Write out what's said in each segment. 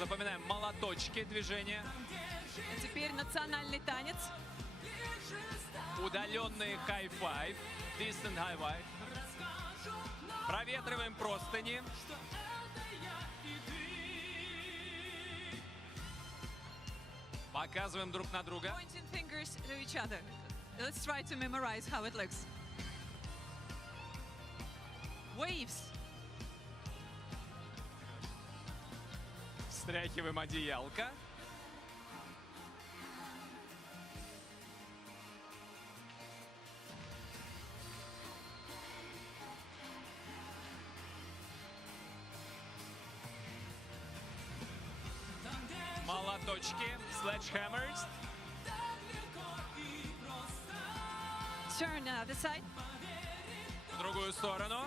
Запоминаем молоточки движения. А теперь национальный танец. Удаленный high-five. Distant high-five. Проветриваем простыни. Показываем друг на друга. Pointing fingers to each other. Let's try to memorize how it looks. Waves. Встряхиваем одеялко. Молоточки, sledgehammers. Turn the other side. В другую сторону.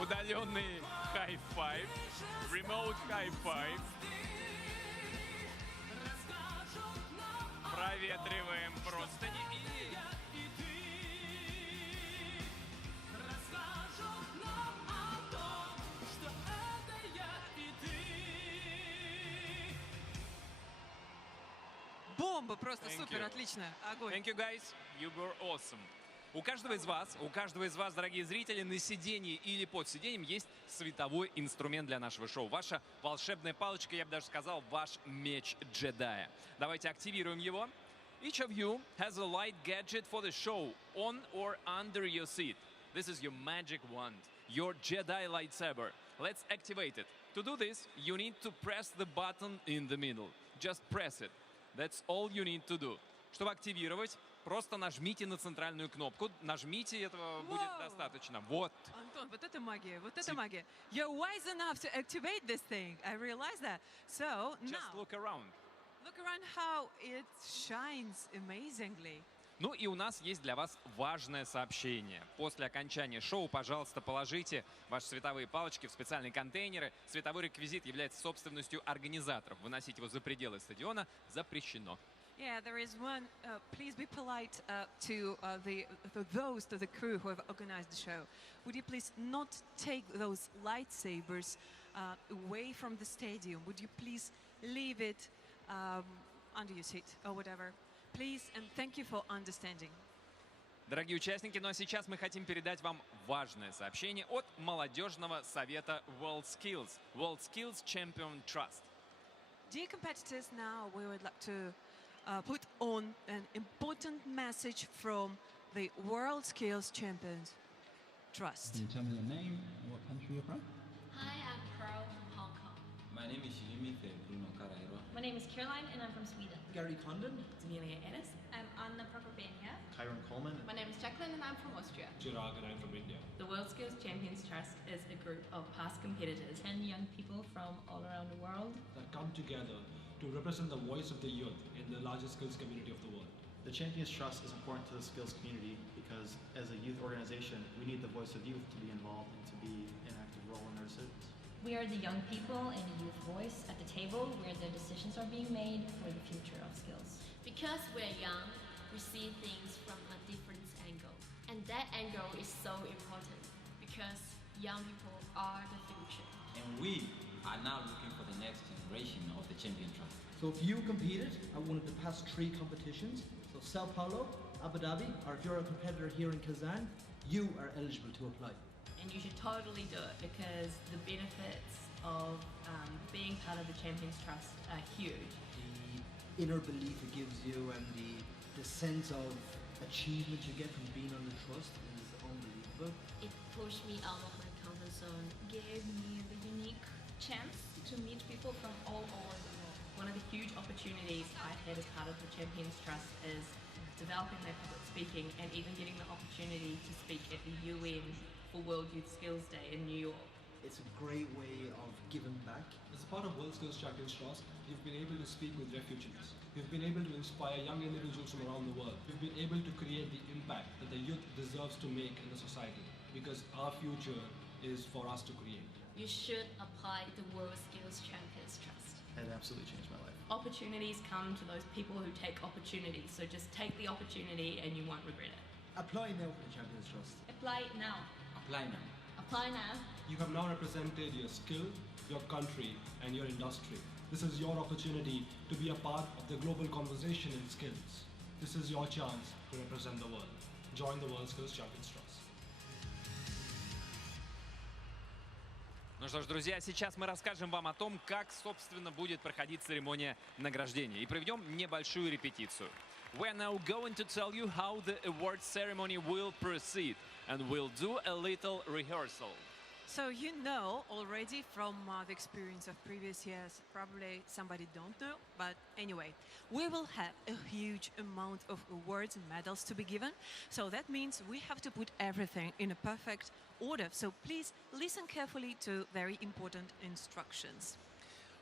Удаленный high-five. Remote high-five. Проветриваем простыни и... Бомба, просто Thank супер, you. отлично. Огонь. Thank you, guys. You were awesome. У каждого из вас, дорогие зрители, на сиденье или под сиденьем есть световой инструмент для нашего шоу. Ваша волшебная палочка, я бы даже сказал, ваш меч джедая. Давайте активируем его. Each of you has a light gadget for the show on or under your seat. This is your magic wand, your Jedi lightsaber. Let's activate it. To do this, you need to press the button in the middle. Just press it. That's all you need to do. Чтобы активировать, просто нажмите на центральную кнопку. Нажмите, этого будет достаточно. Вот. Антон, вот это магия, вот это магия. You're wise enough to activate this thing. I realize that. So Just now, look around. look around how it shines amazingly. Ну и у нас есть для вас важное сообщение. После окончания шоу, пожалуйста, положите ваши световые палочки в специальные контейнеры. Световой реквизит является собственностью организаторов. Выносить его за пределы стадиона запрещено. Yeah, there is one. Please be polite to the crew who have organized the show. Would you please not take those lightsabers away from the stadium? Would you please leave it under your seat or whatever? Please, and thank you for understanding. Дорогие участники, ну а сейчас мы хотим передать вам важное сообщение от молодежного совета WorldSkills. WorldSkills Champion Trust. Dear competitors, now we would like to put on an important message from the WorldSkills Champions Trust. Can you tell me your name and what country you're from? Hi, I'm Pearl from Hong Kong. My name is Shilimi Bruno Karairo. My name is Caroline and I'm from Sweden. Gary Condon. Amelia Ennis. I'm Anna Prokopenia. Kyron Coleman. My name is Jacqueline and I'm from Austria. Chirag and I'm from India. The WorldSkills Champions Trust is a group of past competitors 10 young people from all around the world that come together to represent the voice of the youth in the largest skills community of the world. The Champions Trust is important to the skills community because as a youth organization, we need the voice of youth to be involved and to be an active role in our decisions. We are the young people and the youth voice at the table where the decisions are being made for the future of skills. Because we're young, we see things from a different angle. And that angle is so important because young people are the future. And we are now looking for the next generation of the Champion Trust. So if you competed at one of the past 3 competitions, so Sao Paulo, Abu Dhabi, or if you're a competitor here in Kazan, you are eligible to apply. and you should totally do it because the benefits of being part of the Champions Trust are huge. The inner belief it gives you and the sense of achievement you get from being on the trust is unbelievable. It pushed me out of my comfort zone. Gave me the unique chance to meet people from all over the world. One of the huge opportunities I've had as part of the Champions Trust is developing my public speaking and even getting the opportunity to speak at the UN for World Youth Skills Day in New York. It's a great way of giving back. As a part of WorldSkills Champions Trust, you've been able to speak with refugees. You've been able to inspire young individuals from around the world. You've been able to create the impact that the youth deserves to make in the society because our future is for us to create. You should apply the WorldSkills Champions Trust. It absolutely changed my life. Opportunities come to those people who take opportunities, so just take the opportunity and you won't regret it. Apply now for the Champions Trust. Apply now. Apply now. Apply now. You have now represented your skill, your country, and your industry. This is your opportunity to be a part of the global conversation in skills. This is your chance to represent the world. Join the WorldSkills Champions Trust. Ну что ж, друзья, сейчас мы расскажем вам о том, как, собственно, будет проходить церемония награждения. И проведем небольшую репетицию. We are now going to tell you how the award ceremony will proceed. And we'll do a little rehearsal. So you know already from the experience of previous years, probably somebody don't know, but anyway, we will have a huge amount of awards and medals to be given. So that means we have to put everything in a perfect order. So please listen carefully to very important instructions.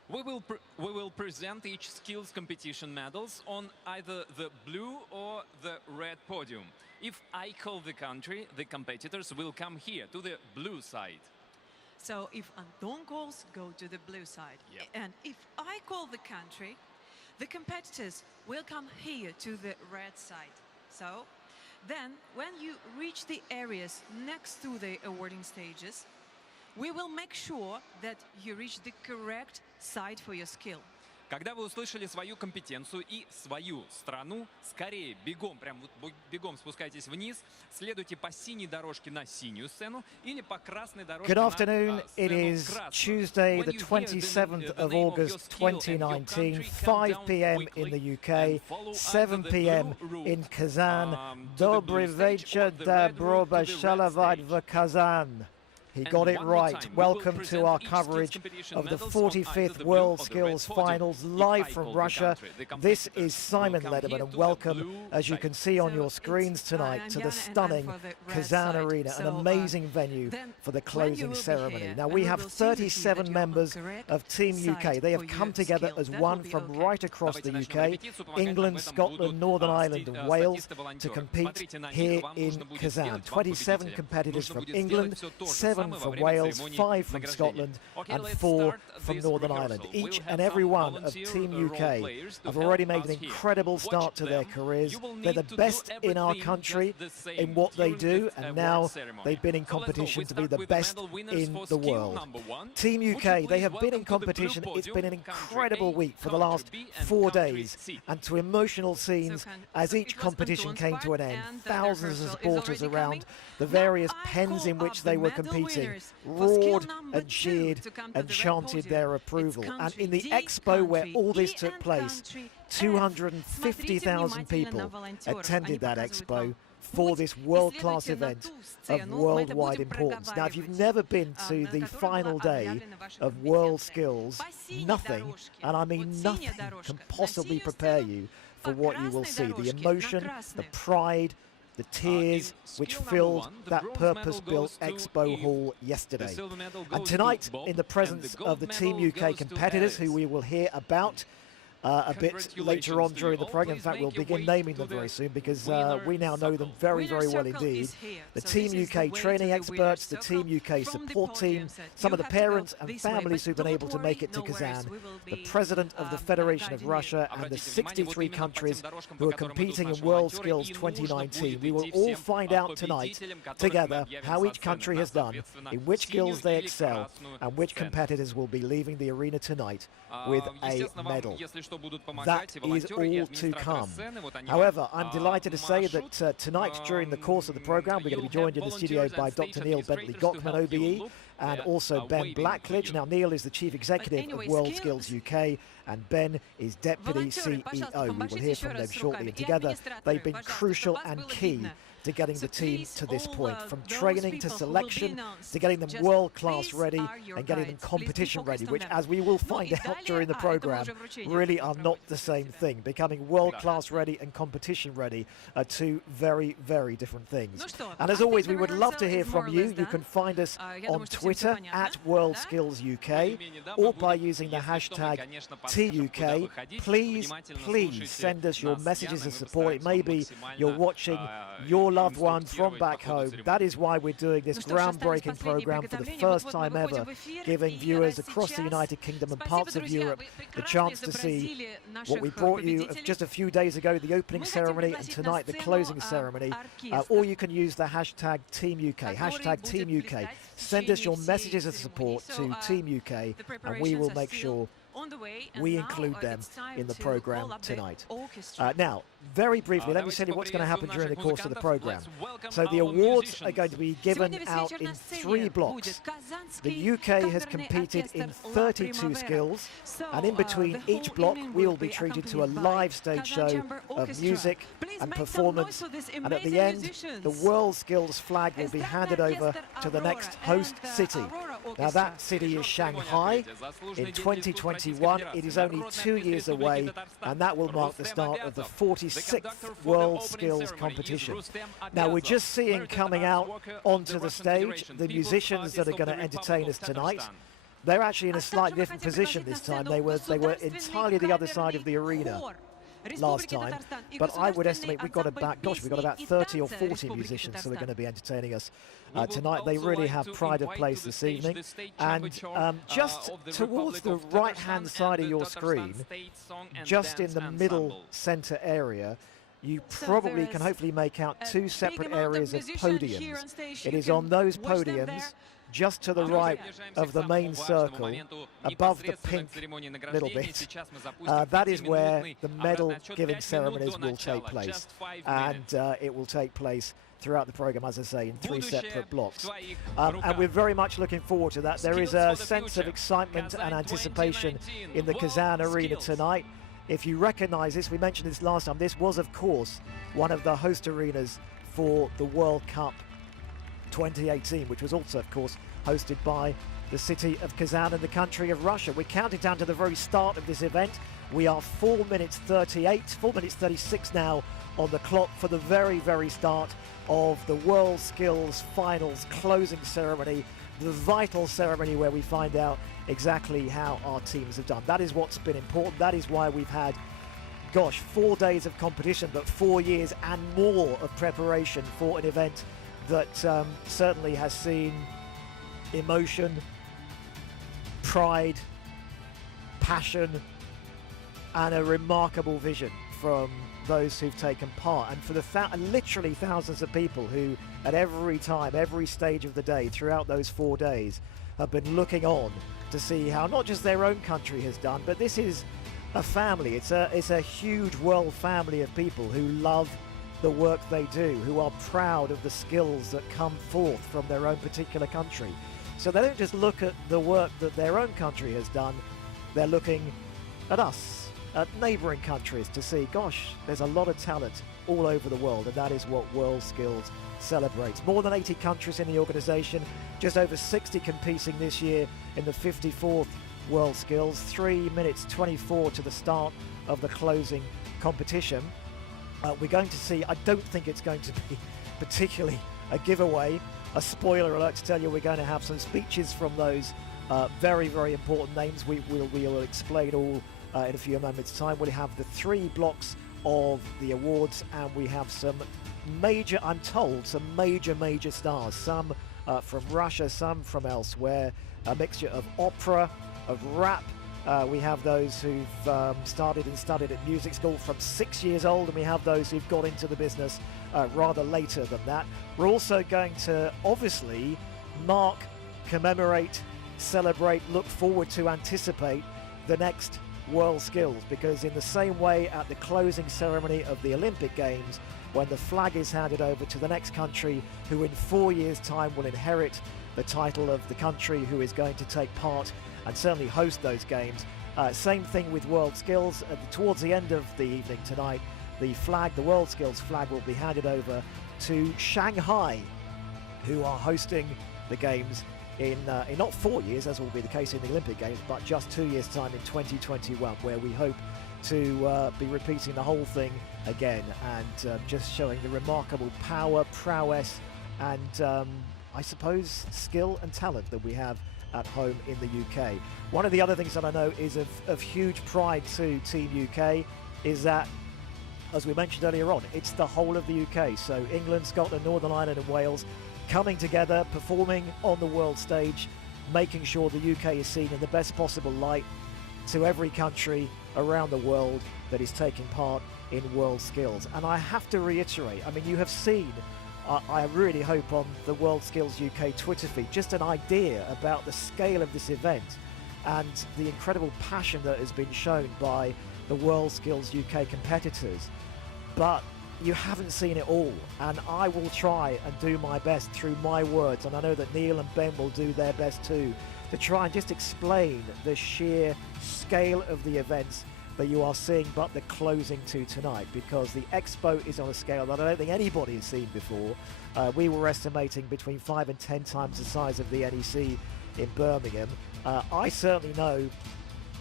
We will present each skills competition medals on either the blue or the red podium. If I call the country, the competitors will come here to the blue side. So if Anton calls, go to the blue side. Yep. And if I call the country, the competitors will come here to the red side. So then when you reach the areas next to the awarding stages, we will make sure that you reach the correct side for your skill. Когда вы услышали свою компетенцию и свою страну, скорее бегом, прям вот бегом спускайтесь вниз, следуйте по синей дорожке на синюю сцену или по красной дорожке Good на afternoon. It сцену is красную. Tuesday, the 27th of August 2019, 5 p.m. in the UK, 7 p.m. in Kazan. Dobry вечер, добро пожаловать в Kazan. He got it right. Welcome to our coverage of the 45th WorldSkills Finals live from Russia. This is Simon Lederman, and welcome, as you can see on your screens tonight, to the stunning Kazan Arena, an amazing venue for the closing ceremony. Now, we have 37 members of Team UK. They have come together as one from right across the UK, England, Scotland, Northern Ireland and Wales, to compete here in Kazan. 27 competitors from England, 7 from Wales, 5 from Scotland and 4 from Northern Ireland. Each and every one of Team UK have already made an incredible start to their careers. They're the best in our country in what they do, and now they've been in competition to be the best in the world. Team UK, they have been in competition. It's been an incredible week for the last 4 days, and to emotional scenes as each competition came to an end. Thousands of supporters around the various pens in which they were competing roared and cheered and chanted their approval. And in the expo where all this took place, 250,000 people attended that expo for this world-class event of worldwide importance. Now, if you've never been to the final day of WorldSkills, nothing, and I mean nothing, can possibly prepare you for what you will see. The emotion, the pride, the tears which filled that purpose-built expo hall yesterday. And tonight, in the presence of the Team UK competitors, who we will hear about a bit later on during the program. In fact, we'll begin naming them very soon because we now know them very, very well indeed. The Team UK training experts, the Team UK support team, some of the parents and families who've been able to make it to Kazan, the president of the Federation of Russia, and the 63 countries who are competing in WorldSkills 2019. We will all find out tonight together how each country has done, in which skills they excel, and which competitors will be leaving the arena tonight with a medal. That is all to come. However, I'm delighted to say that tonight, during the course of the program, we're going to be joined in the studio by Dr. Neil Bentley-Gockman, OBE, and also Ben Blackledge. Now, Neil is the Chief Executive of WorldSkills UK, and Ben is Deputy CEO. We will hear from them shortly. And together, they've been crucial and key to getting the team to this point, from training to selection to getting them world-class ready and getting them competition ready, which, as we will find out during the program, really are not the same thing. Becoming world-class ready and competition ready are two very, very different things. And as always, we would love to hear from you. You can find us on Twitter at WorldSkills UK or by using the hashtag TUK. Please, please send us your messages of support. It may be you're watching your your loved ones from back home. That is why we're doing this groundbreaking program for the first time ever, giving viewers across the United Kingdom and parts of Europe the chance to see what we brought you just a few days ago, the opening ceremony, and tonight the closing ceremony. Or you can use the hashtag Team UK, hashtag Team UK. Send us your messages of support to Team UK, and we will make sure we include them in the program tonight. Now, very briefly, let me tell you what's going to happen during the course of the program. So the awards are going to be given out in 3 blocks. The UK has competed in 32 skills, and in between each block we will be treated to a live stage show of music and performance, and at the end the WorldSkills flag will be handed over to the next host city. Now that city is Shanghai in 2021. It is only 2 years away, and that will mark the start of the 46th WorldSkills competition. Now we're just seeing coming out onto the stage the musicians that are going to entertain us tonight. They're actually in a slightly different position this time. They were entirely the other side of the arena last time, but I would estimate we've got about 30 or 40 musicians who are going to be entertaining us tonight. They really have pride of place this evening, and just towards the right hand side of your screen, just in the middle center area, you probably can hopefully make out 2 separate areas of podiums. It is on those podiums, just to the right of the main circle, above the pink little bit, that is where the medal giving ceremonies will take place, and it will take place throughout the program, as I say, in 3 separate blocks. And we're very much looking forward to that. There is a sense of excitement and anticipation in the Kazan arena tonight. If you recognize this, we mentioned this last time, this was of course one of the host arenas for the World Cup 2018, which was also of course hosted by the city of Kazan and the country of Russia. We're counting down to the very start of this event. We are 4 minutes 38, 4 minutes 36 now on the clock for the very, very start of the WorldSkills finals closing ceremony, the vital ceremony where we find out exactly how our teams have done. That is what's been important. That is why we've had, 4 days of competition, but 4 years and more of preparation for an event that certainly has seen emotion, pride, passion, and a remarkable vision from those who've taken part, and for the literally thousands of people who at every time, every stage of the day throughout those 4 days have been looking on to see how not just their own country has done, but this is a family. It's a huge world family of people who love the work they do, who are proud of the skills that come forth from their own particular country. So they don't just look at the work that their own country has done, they're looking at us, at neighbouring countries, to see, there's a lot of talent all over the world, and that is what WorldSkills celebrates. More than 80 countries in the organisation, just over 60 competing this year in the 54th WorldSkills, 3 minutes 24 to the start of the closing competition. We're going to see, I don't think it's going to be particularly a giveaway, a spoiler alert to tell you we're going to have some speeches from those very, very important names. We will explain all in a few moments' time. We'll have the 3 blocks of the awards, and we have some major, I'm told, some major stars, some from Russia, some from elsewhere, a mixture of opera, of rap. We have those who've started and studied at music school from 6 years old, and we have those who've got into the business rather later than that. We're also going to obviously mark, commemorate, celebrate, look forward to, anticipate the next WorldSkills, because in the same way at the closing ceremony of the Olympic Games, when the flag is handed over to the next country who in 4 years' time will inherit the title of the country who is going to take part and certainly host those games. Same thing with WorldSkills. Towards the end of the evening tonight, the WorldSkills flag will be handed over to Shanghai, who are hosting the games in not 4 years, as will be the case in the Olympic Games, but just 2 years' time in 2021, where we hope to be repeating the whole thing again, and just showing the remarkable power, prowess, and I suppose skill and talent that we have at home in the UK. One of the other things that I know is of huge pride to Team UK is that as we mentioned earlier on, it's the whole of the UK. So England, Scotland, Northern Ireland and Wales coming together, performing on the world stage, making sure the UK is seen in the best possible light to every country around the world that is taking part in WorldSkills. And I have to reiterate, I mean, you have seen, I really hope on the WorldSkills UK Twitter feed, just an idea about the scale of this event and the incredible passion that has been shown by the WorldSkills UK competitors. But you haven't seen it all, and I will try and do my best through my words, and I know that Neil and Ben will do their best too, to try and just explain the sheer scale of the events that you are seeing but the closing to tonight, because the expo is on a scale that I don't think anybody has seen before. We were estimating between 5 and 10 times the size of the NEC in Birmingham. I certainly know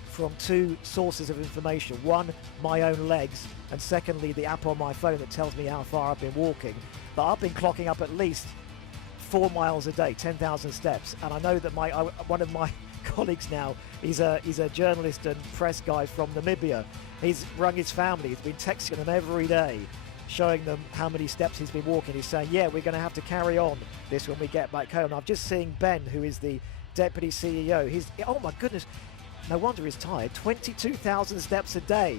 from two sources of information: one, my own legs, and secondly, the app on my phone that tells me how far I've been walking, that I've been clocking up at least 4 miles a day, 10,000 steps. And I know that one of my colleagues now, he's a journalist and press guy from Namibia. He's rung his family, he's been texting them every day, showing them how many steps he's been walking. He's saying, yeah, we're going to have to carry on this when we get back home. I've just seen Ben, who is the deputy CEO. Oh my goodness, no wonder he's tired. 22,000 steps a day.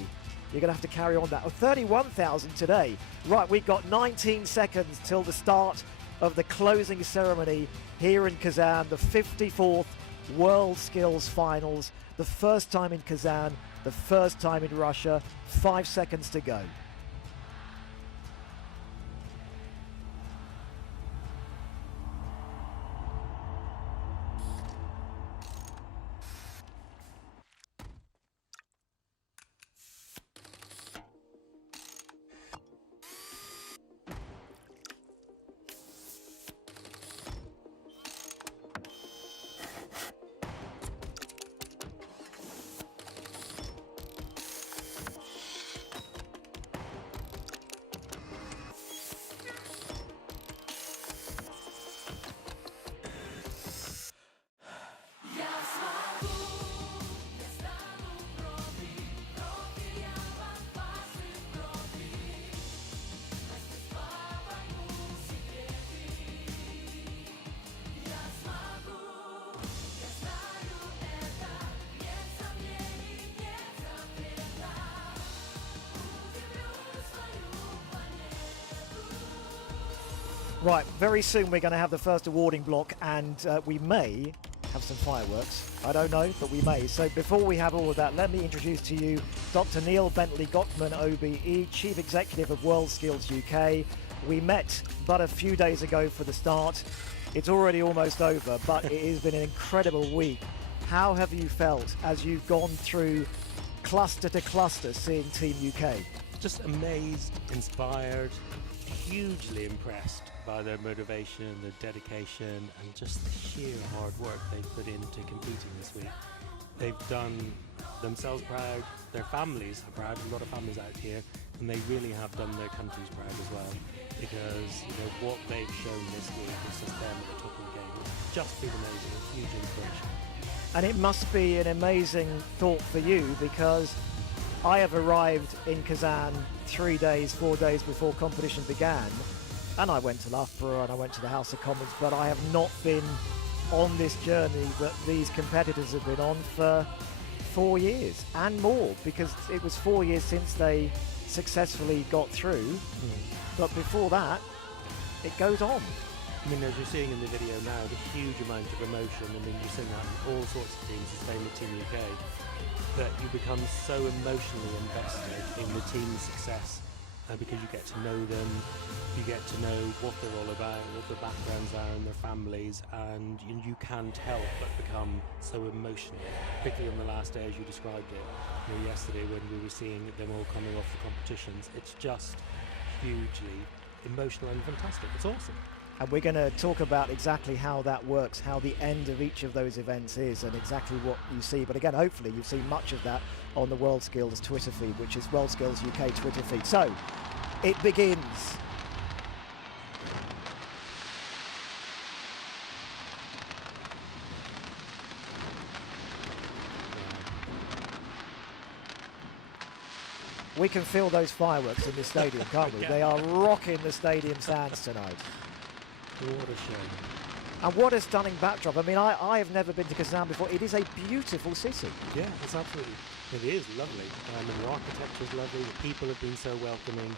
You're going to have to carry on that. 31,000 today. Right, we've got 19 seconds till the start of the closing ceremony here in Kazan, the 54th WorldSkills Finals, the first time in Kazan, the first time in Russia. 5 seconds to go. Right, very soon we're going to have the first awarding block, and we may have some fireworks. I don't know, but we may. So before we have all of that, let me introduce to you Dr. Neil Bentley-Gottman, OBE, Chief Executive of WorldSkills UK. We met but a few days ago for the start. It's already almost over, but it has been an incredible week. How have you felt as you've gone through cluster to cluster seeing Team UK? Just amazed, inspired, hugely impressed by their motivation, their dedication, and just the sheer hard work they've put into competing this week. They've done themselves proud, their families are proud, a lot of families out here, and they really have done their countries proud as well, because what they've shown this week is just them at the top of the game. It's just been amazing, a huge inspiration. And it must be an amazing thought for you, because I have arrived in Kazan 4 days before competition began, and I went to Loughborough and I went to the House of Commons, but I have not been on this journey that these competitors have been on for 4 years and more, because it was 4 years since they successfully got through. But before that, it goes on. I mean, as you're seeing in the video now, the huge amount of emotion. I mean, you're seeing that in all sorts of teams, the same with Team UK, that you become so emotionally invested in the team's success, because you get to know them, you get to know what they're all about, what their backgrounds are and their families, and you can't help but become so emotional, particularly on the last day as you described it. Yesterday when we were seeing them all coming off the competitions, it's just hugely emotional and fantastic. It's awesome. And we're going to talk about exactly how that works, how the end of each of those events is, and exactly what you see. But again, hopefully you've seen much of that on the WorldSkills Twitter feed, which is WorldSkills UK Twitter feed. So, it begins. We can feel those fireworks in the stadium, can't we? They are rocking the stadium stands tonight. What a shame. And what a stunning backdrop. I mean, I have never been to Kazan before. It is a beautiful city. Yeah, it's absolutely, it is lovely. And the architecture is lovely. The people have been so welcoming.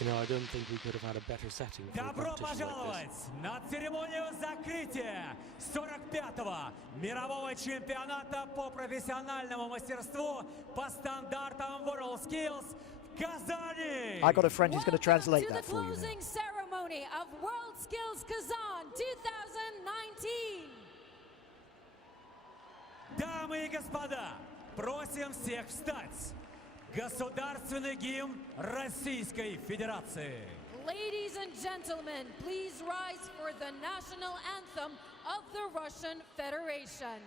You know, I don't think we could have had a better setting for a Добро competition like пожаловать this. на церемонию закрытия 45-го мирового чемпионата по профессиональному мастерству по стандартам WorldSkills в Казани. I got a friend who's going to translate to that the for you. closing ceremony of WorldSkills Kazan 2019. Дамы и господа, просим всех встать. Государственный гимн Российской Федерации. Ladies and gentlemen, please rise for the national anthem of the Russian Federation.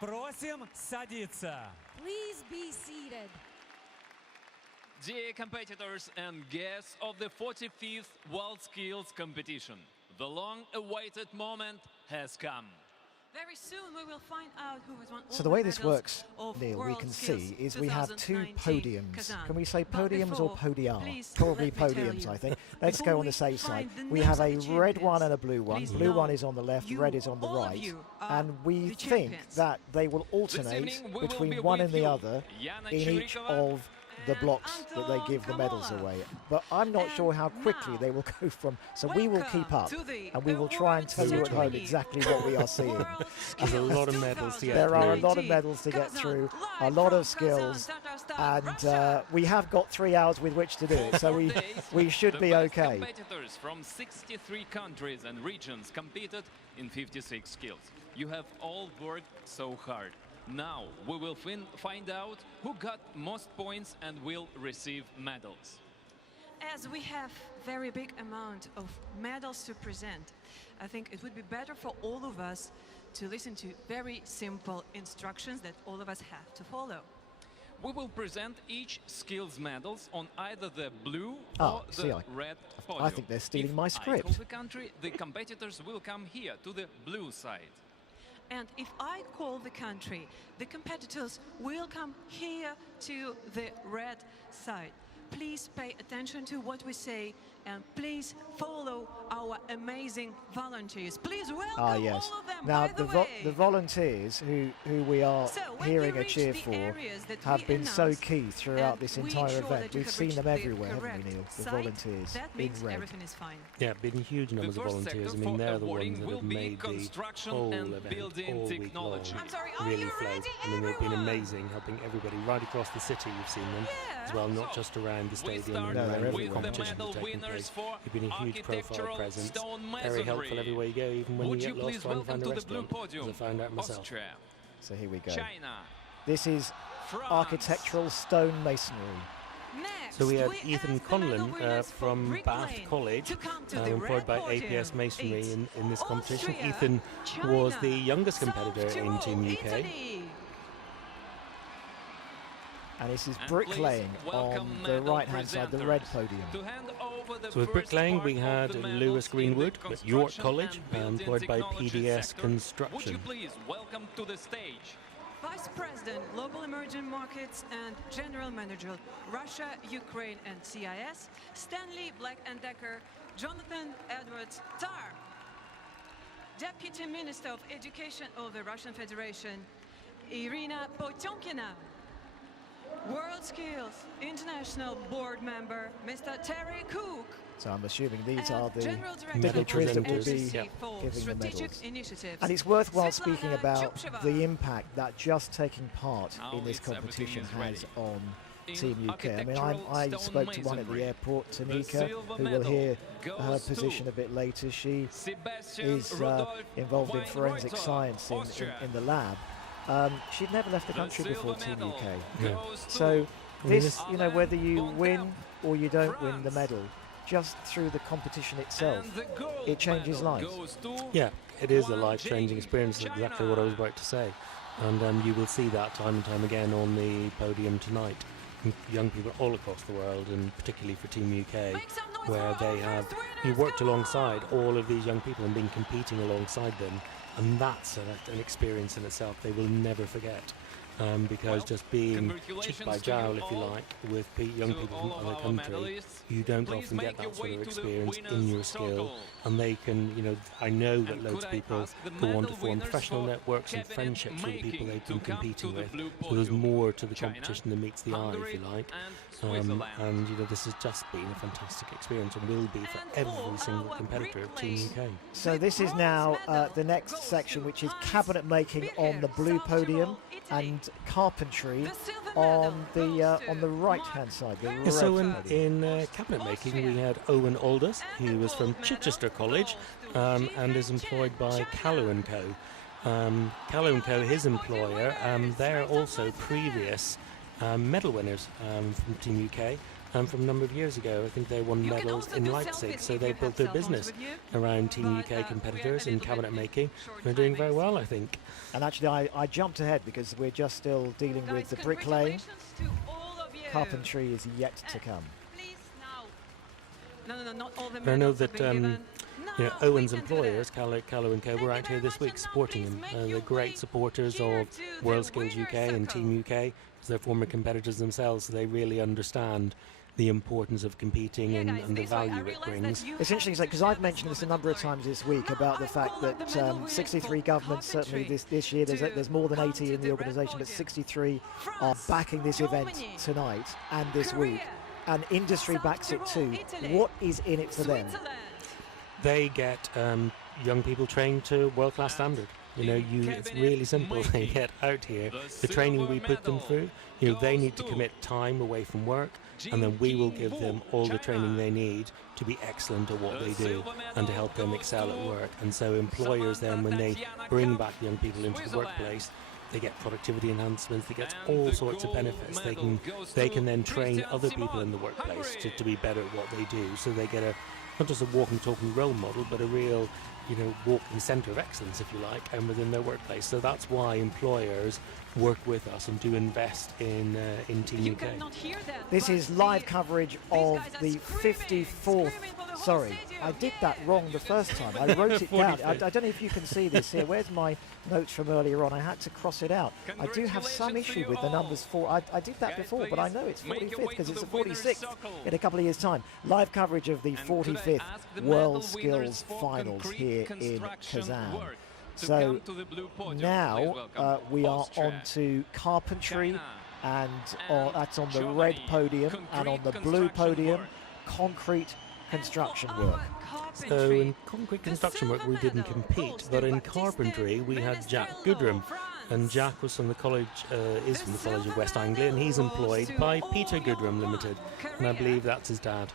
Просим садиться. Please be seated. Dear competitors and guests of the 45th WorldSkills competition, the long-awaited moment has come. Very soon we will find out who has won all So the way this medals works, of Neil, we can WorldSkills see, is we have two 2019 podiums. Kazan. Can we say But podiums or before, podia? please Probably let me tell podiums, you, I think. Let's before go on we the safe side. find the We names have of a the red one champions, and a blue one. please Blue know one is on the left, you, red is on the all of right. you are And we the think champions. that they will This alternate evening we will be between one and with the you, other Yana in each Churikova of the blocks that they give the medals away. But I'm not sure how quickly they will go from. So we will keep up and we will try and tell you at home exactly what we are seeing. There's a lot of medals to get There are a through. lot of medals to get through, a lot of skills, and we have got 3 hours with which to do it, so we should be okay. Competitors from 63 countries and regions competed in 56 skills. You have all worked so hard. Now we will find out who got most points and will receive medals. As we have very big amount of medals to present, I think it would be better for all of us to listen to very simple instructions that all of us have to follow. We will present each skills medals on either the blue Ah, or the see, red I podium. think they're stealing If my I script. call the country, the competitors will come here to the blue side. And if I call the country, the competitors will come here to the red side. Please pay attention to what we say and please follow our amazing volunteers. Please welcome Yes. all of them. Now By the way, the volunteers who we are So, when hearing we a reach cheer the for areas that have we been so announced, key throughout and this we entire ensure event. that you We've have seen reached them the everywhere, haven't we, correct Neil? The site, volunteers that in means red. everything is fine. Yeah, been huge numbers of first volunteers. I sector mean, for they're the awarding ones that will have be made the construction whole and event building all week long technology. I'm sorry, are really you flow. ready, I mean, they've been everyone? amazing, helping everybody right across the city. You've seen them as well, not just around the We stadium start and around the with the competition medal that's taking winners place. for You've been a huge profile architectural presence, stone very helpful masonry. everywhere you go, even when Would you you get lost please trying to welcome find a to the blue restaurant, podium? as I found out myself. Austria, So here we go. China, This is France. architectural stone masonry. Next, So we had we Ethan ask the medal Conlon winners for from Brick Bath Lane College, to come to the employed red by podium. APS Masonry It's in this competition. Austria, Ethan was the China, youngest South competitor in Tyrol, Team UK. Italy. And this is And bricklaying please on welcome the medal right-hand side, the red presenters. podium. To hand over the So with first bricklaying, we part of had the medals Lewis in the Greenwood at York construction College, and building employed by technology PDS sector. Would you Construction. please welcome to the stage Vice President, Global Emerging Markets and General Manager, Russia, Ukraine and CIS, Stanley Black & Decker, Jonathan Edwards Tar. Deputy Minister of Education of the Russian Federation, Irina Potyomkina. WorldSkills International Board Member, Mr. Terry Cook. So I'm assuming these are the General Director dignitaries of that will be Agency for giving the Strategic medals. Initiatives. And it's worthwhile Svetlana speaking about Chupsheva. the impact that just taking part Now in this it's everything competition is has ready. on In Team UK. I mean, architectural I stone spoke to one at the masonry, airport, the Tanika, silver who will medal hear her goes to position a bit later. She Sebastian is Rudolf involved in forensic Weinreuter, science Austria. in the lab. She'd never left the The country before silver Team medal UK. goes to So this, Alain you know, whether you Bontemps, win or you don't win the France. medal, just through the competition itself, And the gold it changes medal lives. goes to Yeah, it is a Guangzhou, life-changing experience. That's exactly what I was about to say. And you will see that time and time again on the podium tonight. Young people all across the world, and particularly for Team UK, where they have worked alongside all of these young people and been competing alongside them. And that's an experience in itself they will never forget. Because just being cheek by jowl, if you like, with young people from other countries, you don't Please often get make your that sort way of to the experience in winners' your skill. circle. And they can, you know, I know that And loads could of I people ask the go on to medal form winners professional for networks and cabinet friendships with the people making they've to been come competing to the with. blue So there's podium? more to the China, competition than meets the eye, Hungary if you like. and Switzerland. And you know, this has just been a fantastic experience and will be for every single competitor of Team UK. So this is now the next section, which is cabinet making on the blue podium and carpentry on the right-hand side. The Yeah, so red podium. in cabinet making, we had Owen Aldous, who was from Chichester College and is employed by Callow & Co. Callow & Co, his employer, they're also previous medal winners from Team UK. From a number of years ago, I think they won medals in Leipzig, so they built their business around Team UK competitors in cabinet making. They're doing very well, I think. And actually, I jumped ahead because we're just still dealing with the bricklaying. Carpentry is yet to come. No, not all the I know medals have that been given. you know, Owen's employers, Callow and Co, were out here this week supporting him. They're great supporters of WorldSkills UK and Team UK, because they're former competitors themselves, so they really understand the importance of competing and the value it brings. It's interesting because I've mentioned this a number of times this week about the fact that 63 governments, certainly this year, there's more than 80 in the organisation, but 63 are backing this event tonight and this week, and industry backs it too. What is in it for them? They get young people trained to world-class standard. You know, it's really simple. They get out here, the training we put them through, you know, they need to commit time away from work, and then we will give them all the training they need to be excellent at what they do and to help them excel at work. And so employers then, when they bring back young people into the workplace, they get productivity enhancements, they get all sorts of benefits. They can then train other people in the workplace to be better at what they do. So they get not just a walking, talking role model, but a real, you know, walking centre of excellence, if you like, and within their workplace. So that's why employers work with us and do invest in Team UK. This is live coverage of the 54th. Sorry, I did that wrong the first time. I wrote it down. I don't know if you can see this here. Where's my notes from earlier on? I had to cross it out. I do have some issue with the numbers 4. I did that before, but I know it's 45th because it's the 46th in a couple of years' time. Live coverage of the 45th WorldSkills Finals here in Kazan. So now we are on to carpentry, and that's on the red podium, and on the blue podium, concrete construction work. So in concrete construction work we didn't compete, but in carpentry we had Jack Goodrum, and Jack was from the college, is from the College of West Anglia, and he's employed by Peter Goodrum Limited, and I believe that's his dad.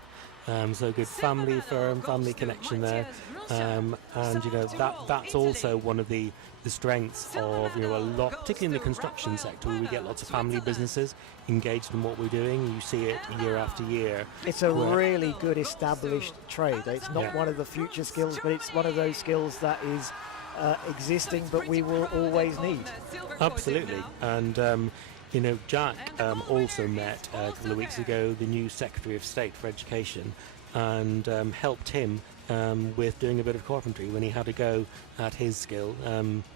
So good family firm, family connection there, and you know that's also one of the strengths of, you know, a lot, particularly in the construction sector, where we get lots of family businesses engaged in what we're doing. You see it year after year. It's a really good established trade. It's not one of the future skills, but it's one of those skills that is existing, but we will always need. Absolutely, and you know, Jack also met a couple of weeks ago the new Secretary of State for Education, and helped him with doing a bit of carpentry when he had a go at his skill,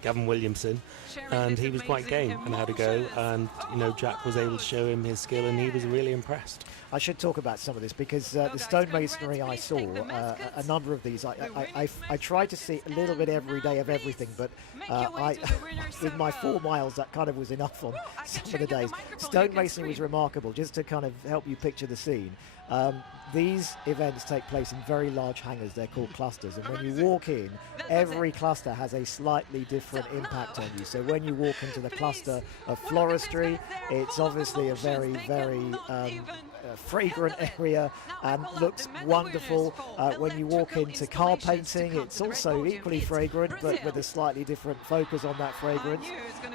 Gavin Williamson, and he was quite game and had a go, and you know, Jack was able to show him his skill and he was really impressed. I should talk about some of this because the stonemasonry I saw, a number of these, I try to see a little bit every day of everything, but in my 4 miles that kind of was enough on some of the days. Stonemasonry was remarkable, just to kind of help you picture the scene. These events take place in very large hangars. They're called clusters, and when you walk in, every cluster has a slightly different impact on you. So when you walk into the cluster of floristry, it's obviously a very, very fragrant area and looks wonderful. When you walk into car painting, it's also equally fragrant, but with a slightly different focus on that fragrance.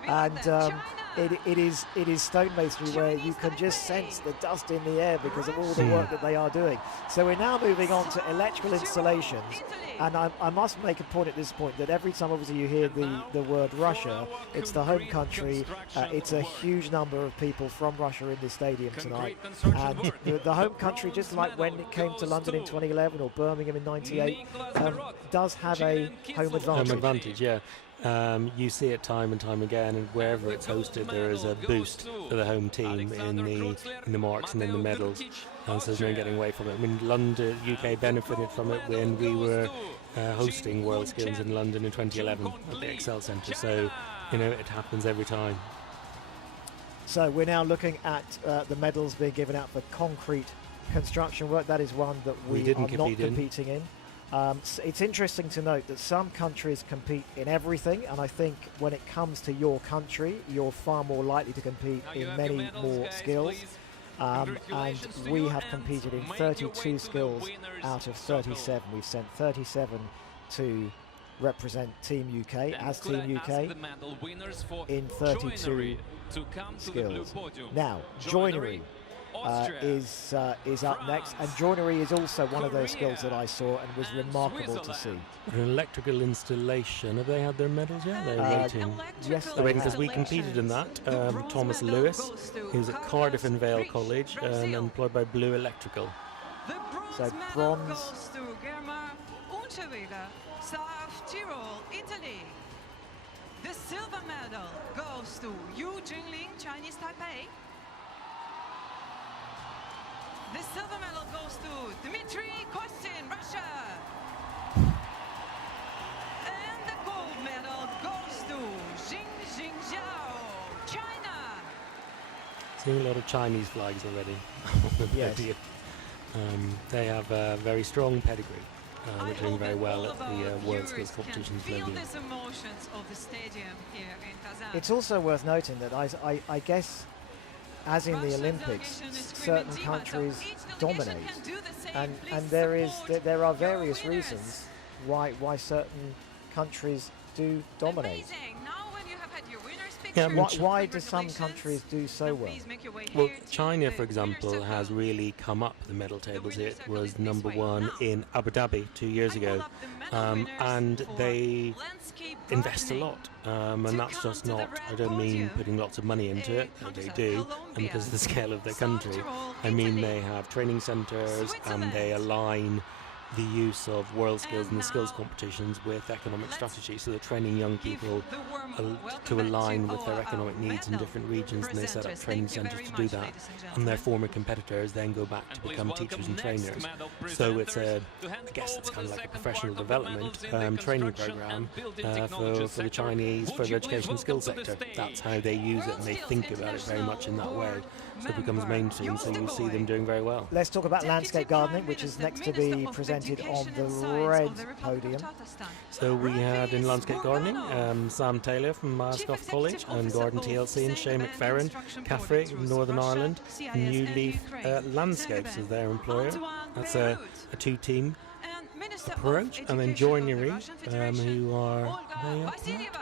And it is stonemasonry where you can just sense the dust in the air because of all the work that they are doing. So we're now moving on to electrical installations, and I must make a point at this point that every time obviously you hear the word Russia, it's the home country. It's a huge number of people from Russia in this stadium tonight, and the home country, just like when it came to London in 2011 or Birmingham in '98, does have a home advantage. Home advantage, yeah. You see it time and time again, and wherever it's hosted there is a boost for the home team in the marks and in the medals, and so there's no getting away from it. I mean, London, UK benefited from it when we were hosting WorldSkills in London in 2011 at the Excel Centre, so you know, it happens every time. So we're now looking at the medals being given out for concrete construction work. That is one that we are not competing in. It's interesting to note that some countries compete in everything, and I think when it comes to your country, you're far more likely to compete in many more skills. And we have competed in 32 skills out of 37. We've sent 37 to represent Team UK as Team UK in 32 skills. Now, joinery is up next, and joinery is also one of those skills that I saw and was remarkable to see. An electrical installation, have they had their medals yet? They're waiting. Yes, they're waiting because we competed in that. Thomas Lewis, who's at Cardiff and Vale College and employed by Blue Electrical. So bronze Tyrol, Italy. The silver medal goes to Yu Jingling, Chinese Taipei. The silver medal goes to Dmitry Kostin, Russia. And the gold medal goes to Jing Zhao, China. Seeing a lot of Chinese flags already on the podium. They have a very strong pedigree. They're doing very well at the WorldSkills competitions globally. These emotions of the stadium here in Kazan. It's also worth noting that I guess, as in the Olympics, certain countries dominate, and there are various reasons why certain countries do dominate. Why do some countries do so well? Well, China, for example, has really come up the medal tables. It was #1 in Abu Dhabi 2 years ago, and they invest a lot, and that's just not, I don't mean putting lots of money into it, they do, and because of the scale of their country, I mean they have training centres and they align the use of WorldSkills and the skills competitions with economic strategy, so they're training young people to align with their economic needs in different regions, and they set up training centres to do that, and their former competitors then go back to become teachers and trainers. So it's I guess it's kind of like a professional development training program for the Chinese further education and skills sector. That's how they use it, and they think about it very much in that way, so it becomes mainstream, so you see them doing very well. Let's talk about landscape gardening, which is next to be presented on the red podium. So we had in landscape gardening Sam Taylor from Mascot College and Garden TLC, and Shay McFerrin, Caffrey, Northern Ireland. New Leaf Landscapes is their employer. That's a two-team approach, and then Joinery, who are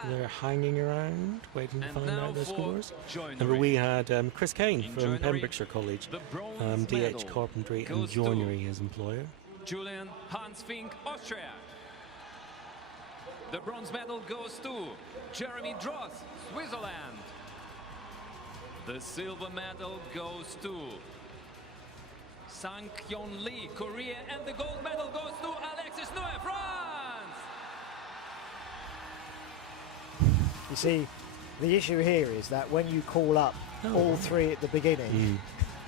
they're hanging around waiting to find out their scores. And we had Chris Kane from Pembrokeshire College, DH Carpentry and Joinery his employer. Julian Hans Fink, Austria. The bronze medal goes to Jeremy Dross, Switzerland. The silver medal goes to Sang-Hyun Lee, Korea, and the gold medal goes to Alexis Noé, France. You see, the issue here is that when you call up all three at the beginning,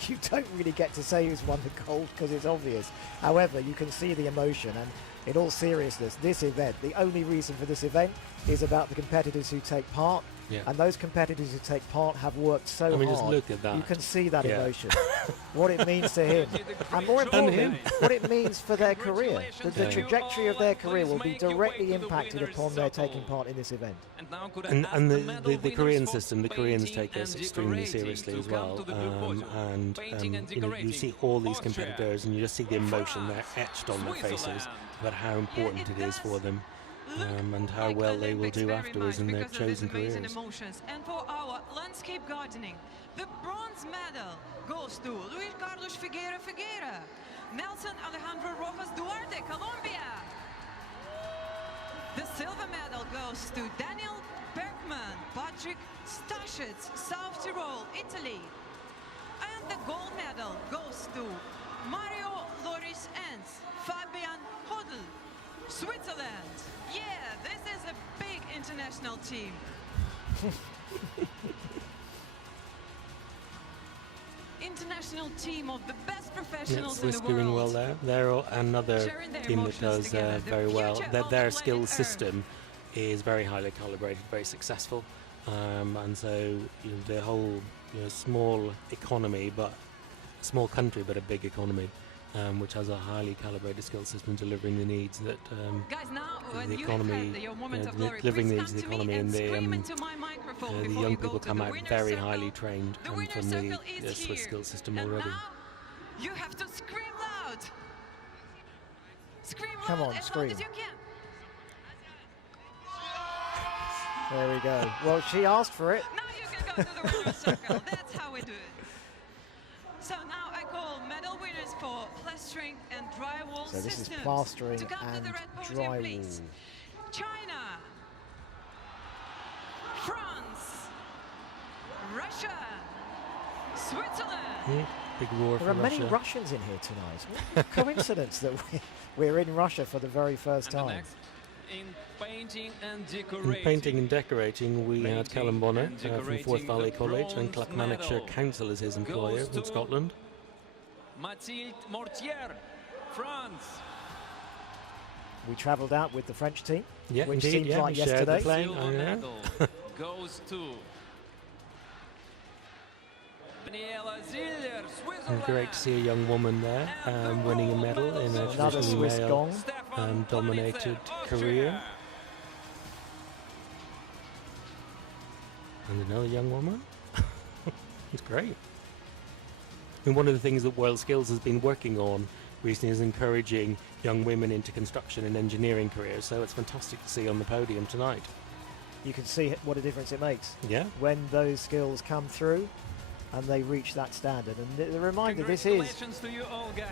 you don't really get to say who's won the gold because it's obvious. However, you can see the emotion, and in all seriousness, this event, the only reason for this event is about the competitors who take part, and those competitors who take part have worked so hard. Just look at that. You can see that emotion, what it means to him, and more importantly, what it means for their career. The trajectory of their career will be directly impacted upon their taking part in this event. And the Korean system, the Koreans take this extremely seriously as well, and you know, you see all these competitors and you just see the emotion there etched on their faces about how important it is for them, and how well they will do afterwards in their chosen careers. And for our landscape gardening, the bronze medal goes to Luis Carlos Figueira, Nelson Alejandro Rojas Duarte, Colombia. The silver medal goes to Daniel Bergman, Patrick Stashitz, South Tyrol, Italy. And the gold medal goes to Mario Loris Enz, Fabian Hodl, Switzerland. Yeah, this is a big international team. International team of the best professionals in the world. Doing well there. They're another team that does very well. Their skills system is very highly calibrated, very successful, and so you know, the whole small economy, but small country, but a big economy, which has a highly calibrated skill system delivering the needs that the economy, delivering the needs of the economy, and the young people come out very highly trained from the Swiss skills system already. You have to scream loud. Scream loud. Come on, as scream. loud as you can. There we go. Well, she asked for it. Now you can go to the runner circle. That's how we do it. So now I call medal winners for plastering and drywall systems. So this is plastering to come and to the red podium, drywall. please. China, France, Russia, Switzerland. Big roar There are for many Russia. Russians in here tonight. What a coincidence that we're in Russia for the very first time. In painting and In decorating. painting and decorating, we had Painting Callum Bonner and from decorating Forth Valley the College, and bronze Clackmannanshire medal Council is his employer goes in to Scotland. Mathilde Mortier, France. We travelled out with the French team, Yeah, which indeed, seems yeah, like we shared the yesterday. plane. Silver I know. medal goes to Daniela Ziller, Switzerland. Great to see a young woman there winning a medal in a Another traditionally Swiss gong. dominated career. And another young woman. It's great. And one of the things that WorldSkills has been working on recently is encouraging young women into construction and engineering careers. So it's fantastic to see on the podium tonight. You can see what a difference it makes. Yeah. When those skills come through and they reach that standard. And the reminder, this is Congratulations to you all, guys.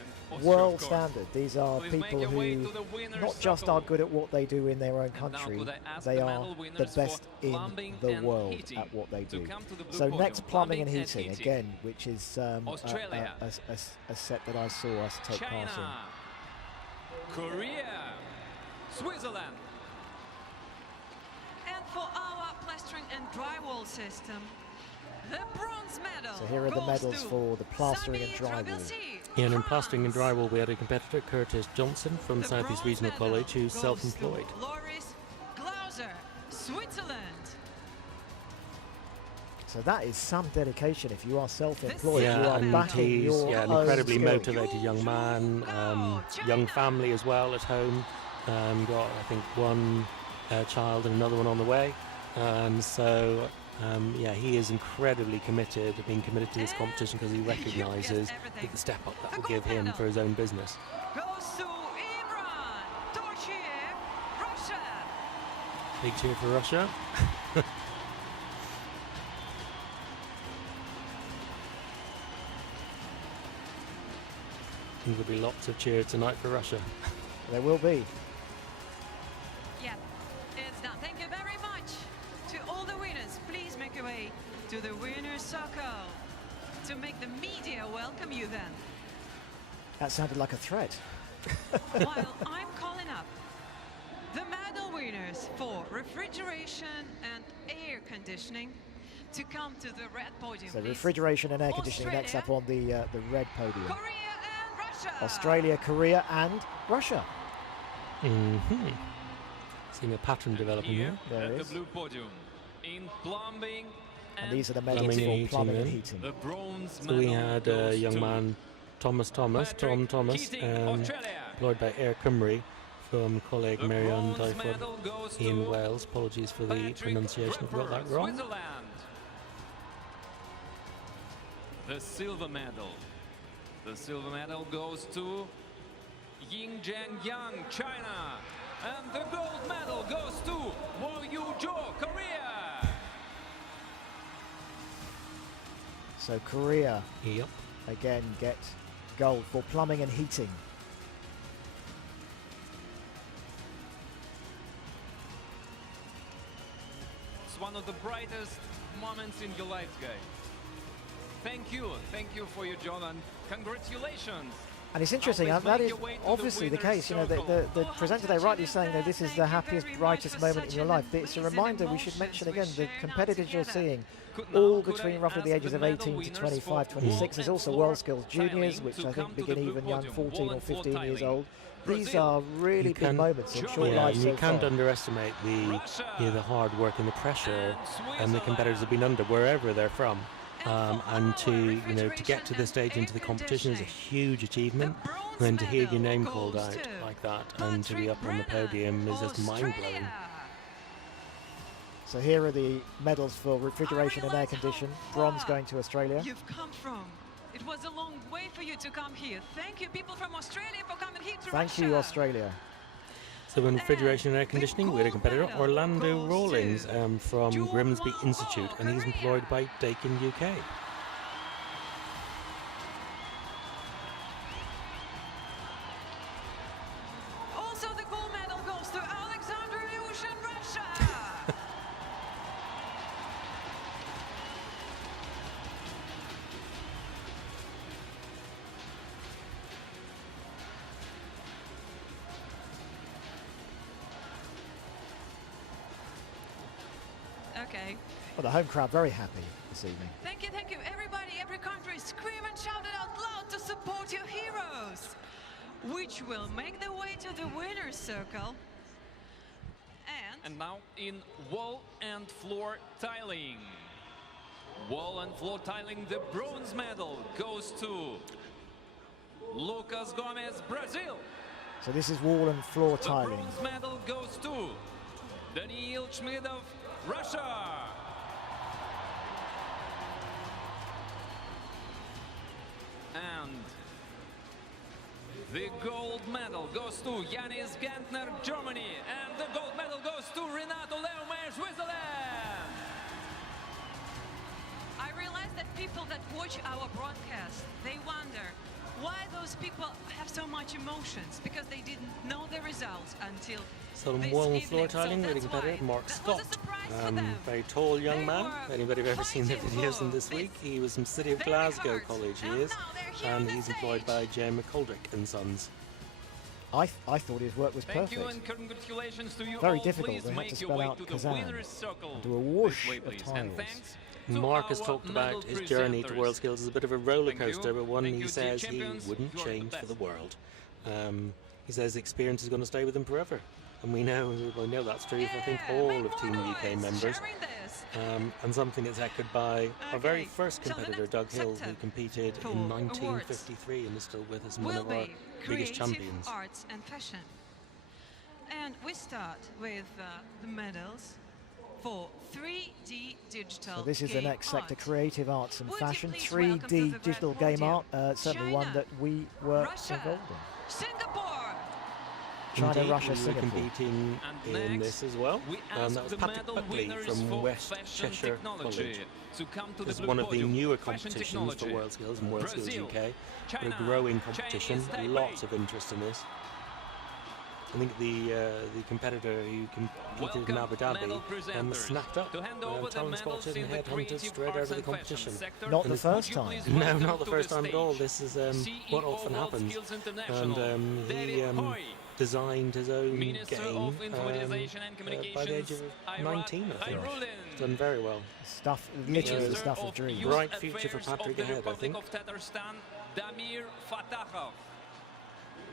And Austria, world of course. standard. These are Please make people your way who to the winner's not just circle. are good at what they do in their own And now country, could I ask they the are medal the winners best for in plumbing the and world heating at what they to do. come to the blue So podium. next, plumbing and Plumbing heating, and again, which is Australia. a set that I saw us take part in. China, Korea, Switzerland. And for our plastering and drywall system, the bronze medal. So here are the goes medals to for the plastering and Sami drywall. Trabelsi, Yeah, and in plastering and France. drywall, we had a competitor, Curtis Johnson from The South East bronze Regional medal College, who's goes self-employed. to Loris Glauser, Switzerland. So that is some dedication. If you are self-employed, you Yeah, are and backing he's your an own incredibly skill. motivated young man, young family as well at home. Got, I think, one child and another one on the way. So, yeah, he is incredibly committed, being committed to this competition because he recognises that the step up that will give him for his own business. Goes to Imran Torchiev, Russia. Big cheer for Russia. I think there'll be lots of cheers tonight for Russia. There will be. Yeah, it's done. Thank you very much to all the winners. Please make your way to the winner's circle to make the media welcome you then. That sounded like a threat. While I'm calling up the medal winners for refrigeration and air conditioning to come to the red podium. So please. refrigeration and air conditioning next up on the red podium. Korea and Russia. Australia, Korea and Russia. Mm-hmm. Seeing a pattern developing here. There At it the is. blue podium in plumbing And these are the Plumbing medals and for heating plumbing and then. heating. the bronze So we medal had goes a young to man, Tom Thomas, Keating, Australia. employed by Air Cymru from colleague The Marion bronze Dyford medal goes in to Wales. Apologies for the Patrick pronunciation if I got that Ripper, wrong. Switzerland. The silver medal. The silver medal goes to Ying Zheng Yang, China. And the gold medal goes to Woo Yu-jo, Korea. So Korea Yep. again get gold for plumbing and heating. It's one of the brightest moments in your life, guys. Thank you for your job and congratulations. And it's interesting, Always that make is your way to the obviously the winner's case. You know, circle. the presenter there rightly saying that this is the happiest, brightest moment in your life. But it's a reminder, we should mention again, the competitors you're seeing, all between roughly the ages of 18 to 25, 26. There's also WorldSkills Juniors, which I think begin even young, 14 or 15 years old. These are really You big can- moments in short Yeah, life and so you can't far. underestimate the hard work and the pressure and the competitors have been under wherever they're from. And to to get to this stage into the competition is a huge achievement. And then to hear your name called out like that and to be up on the podium is just mind blowing. So here are the medals for refrigeration and air condition. Bronze going to Australia. You've come from. It was a long way for you to come here. Thank you, people from Australia, for coming here to Thank Russia. you, Australia. So in refrigeration and air conditioning, we had a competitor, Orlando Rawlings from Grimsby Institute, and he's employed by Dakin UK. Also, the gold medal goes to Alexander Ilyushin, Russia. Okay. Well, the home crowd very happy this evening. Thank you, thank you. Everybody, every country, scream and shout it out loud to support your heroes, which will make the way to the winner's circle. And now in wall and floor tiling. Wall and floor tiling, the bronze medal goes to Lucas Gomez, Brazil. So this is wall and floor The tiling. bronze medal goes to Daniil Schmidov, Russia. And the gold medal goes to Yanis Gantner, Germany. And the gold medal goes to Renato Leumer, Switzerland. I realize that people that watch our broadcast, they wonder why those people have so much emotions, because they didn't know the results until So on this wall and evening. floor So tiling, that's really competitive, why. Mark That Scott. was a surprise for them. Very tall young They man. were If anybody have ever seen the fighting videos from for this week, he was from City of very Glasgow hard. College, he And is. now they're here on And the he's employed stage. by J. McColdrick and Sons. I thought his work was Thank perfect. you and congratulations to you Very all. difficult. Please They had make to your spell way out to the Kazan winner's circle. and do a whoosh This way, of please. tiles. And thanks to Mark has our talked medal about his journey to presenters. WorldSkills as a bit of a roller Thank you. coaster, but one Thank he you, says he champions. wouldn't You are the change for the best. world. He says the experience is going to stay with him forever. And we know that's true for I think all of Team UK members. Sharing this. And something that's echoed by our very Okay, first so the competitor, next Doug Hill, who sector competed for in awards 1953 and is still with us and one will of our be biggest creative champions. arts and fashion. And we start with the medals for 3D digital So this is the game next sector, art. creative arts and Would you fashion, please welcome to 3D the digital red game podium, art, certainly one China, that we were Russia, involved in. Singapore. China, Indeed, Russia, we were Singapore. competing And in next, this as well. we And ask that was the Patrick medal Buckley winners from for West fashion Cheshire technology College. to come to It's the blue one of the podium. newer Fashion competitions for technology. WorldSkills and WorldSkills Brazil, UK. China, a growing competition, Chinese Taipei. lots of interest in this. I think the competitor who competed in Abu Medal Dhabi presenters. snapped up, To hand over the talent medals spotted in and the headhunted creative straight out arts of the and fashion competition. sector. Not And the it's- first Would you time. please No, welcome not the to first the time at all. stage This is CEO what often of happens. WorldSkills And International, he David Hoy. designed his own Minister game of Informatization and by the age of Communications, 19, I think. Hayrulin. He's done very well. Stuff, literally the Minister stuff of of dreams. Youth Bright future for Affairs Patrick of the ahead, I Republic think. of Tatarstan, Damir Fatahov.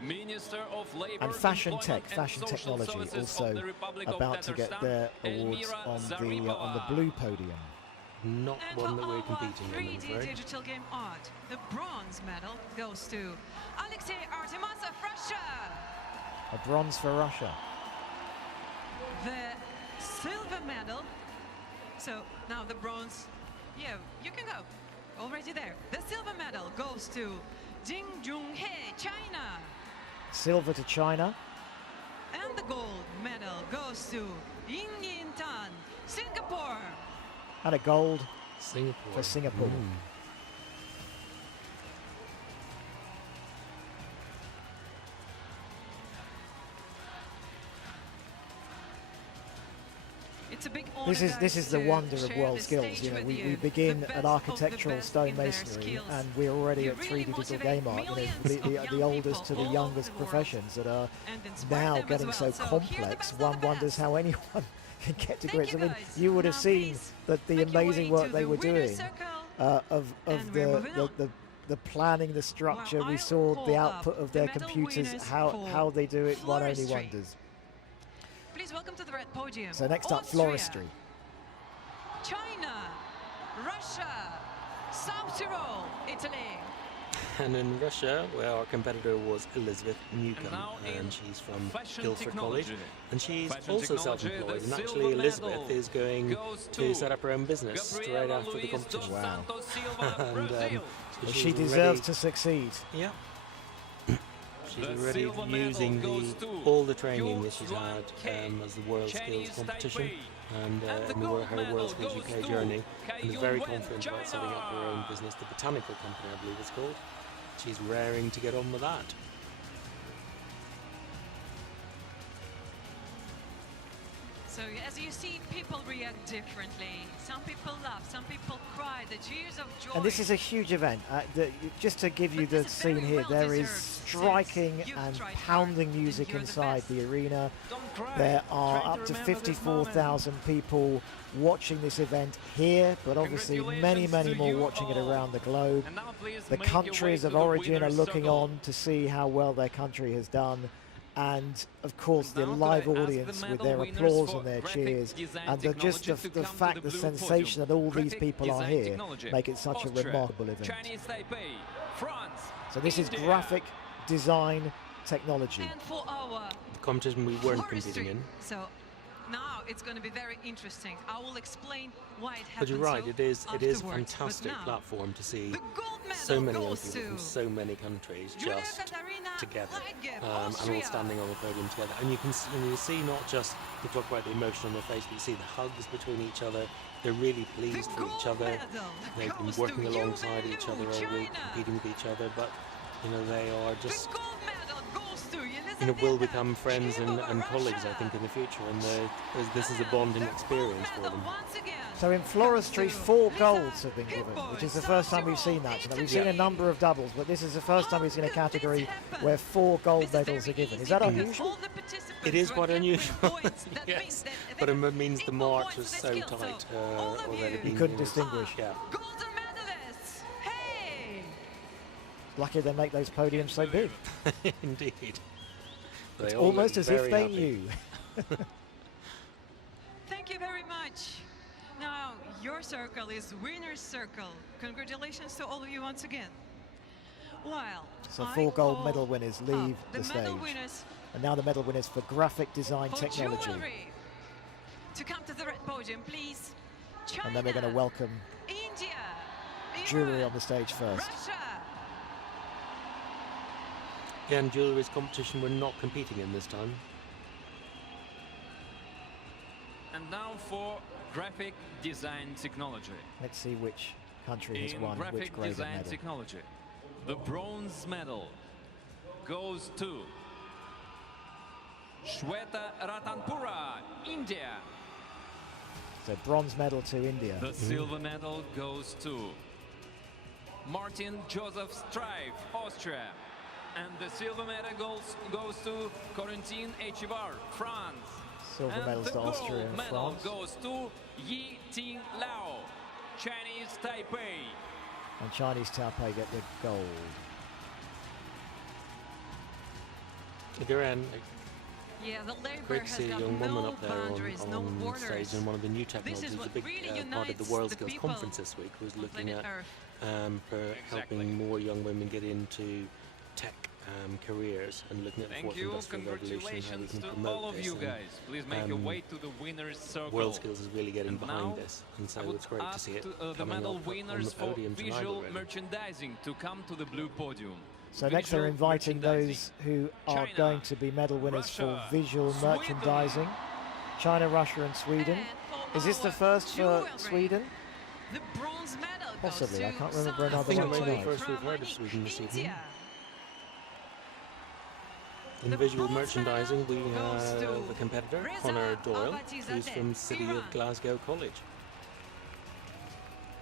Minister of Labor, And fashion Employment tech, fashion and Social technology Services of also the Republic of about to get Tatarstan, their awards Elmira on the Zaripova. blue podium. Not And one that for we're our competing in, I'm 3D afraid. digital game art, the bronze medal goes to Alexei Artemasov, Russia. A bronze for Russia. The silver medal. So now the bronze. Yeah, you can go. Already there. The silver medal goes to Jing Jung-hee, China. Silver to China. And the gold medal goes to Yin Yin Tan, Singapore. And a gold Singapore. for Singapore. It's a big honor, This is the guys, wonder to of share the WorldSkills. stage You know, with we you. begin The at best of the architectural best stone in their masonry, skills. and we're already You at really 3D digital motivate game art. You know, millions the, of the, young the oldest to people the all youngest over the world professions that are and inspire now them as getting well. so So, hear the complex. best of One the wonders best. how anyone can get to Thank grips. you, I mean, guys. you would have Now seen please that the make your amazing way work to they the were winner's doing circle. of And we're moving on. the planning, the structure. Well, we I'll saw call the up output of the their medal computers, winners how for they do it. One only floristry. wonders. Please welcome to the red podium. So next up, Austria, floristry. China, Russia, South Tyrol, Italy. And in Russia, where our competitor was Elizabeth Newcomb, now in and she's from fashion Guildford College, technology. and she's Fashion also technology, self-employed. the And actually, silver Elizabeth medal is going goes to to set up her own business straight Gabriela after the Luiz competition. dos Santos Silva, And Brazil. Well, she's she deserves already- to succeed. Yeah. She's The already silver medal using goes to all the training that she's Yuan had K, as the WorldSkills Chinese competition Taipei. and the in gold her medal WorldSkills goes UK to journey, and is Kai very Yun Wen, confident about setting up her own China. business, the botanical company, I believe it's called. She's raring to get on with that. So as you see, people react differently. Some people laugh, some people cry. The cheers of joy. And this is a huge event. Just to give you the scene here, there is striking and pounding music inside the arena. There are up to 54,000 people watching this event here, but obviously many more watching it around the globe. The countries of origin are looking on to see how well their country has done, and of course the live audience with their applause and their cheers, and just the fact, the sensation that all these people are here make it such a remarkable event. So this is graphic design technology. And for our The competition we weren't competing in. So now it's going to be very interesting. I will explain why it happened. But you're right, it is a afterwards. fantastic platform to see medal so many young goes people from to so many countries just together and all Austria. standing on the podium together. And you can see not just, you talk about the emotion on their face, but you see the hugs between each other. They're really pleased for each other. They've been working alongside each other all week, competing with each other, but you know, they are just, you know, will become friends and colleagues, I think, in the future, and this is a bonding experience for them. So in floristry, 4 golds have been given, which is the first time we've seen that. You know, we've seen a number of doubles, but this is the first time we've seen a category where 4 gold medals are given. Is that unusual? It is quite unusual, yes, but it means the march was so tight already. You couldn't distinguish. Yeah. Lucky they make those podiums so big. Indeed. It's almost as if they knew. Thank you very much. Now, your circle is winner's circle. Congratulations to all of you once again. While So 4 gold medal winners leave the stage. And now the medal winners for graphic design technology. Jewelry. To come to the red podium, please. China, And then we're going to welcome India, jewelry Iran, on the stage first. Russia. Again, jewellery's competition we're not competing in this time. And now for graphic design technology. Let's see which country has In won which graphic grade of design medal. technology, the bronze medal goes to Shweta Ratanpura, India. So bronze medal to India. The silver medal goes to Martin Joseph Strive, Austria. And the silver medal goes to Corentin Echevar, France. Silver and medals the to Austria and gold medal France. goes to Yi Ting Lao, Chinese Taipei. And Chinese Taipei get the gold. Again, Yeah, the labor great to has see a got young woman no up there boundaries, no on borders. stage, and one of the new This technologies, is a what big really part of unites the the WorldSkills people conference this week was on looking planet at Earth. for helping more young women get into tech careers and looking at the Thank fourth you, industrial revolution, how we congratulations can to promote all of this. you And, guys. Please make your way to the winner's circle. WorldSkills is really getting And behind now this, and I so would it's great to ask see it the coming medal up on winners the for podium tonight visual already. merchandising to come to the blue podium. So next they're Visual inviting merchandising. those who are China, going to be medal winners for Russia, visual Sweden. merchandising. China, Russia and Sweden. And Is this the our first for jewelry, Sweden? The bronze medal Possibly, goes I to can't remember I another think it one may be the tonight. first we've from heard of Sweden this evening. India. In The visual bronze merchandising, we medal goes have to a competitor, Reza Connor Doyle, Albatizadeh, who's from City Iran. of Glasgow College.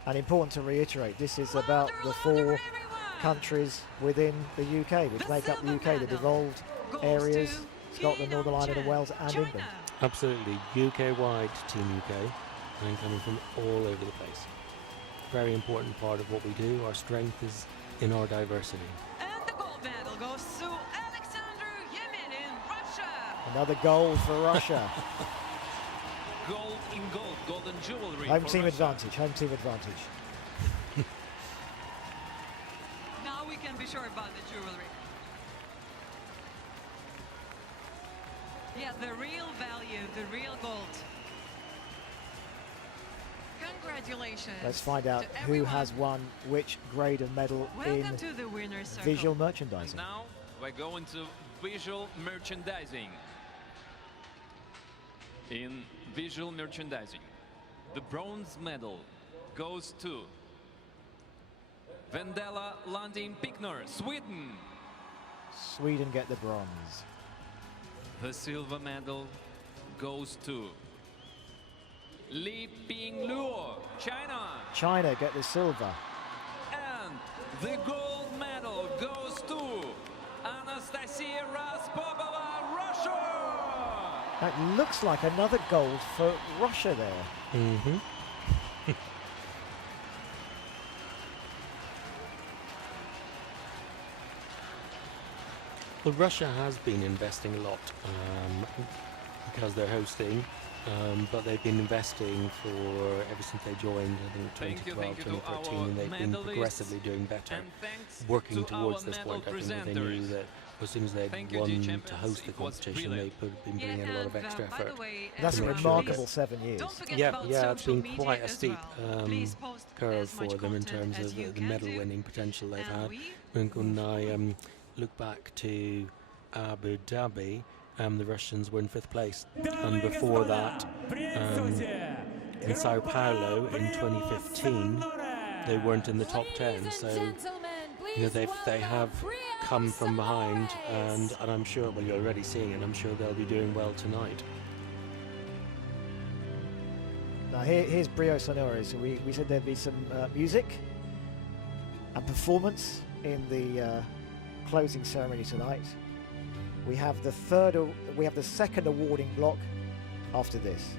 And important to reiterate, this is about the 4 countries within the UK, which make up the UK, the devolved areas, Scotland, Northern Ireland and Wales and England. Absolutely, UK-wide Team UK, and coming from all over the place. Very important part of what we do. Our strength is in our diversity. And the gold medal goes to Alexander Yemin in Russia. Another gold for Russia. Gold in gold, golden jewelry. Home for team Russia. advantage, home team advantage. Now we can be sure about the jewelry. Yeah, the real value, the real gold. Congratulations. Let's find out to who everyone. has won which grade of medal Welcome in to the winner's circle. visual And merchandising. now we're going to visual merchandising. In visual merchandising, the bronze medal goes to Vendela Landin Pickner, Sweden. Sweden get the bronze. The silver medal goes to Li Ping Luo, China. China get the silver. And the gold medal goes to Anastasia Raspopova, Russia. That looks like another gold for Russia there. Mm-hmm. Well, Russia has been investing a lot because they're hosting, but they've been investing for ever since they joined, I think 2012, 2013, and they've been progressively doing better, working towards this point. I think they knew that as soon as they'd won to host the competition, they'd been putting in a lot of extra effort. That's a remarkable 7 years. Yeah, it's been quite a steep curve for them in terms of the medal winning potential they've had. When I look back to Abu Dhabi, the Russians were in 5th place, and before that in Sao Paulo in 2015 they weren't in the top 10, so you know they have come from behind, and I'm sure, well, you're already seeing it, I'm sure they'll be doing well tonight. Now here's Brio Sonore. So we said there'd be some music and performance in the closing ceremony tonight. We have the second awarding block after this.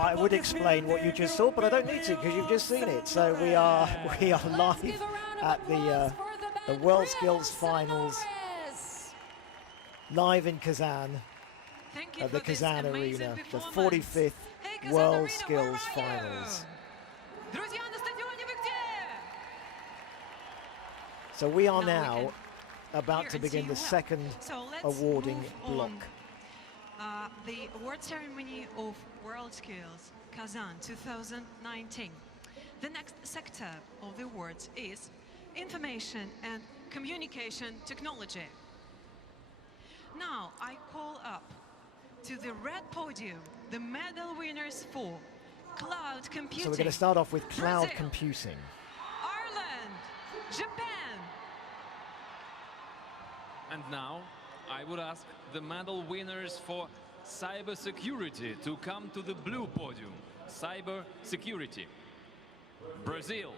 I would explain what you just saw, but I don't need to because you've just seen it. So we are live at the WorldSkills finals, live in Kazan, at the Kazan Arena, the 45th WorldSkills finals. So we are now about to begin the second awarding block. The award ceremony of WorldSkills Kazan 2019. The next sector of the awards is Information and Communication Technology. Now I call up to the red podium the medal winners for cloud computing. So we're going to start off with cloud Brazil, computing. Ireland, Japan. And now I would ask the medal winners for cybersecurity to come to the blue podium. Cybersecurity. Brazil,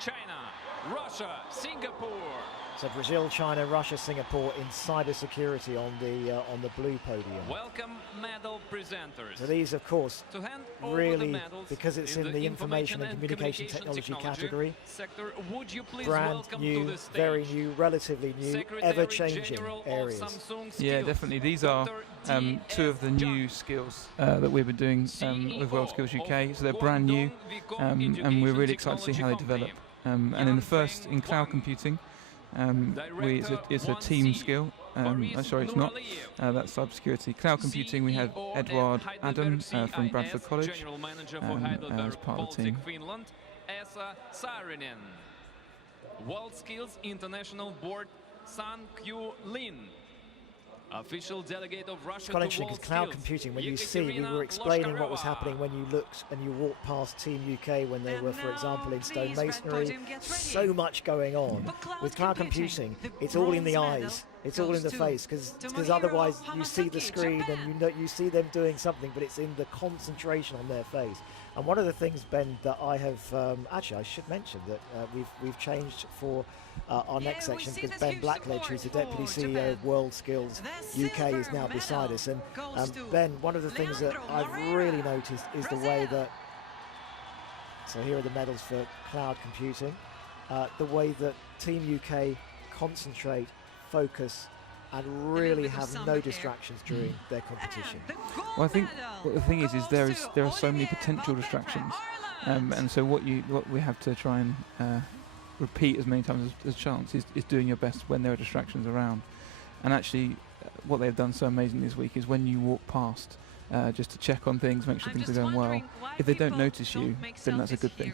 China, Russia, Singapore. So Brazil, China, Russia, Singapore in cybersecurity on the blue podium. Welcome, medal presenters. So these, of course, to hand over really, the medals because it's in the information and communication technology category, sector, would you please brand welcome new, to the stage, very new, relatively new, ever-changing areas. Yeah, definitely. These are two of the new skills that we've been doing with WorldSkills UK. So they're brand new, and we're really excited to see how they develop. And in the first, in cloud computing, it's a team skill. Sorry, it's not. That's cybersecurity. Cloud computing, we have Edward Adam from Bradford College as part of the team. WorldSkills International Board, San Q Lin. Official delegate of Russia It's quite interesting because cloud computing, when you see, we were explaining what was happening when you looked and you walked past Team UK when they were, for example, in stonemasonry. So much going on. With cloud computing, it's all in the eyes, it's all in the face, because otherwise you see the screen and you see them doing something, but it's in the concentration on their face. And one of the things, Ben, that I have, actually I should mention that we've changed for our next section, because Ben Blackledge, who's the Deputy CEO of WorldSkills UK, is now beside us. And Ben, one of the things that I've really noticed is the way that, so here are the medals for cloud computing, the way that Team UK concentrate, focus, and really have no distractions during their competition. Well, I think what the thing is there are so many potential distractions, and so what we have to try and repeat as many times as chance is doing your best when there are distractions around. And actually, what they've done so amazing this week is when you walk past, just to check on things, make sure things are going well. If they don't notice you, then that's a good thing.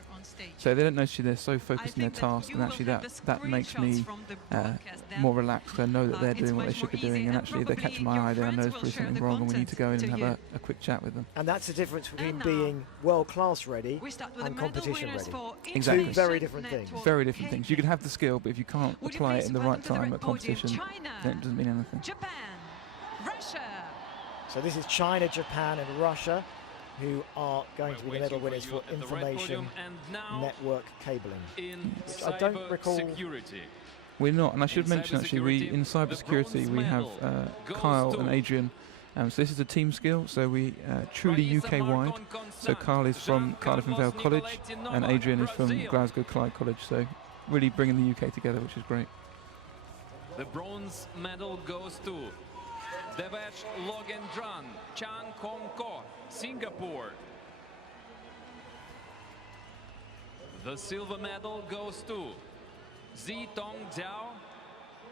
So if they don't notice you, they're so focused on their task, and actually that makes me more relaxed. I know that they're doing what they should be doing, and actually if they catch my eye, then I know there's probably something wrong and we need to go in and have a quick chat with them. And that's the difference between being world-class ready and competition ready. Exactly. Two very different things. Very different things. You can have the skill, but if you can't apply it in the right time at competition, then it doesn't mean anything. Japan, Russia. So this is China, Japan and Russia, who are going to be the medal winners for information network cabling, which I don't recall. We're not, and I should mention actually, in cybersecurity we have Kyle and Adrian. So this is a team skill, so we truly UK-wide. So Kyle is from Cardiff and Vale College, and Adrian is from Glasgow Clyde College. So really bringing the UK together, which is great. The bronze medal goes to Devesh Logendran, Chang Kong Ko, Singapore. The silver medal goes to Zitong Jiao,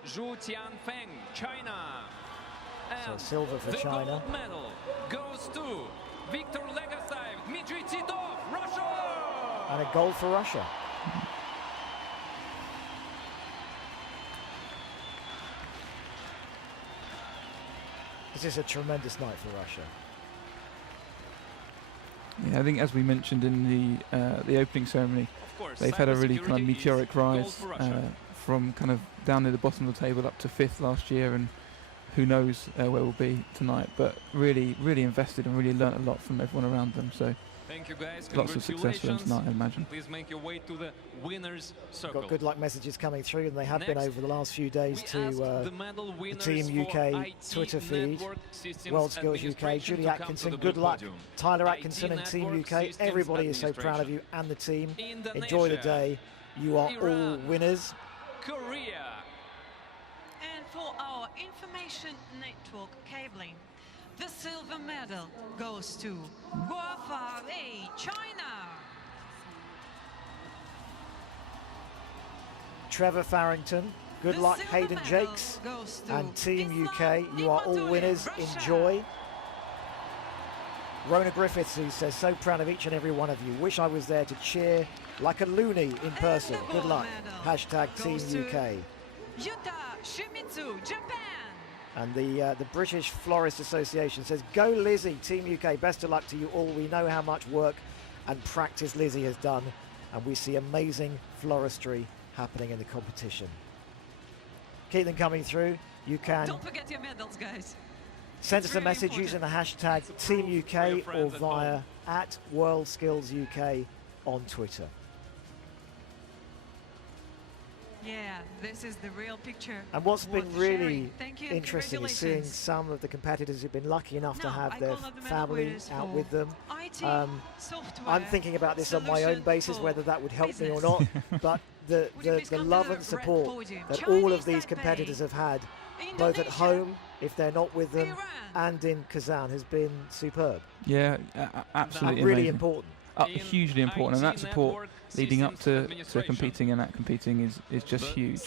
Zhu Tianfeng, China. And so silver for the China. Gold medal goes to Viktor Legasaev, Dmitry Titov, Russia. And a gold for Russia. This is a tremendous night for Russia. Yeah, I think as we mentioned in the opening ceremony, they've had a really kind of meteoric rise from kind of down near the bottom of the table up to 5th last year, and who knows where we'll be tonight. But really invested and really learnt a lot from everyone around them. So Thank you, guys. Lots of success for them tonight, I imagine. Please make your way to the winners' circle. Got good luck messages coming through, and they have been over the last few days to the Team UK Twitter feed, WorldSkills UK, Julie Atkinson, good luck. Tyler Atkinson and Team UK, everybody is so proud of you and the team. Enjoy the day. You are all winners. Korea. And for our information network cabling, the silver medal goes to Guafei, China. Trevor Farrington, good luck. Hayden Jakes and Team UK, you are all winners. Enjoy. Rona Griffiths, who says, so proud of each and every one of you. Wish I was there to cheer like a loony in person. Good luck. Hashtag Team UK. Yuta Shimizu, Japan. And the British Florist Association says, go Lizzie, Team UK, best of luck to you all. We know how much work and practice Lizzie has done, and we see amazing floristry happening in the competition. Keep them coming through. You can don't forget your medals, guys. Send us a message using the hashtag Team UK or via @WorldSkillsUK on Twitter. Yeah, this is the real picture. And what's been really interesting is seeing some of the competitors who've been lucky enough to have their family out with them. I'm thinking about this on my own basis, whether that would help me or not, but the love and support that all of these competitors have had, both at home, if they're not with them, and in Kazan, has been superb. Yeah, absolutely and really amazing. important. Hugely important, and that support leading up to competing and at competing is just huge.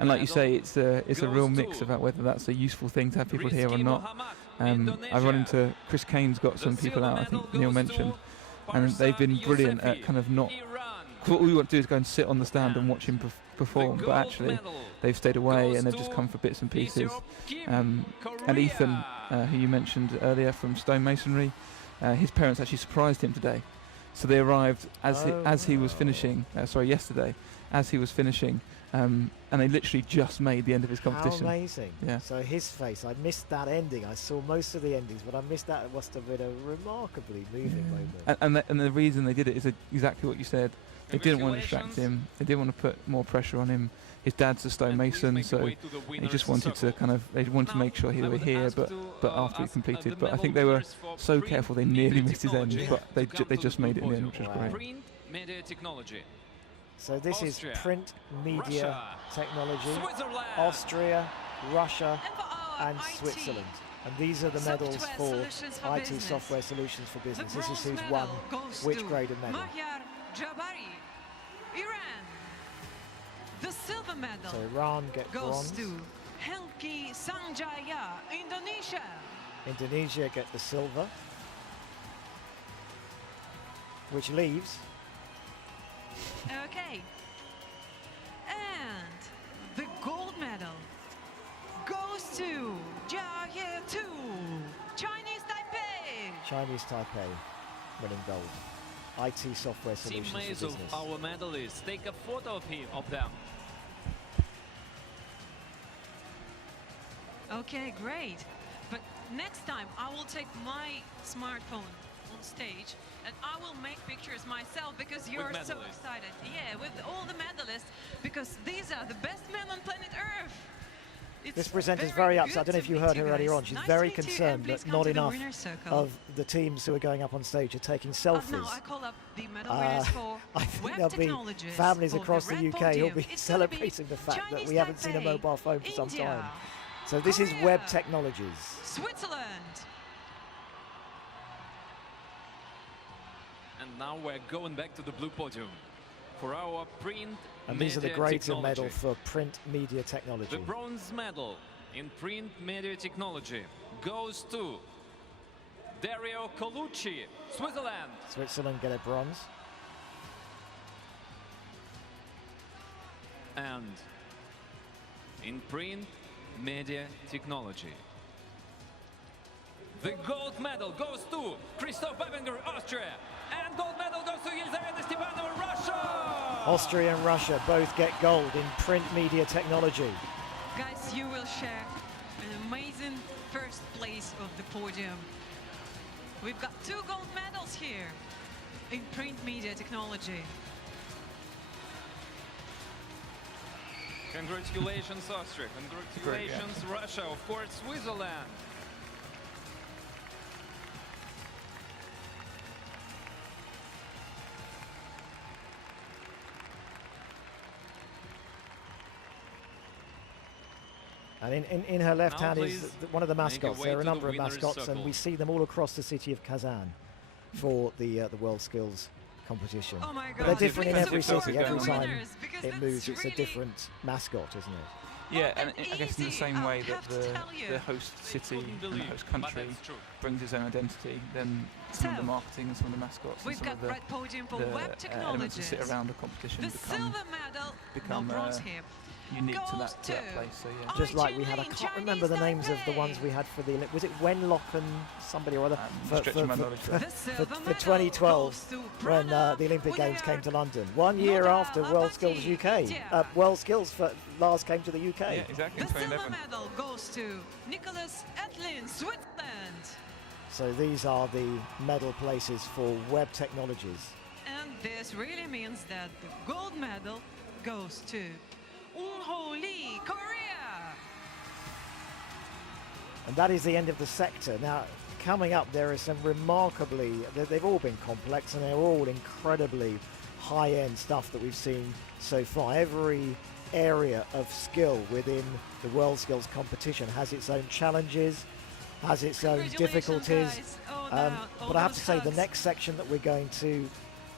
And like you say, it's a real mix about whether that's a useful thing to have people here or not. I've run into Chris Kane's got some people out, I think Neil mentioned, and they've been brilliant at kind of not. What we want to do is go and sit on the stand and watch him perform, but actually they've stayed away and they've just come for bits and pieces. And Ethan, who you mentioned earlier from stonemasonry, his parents actually surprised him today. So they arrived as he was finishing, yesterday, as he was finishing, and they literally just made the end of his competition. How amazing. Yeah. So his face, I missed that ending. I saw most of the endings, but I missed that. It must have been a remarkably moving moment. And the reason they did it is exactly what you said. They didn't want to distract him. They didn't want to put more pressure on him. His dad's a stonemason, so he just wanted to they wanted to make sure he was here, but after he completed. But I think they were so careful they nearly missed his end, but they just made it in the end, which was great. Print media technology. So this is print media technology, Switzerland, Austria, Russia, and Switzerland. And these are the medals for IT Software Solutions for Business. This is who's won which grade of medal. Jabari, Iran. The silver medal So Iran get goes bronze. to Helki Sanjaya, Indonesia. Indonesia get the silver, which leaves Okay. And the gold medal goes to Jia Tu, Chinese Taipei. Chinese Taipei winning gold. IT Software Solutions for Teammates of Business. our medalists, take a photo of them. Okay, great. But next time I will take my smartphone on stage and I will make pictures myself because you're so excited. Yeah, with all the medalists, because these are the best men on planet Earth. This presenter is very upset. I don't know if you heard her earlier on. She's very concerned that not enough of the teams who are going up on stage are taking selfies. Now I call up the medal winners for I think web there'll be technologies families for across the red UK who'll podium. be It's gonna be celebrating the fact that Chinese we haven't seen a Taipei, mobile phone for some India, time. So this is Korea, web technologies. Switzerland. And now we're going back to the blue podium for our print And media these are the grades in technology. medal for print media technology. The bronze medal in print media technology goes to Dario Colucci, Switzerland. Switzerland get a bronze. And in print media technology, the gold medal goes to Christoph Babinger, Austria. And gold medal goes to Yelizaveta Stepanova, Russia. Austria and Russia both get gold in print media technology. Guys, you will share an amazing first place of the podium. We've got 2 gold medals here. in print media technology. Congratulations, Austria. Congratulations, Russia. Of course, Switzerland. And in her left hand is please one of the make your mascots. way There are a to the number of winner's mascots, and circle. we see them all across the city of Kazan for the WorldSkills competition. Oh my But they're God, different in please every support city. the Every time winners, because it that's moves, it's a really different mascot, isn't it? Yeah, and I guess in the easy, same I'll way that have to tell you. the host city couldn't and the believe, host but country that's true. brings its own identity, then some of the So, marketing and some of the mascots and We've some got of the, red podium for the web elements that technologies. sit around the competition The become silver medal, no become, bronze uh, here. unique to goes that to place. So yeah. Just like we had, I can't remember the names of the ones we had for the was it Wenlock and somebody or other stretching my knowledge there. for 2012 when the Olympic Games came to London. 1 year after WorldSkills UK, WorldSkills for Lars came to the UK. Yeah, exactly. The silver 2011. medal goes to Nicholas Etlin, Switzerland. So these are the medal places for web technologies. And this really means that the gold medal goes to Eun-ho Lee, Korea. And that is the end of the sector. Now, coming up, there are some remarkably, they've all been complex and they're all incredibly high-end stuff that we've seen so far. Every area of skill within the WorldSkills competition has its own challenges, has its own difficulties. Guys. Oh, But I have to those say, the hugs. next section that we're going to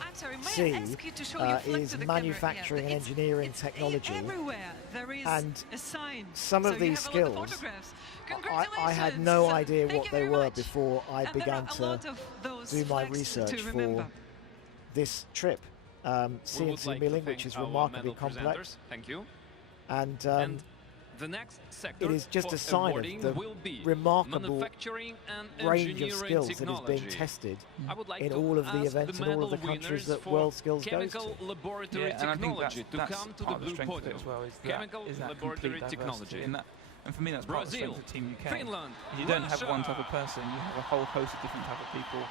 I'm sorry, may see I ask you to show your flag is to the camera? manufacturing Yeah, and engineering it's technology. Everywhere there is And a sign. some of So you these have a lot of skills, photographs. I had no Congratulations. idea Thank what you they very were much. before I And there began are a to lot of those do my flags research to remember. for this trip. We would CNC like milling, to which thank is our remarkably medal complex, presenters. Thank you. and The next sector it is just for a sign of awarding the will be remarkable manufacturing and range of engineering skills that is being technology. tested I would like in to all of the ask events the and all of the medal countries winners that for WorldSkills goes chemical to. laboratory Yeah, and I think technology to that's come to the part of the blue strength of it podium. as well. Is Chemical that laboratory complete technology. diversity. And for me, that's part of the Brazil, strength of Team UK. Finland, You don't have one Russia. type of person. You have a whole host of different type of people.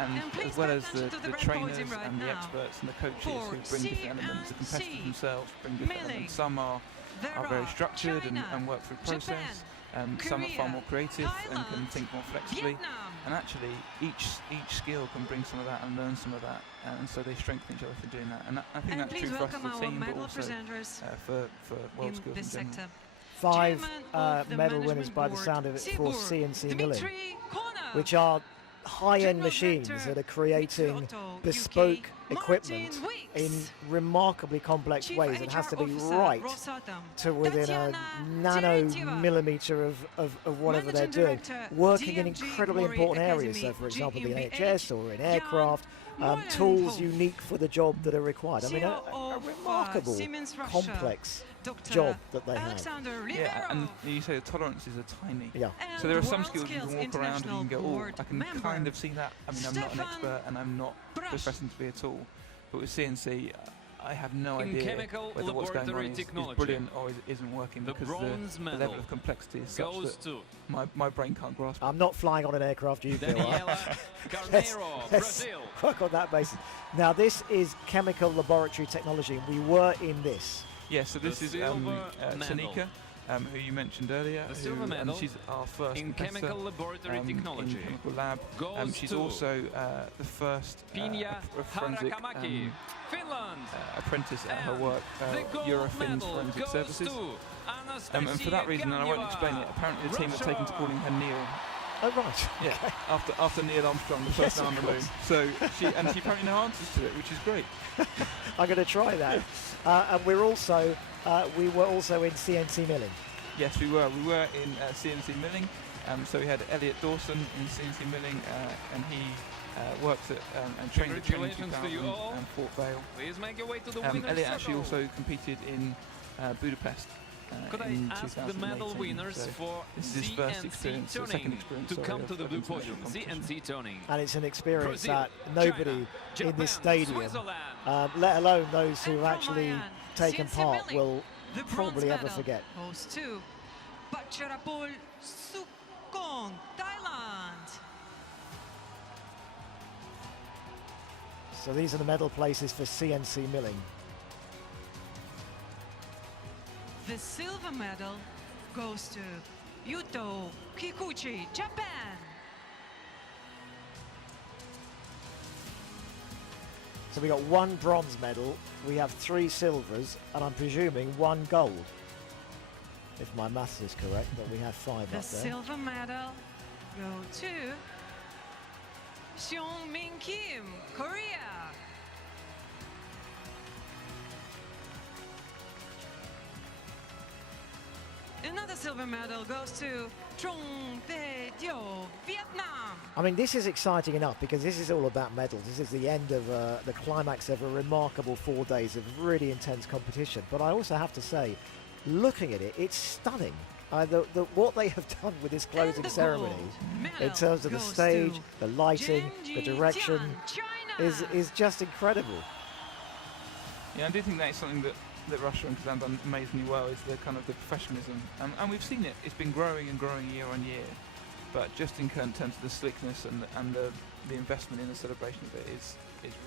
And please as well pay as the, attention to the the red trainers podium right and the now. experts and the coaches For who bring different elements, the competitors CNC themselves bring different milling. elements. Some are There very are structured China, and work through Japan, process. Some are far Korea, more creative and can Thailand, think more flexibly. Vietnam. And actually, each skill can bring some of that and learn some of that, and so they strengthen each other for doing that. And I think And that's please true for us as welcome a our team, but medal also presenters for in WorldSkills this in general. sector. 5 Chairman of the medal winners management by the board, sound of it for Tibor CNC milling, Dmitry Konov, which are high-end General machines Director, that are creating Otto, bespoke UK, equipment Martin in Weeks, remarkably complex Chief ways. It has to HR be Officer, right Rosatom, to within Tatiana a Terentьeva, millimeter of whatever they're Managing doing, Director, working in DMG incredibly Mori important areas, Academy, so for example the GmbH, NHS or in Jan aircraft, tools unique for the job that are required. I mean, a CEO of, remarkable, Siemens Russia, complex Dr. job that they have. Alexander Yeah, Rivero, and you say the tolerances are tiny. Yeah. So there are and some skills you WorldSkills can walk around and you can go, oh, Board I can member, kind of see that. I mean, I'm not an Stefan expert and I'm not Brush. professing to be at all. But with CNC, I have no In idea chemical whether what's going on laboratory is technology, brilliant or isn't working the because bronze the medal level of complexity is such goes that to my brain can't grasp it. I'm not flying on an aircraft, you Bill. Daniela Let's Carneiro, Brazil. work on that basis. Now, this is chemical laboratory technology, and we were in this. Yeah, so this The is silver medal. Tanika, who you mentioned earlier. The silver and medal she's our first in competitor, chemical laboratory technology in chemical lab. goes She's to also the first Pinya forensic Harakamaki, Finland. apprentice at her And work, the gold Eurofin's medal Forensic goes Services. to And for that reason, and I won't Anastasia explain it, apparently the team have taken to Russia. calling her Neil. Oh, right. Yeah, after Neil Armstrong, the Yes, first man on of the moon. course. So she apparently know answers to it, which is great. I'm going to try that. And we were also in CNC milling. Yes, we were. We were in CNC milling. So we had Elliot Dawson in CNC milling, and he works at and trained at Training Congratulations to you 2000 all. and Fort Vale. Please make your way to the winner's Elliot actually circle. also competed in Budapest. Could I in ask the 2018, medal winners so for this is his first CNC experience, or second tuning experience, to sorry, come of- to the of blue international podium? competition. CNC tuning. And it's an experience Brazil, that nobody China, in this Japan, stadium, Switzerland. let alone those who And have from actually Mayan, taken CNC part, milling, will the bronze probably ever medal forget. goes to Pacharapol Sukong, Thailand. So these are the medal places for CNC milling. The silver medal goes to Yuto Kikuchi, Japan. So we got 1 bronze medal, we have 3 silvers, and I'm presuming 1 gold. If my maths is correct, but we have 5 The up there. silver medal go to Seung-min Kim, Korea. Another silver medal goes to Trung Tae-dio, Vietnam. I mean, this is exciting enough because this is all about medals. This is the end of the climax of a remarkable 4 days of really intense competition. But I also have to say, looking at it, it's stunning. What they have done with this closing ceremony, in terms of the stage, the lighting, the direction, is just incredible. Yeah, I do think that is something that Russia and Kazan done amazingly well, is the kind of the professionalism. And we've seen it. It's been growing and growing year on year. But just in terms of the slickness and the investment in the celebration of it is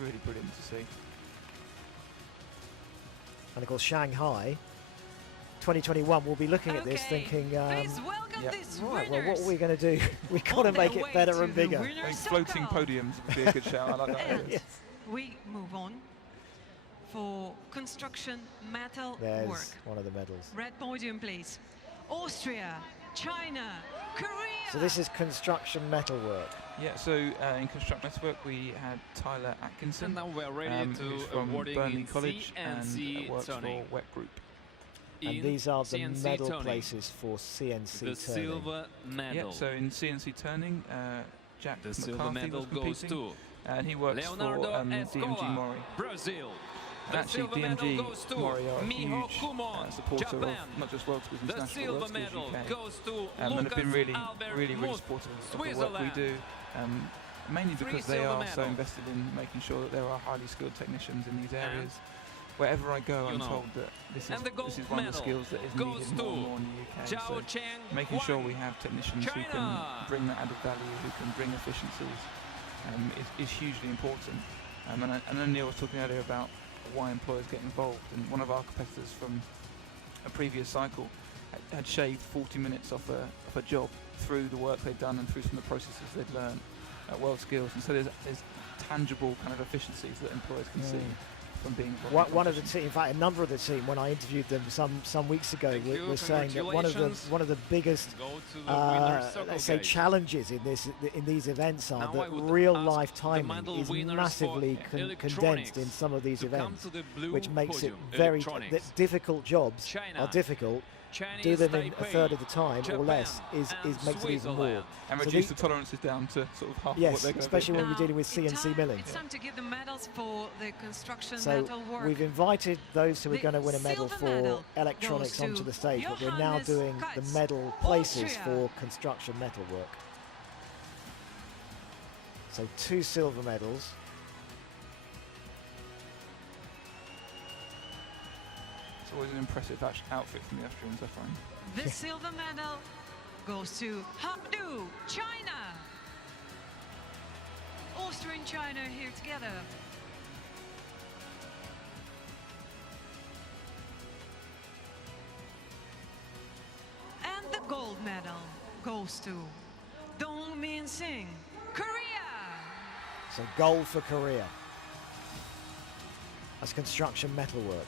really brilliant to see. And of course, Shanghai 2021, we'll be looking at this thinking, please welcome these right, winners. well, what are we going to do? We've got to make it better and bigger. I think floating podiums would be a good shout. I like that. And we move on for construction metal There's work. one of the medals. Red podium, please. Austria, China, Korea. So this is construction metal work. Yeah, so in construct metalwork we had Tyler Atkinson. And now we're ready who's to from awarding Burnley in College CNC and works turning. for Wet Group. And these are the CNC medal turning. places for CNC The turning. silver medal. Yeah, so in CNC turning, Jack The McCarthy silver medal was goes competing, to and he works Leonardo for DMG Escola, Mori. Brazil. The Actually, silver medal DMG goes to Mori are a Miho huge Kumon, supporter Japan. of not just WorldSkills The International, silver WorldSkills medal UK, goes to and have been Lucas really, Albert really Muth, supportive of the work we Switzerland. do. Mainly because they silver are so medals. invested in making sure that there are highly skilled technicians in these areas. Wherever I go, I'm told that this is one of the skills that is needed more and more in the UK. So making sure we have technicians who can bring that added value, who can bring efficiencies, is hugely important. And I know Neil was talking earlier about why employers get involved, and one of our competitors from a previous cycle had shaved 40 minutes off a job through the work they'd done and through some of the processes they'd learned at WorldSkills. And so there's tangible kind of efficiencies that employers can see from being involved. One of the team, in fact, a number of the team, when I interviewed them some weeks ago, was saying that one of the biggest, let's say, challenges in these events are that real life timing is massively condensed in some of these events, which makes it very that difficult jobs are difficult. Do them in a third of the time or less makes it even more. And so reduce the tolerances down to sort of half of what yes, they're going especially to do. when you're dealing with CNC milling. It's time to give the medals for the construction So metal work. we've invited those who are The going to win a medal silver for medal electronics goes onto to the stage, but we're now Johannes doing the Kutz, medal places Austria. for construction metal work. So 2 silver medals. It's always an impressive outfit from the Austrians, I find. The silver medal goes to Hangzhou, China. Austria and China here together. And the gold medal goes to Dongmin Singh, Korea. So gold for Korea. That's construction metal work.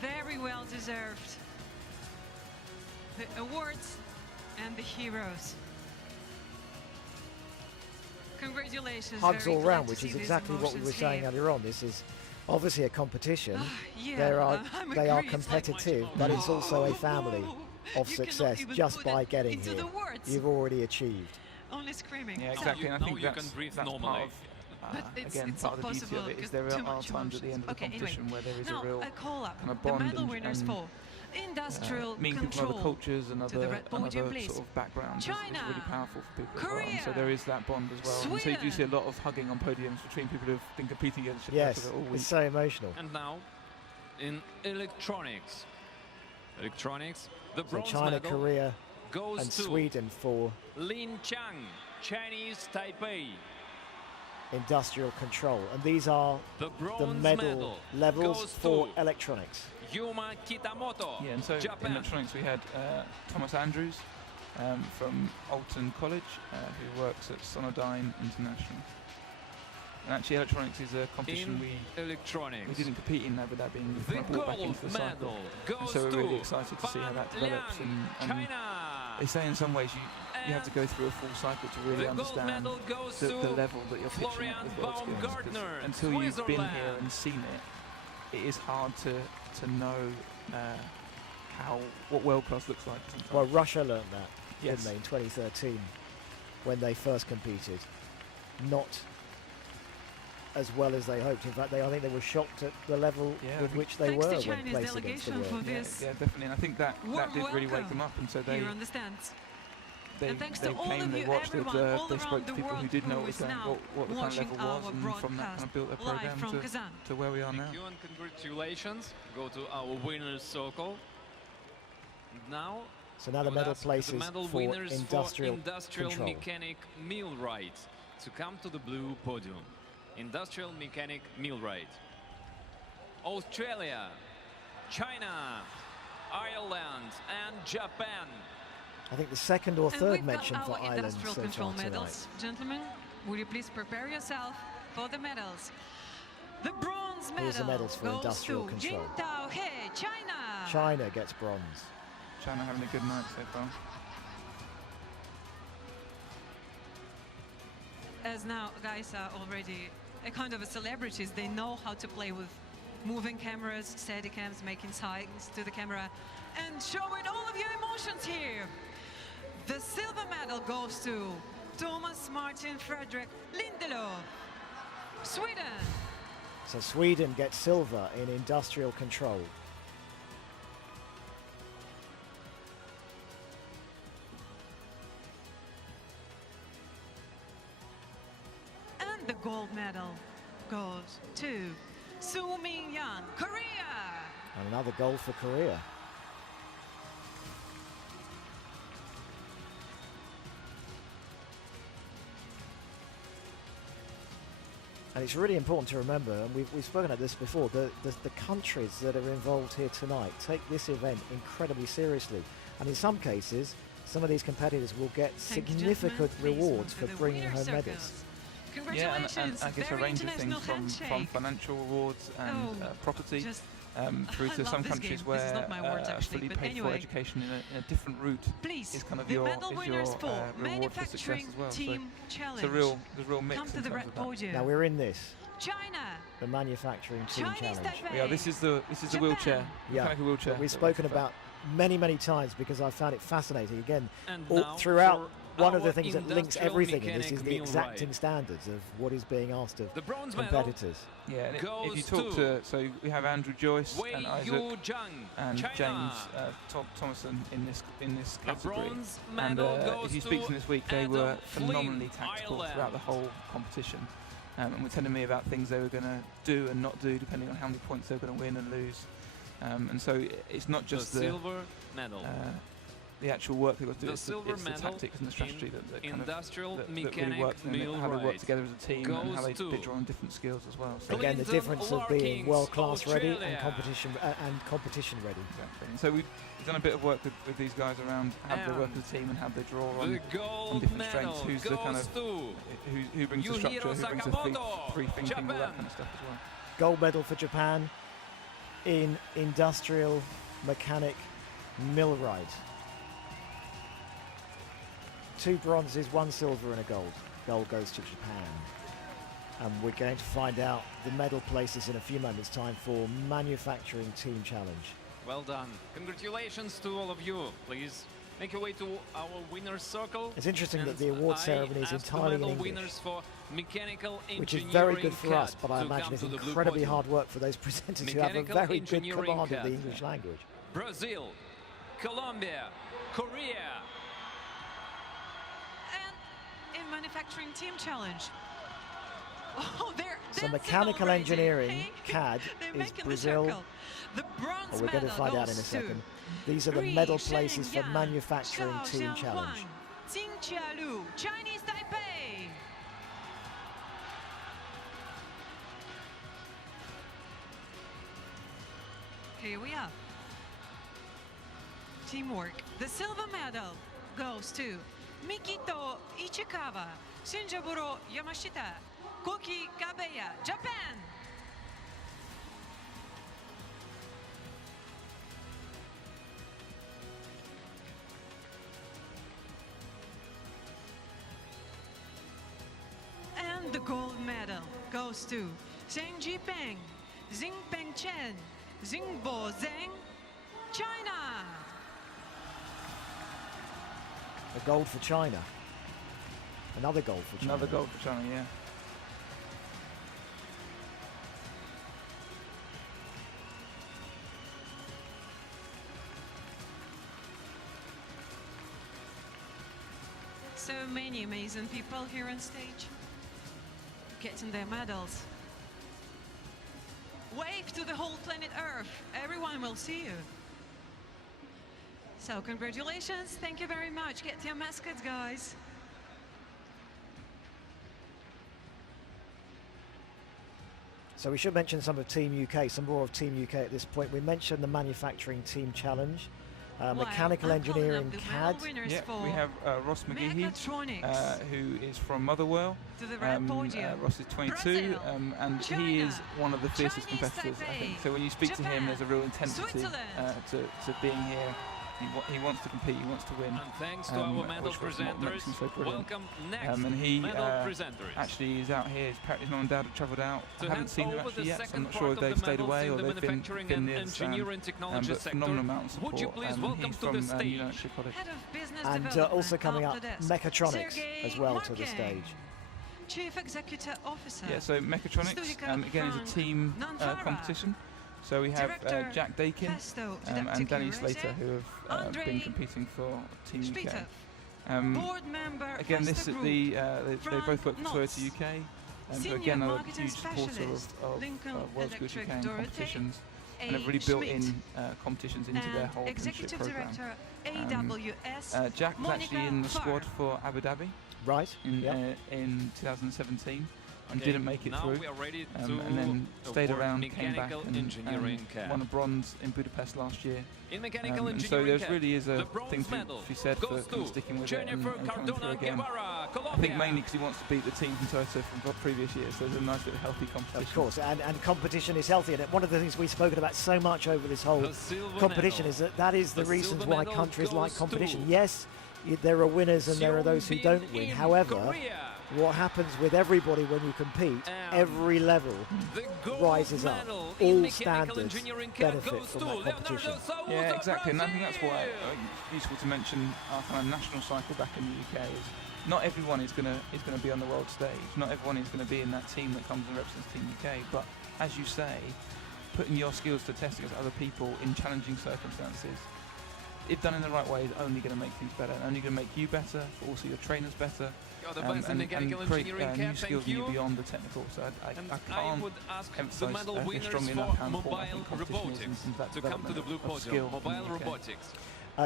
Very well deserved. The awards and the heroes. Congratulations. Hugs very all glad round, to which see is these exactly what we were emotions saying here. earlier on. This is obviously a competition. Yeah, They are competitive, but it's also a family of You success cannot even just put by it getting into here. the words. You've already achieved. Only screaming. Yeah, exactly. And I think that's part of, But it's again, part of the beauty of it is there are times at the end of the competition where there is now, a real I call up kind of the bond medal winners and for industrial meeting people control. from other cultures and To the other, red podium, please. sort of backgrounds is China, really powerful for people as well. Korea, And so there is that bond as well. And so you do see a lot of hugging on podiums between people who've been competing against each other Yes, all week. it's so emotional. And now in electronics. The So bronze China, medal Korea, goes and to Sweden for Lin Chang, Chinese Taipei. industrial control. And these are The the bronze medal levels goes for to electronics. Yuma Kitamoto, Yeah, and so in Japan. electronics we had Thomas Andrews from Alton College, who works at Sonodyne International. And actually, electronics is a competition we didn't compete in, but that being kind of brought back into the cycle. And so we're really excited to see how that develops. And they say in some ways you have to go through a full cycle to really understand the level that you're pitching at with WorldSkills. Because until you've been here and seen it, it is hard to know what world class looks like. Sometimes. Well, Russia learned that, Yes. didn't they, in 2013 when they first competed. Not as well as they hoped. In fact, I think they were shocked at the level with which they Thanks were to when Chinese placed against the delegation world. for this. Yeah, definitely. And I think that did really wake them up. And so they Here on the stands. they And thanks to came, all of they you, watched, they everyone, observed, all they around spoke to the people who world did know who what was is going, now what the kind of watching level was, our and from that kind of built their live from program Kazan. to where we are now. Thank you and congratulations. Go to our winner's circle. Now, So now the I would medal ask places the medal for winners industrial control. mechanic millwright to come to the blue podium. Industrial mechanic millwright. Australia, China, Ireland, and Japan. I think the second or And third we've mention got for our Ireland industrial so control far medals. tonight. Gentlemen, would you please prepare yourself for the medals? The bronze medal Here's the medals for goes industrial to control. Jintao He, China. China gets bronze. China having a good night so far. As now guys are already a kind of a celebrities, they know how to play with moving cameras, steady cams, making signs to the camera, and showing all of your emotions here. The silver medal goes to Thomas Martin Frederick Lindelof, Sweden. So Sweden gets silver in industrial control. And the gold medal goes to Soo Min-yan, Korea. And another gold for Korea. And it's really important to remember, and we've spoken about this before, the countries that are involved here tonight take this event incredibly seriously. And in some cases, some of these competitors will get significant rewards for bringing home medals. Yeah, and I guess a range of things from financial rewards and property through to some countries where fully paid for education in a different route is kind of your reward for success as well. So it's a real mix in terms of that. Now we're in this. China. The manufacturing team challenge. Yeah, this is the wheelchair, mechanical wheelchair. We've spoken about many times because I found it fascinating. Again, now throughout, for one of the our things that links industrial everything in this is mechanic the exacting millwright. standards of what is being asked of The bronze medal competitors. Yeah, and if you goes talk to, so we have Andrew Joyce Wei and Isaac Yu Zhang, and China. James Thomason in this The category. bronze And medal if goes you speak to them this week, they Adam were Flynn, phenomenally tactical Ireland. throughout the whole competition. And were telling me about things they were going to do and not do depending on how many points they were going to win and lose. And so it's not just the silver medal. The actual work they've got to do, The it's silver the medal tactics and the strategy that kind industrial of really mechanic works and how they work millwright together as a team and how they goes to draw on different skills as well. So Again, the Clinton difference of being Larkins, world-class ready and Australia. competition ready. Exactly. And so we've done a bit of work with these guys around how they work as a team and how they draw on different strengths. Who's the kind of who brings the structure, who brings the free thinking, all that kind of stuff as well. Gold medal for Japan in industrial mechanic millwright. 2 bronzes, 1 silver and a gold. Gold goes to Japan. And we're going to find out the medal places in a few moments' time for manufacturing team challenge. Well done. Congratulations to all of you. Please make your way to our winner's circle. It's interesting that And the award I ceremony is ask the entirely in medal English, winners for mechanical which is very good for us, engineering but I cut imagine to it's come to the blue incredibly podium. hard work for those presenters who have a Mechanical very good engineering command of cut. the English language. Brazil, Colombia, Korea. In manufacturing team challenge, Oh, they're So dancing mechanical already. engineering, Hey, CAD, they're is making the Brazil. circle. The bronze We're going to medal find out in a goes second. to These are the Ri medal places for Shengyan, manufacturing Zhao team Xianghuan, challenge. Jing Jialu, Chinese Taipei. Here we are. Teamwork. The silver medal goes to Mikito Ichikawa, Shinjaburo Yamashita, Koki Kabeya, Japan. And the gold medal goes to Zheng Jipeng, Xingpeng Chen, Xingbo Zheng, China. A gold for China. Another gold for China. Another gold for China, yeah. So many amazing people here on stage getting their medals. Wave to the whole planet Earth. Everyone will see you. So congratulations. Thank you very much. Get your mascots, guys. So we should mention some of Team UK, some more of Team UK at this point. We mentioned the manufacturing team challenge, mechanical engineering CAD. Yeah, we have Ross McGeehee, who is from Motherwell. Ross is 22, and he is one of the fiercest competitors, I think. So when you speak to him, there's a real intensity to being here. He wants to compete, he wants to win. And thanks to our medal presenters. Welcome next and he medal presenters. actually is out here. His mom and dad have travelled out. To I haven't seen them hand actually over yet, the so I'm not second sure if part they've of the stayed away or medals in they've the been manufacturing and near the stand. engineering technology But sector. phenomenal amount of support. Would you please welcome he's to from the stage New Hampshire College. And also coming up, mechatronics as well to the stage. Chief Executive Officer. Yeah, so mechatronics again is a team competition. So we have Jack Dakin and Danny Slater, who have been competing for Team UK. Board member again, this is they both work for Toyota UK, who again are a huge supporter of WorldSkills UK and competitions, and have really built in competitions into their whole apprenticeship program. Jack was actually in the squad for Abu Dhabi, right? In 2017. And didn't make it through, and then stayed around, came back, and won a bronze in Budapest last year. In mechanical And so there engineering really is a the thing bronze to be said for sticking with it and coming through again. I think mainly because he wants to beat the team from Toyota from previous years, so there's a nice little healthy competition. Of course, and competition is healthy, and one of the things we've spoken about so much over this whole competition is that is the reasons why countries like competition. Yes, there are winners and there are those who don't win. However, what happens with everybody when you compete, every level rises up. All standards benefit from that competition. Yeah, exactly, and I think that's why it's useful to mention our kind of national cycle back in the UK is not everyone is going to be on the world stage. Not everyone is going to be in that team that comes and represents Team UK. But as you say, putting your skills to test against other people in challenging circumstances, if done in the right way, is only going to make things better, only going to make you better, but also your trainers better. And create new skills in you beyond the technical. So I can't emphasize strongly enough how important competition is in that development of skill. Mobile robotics.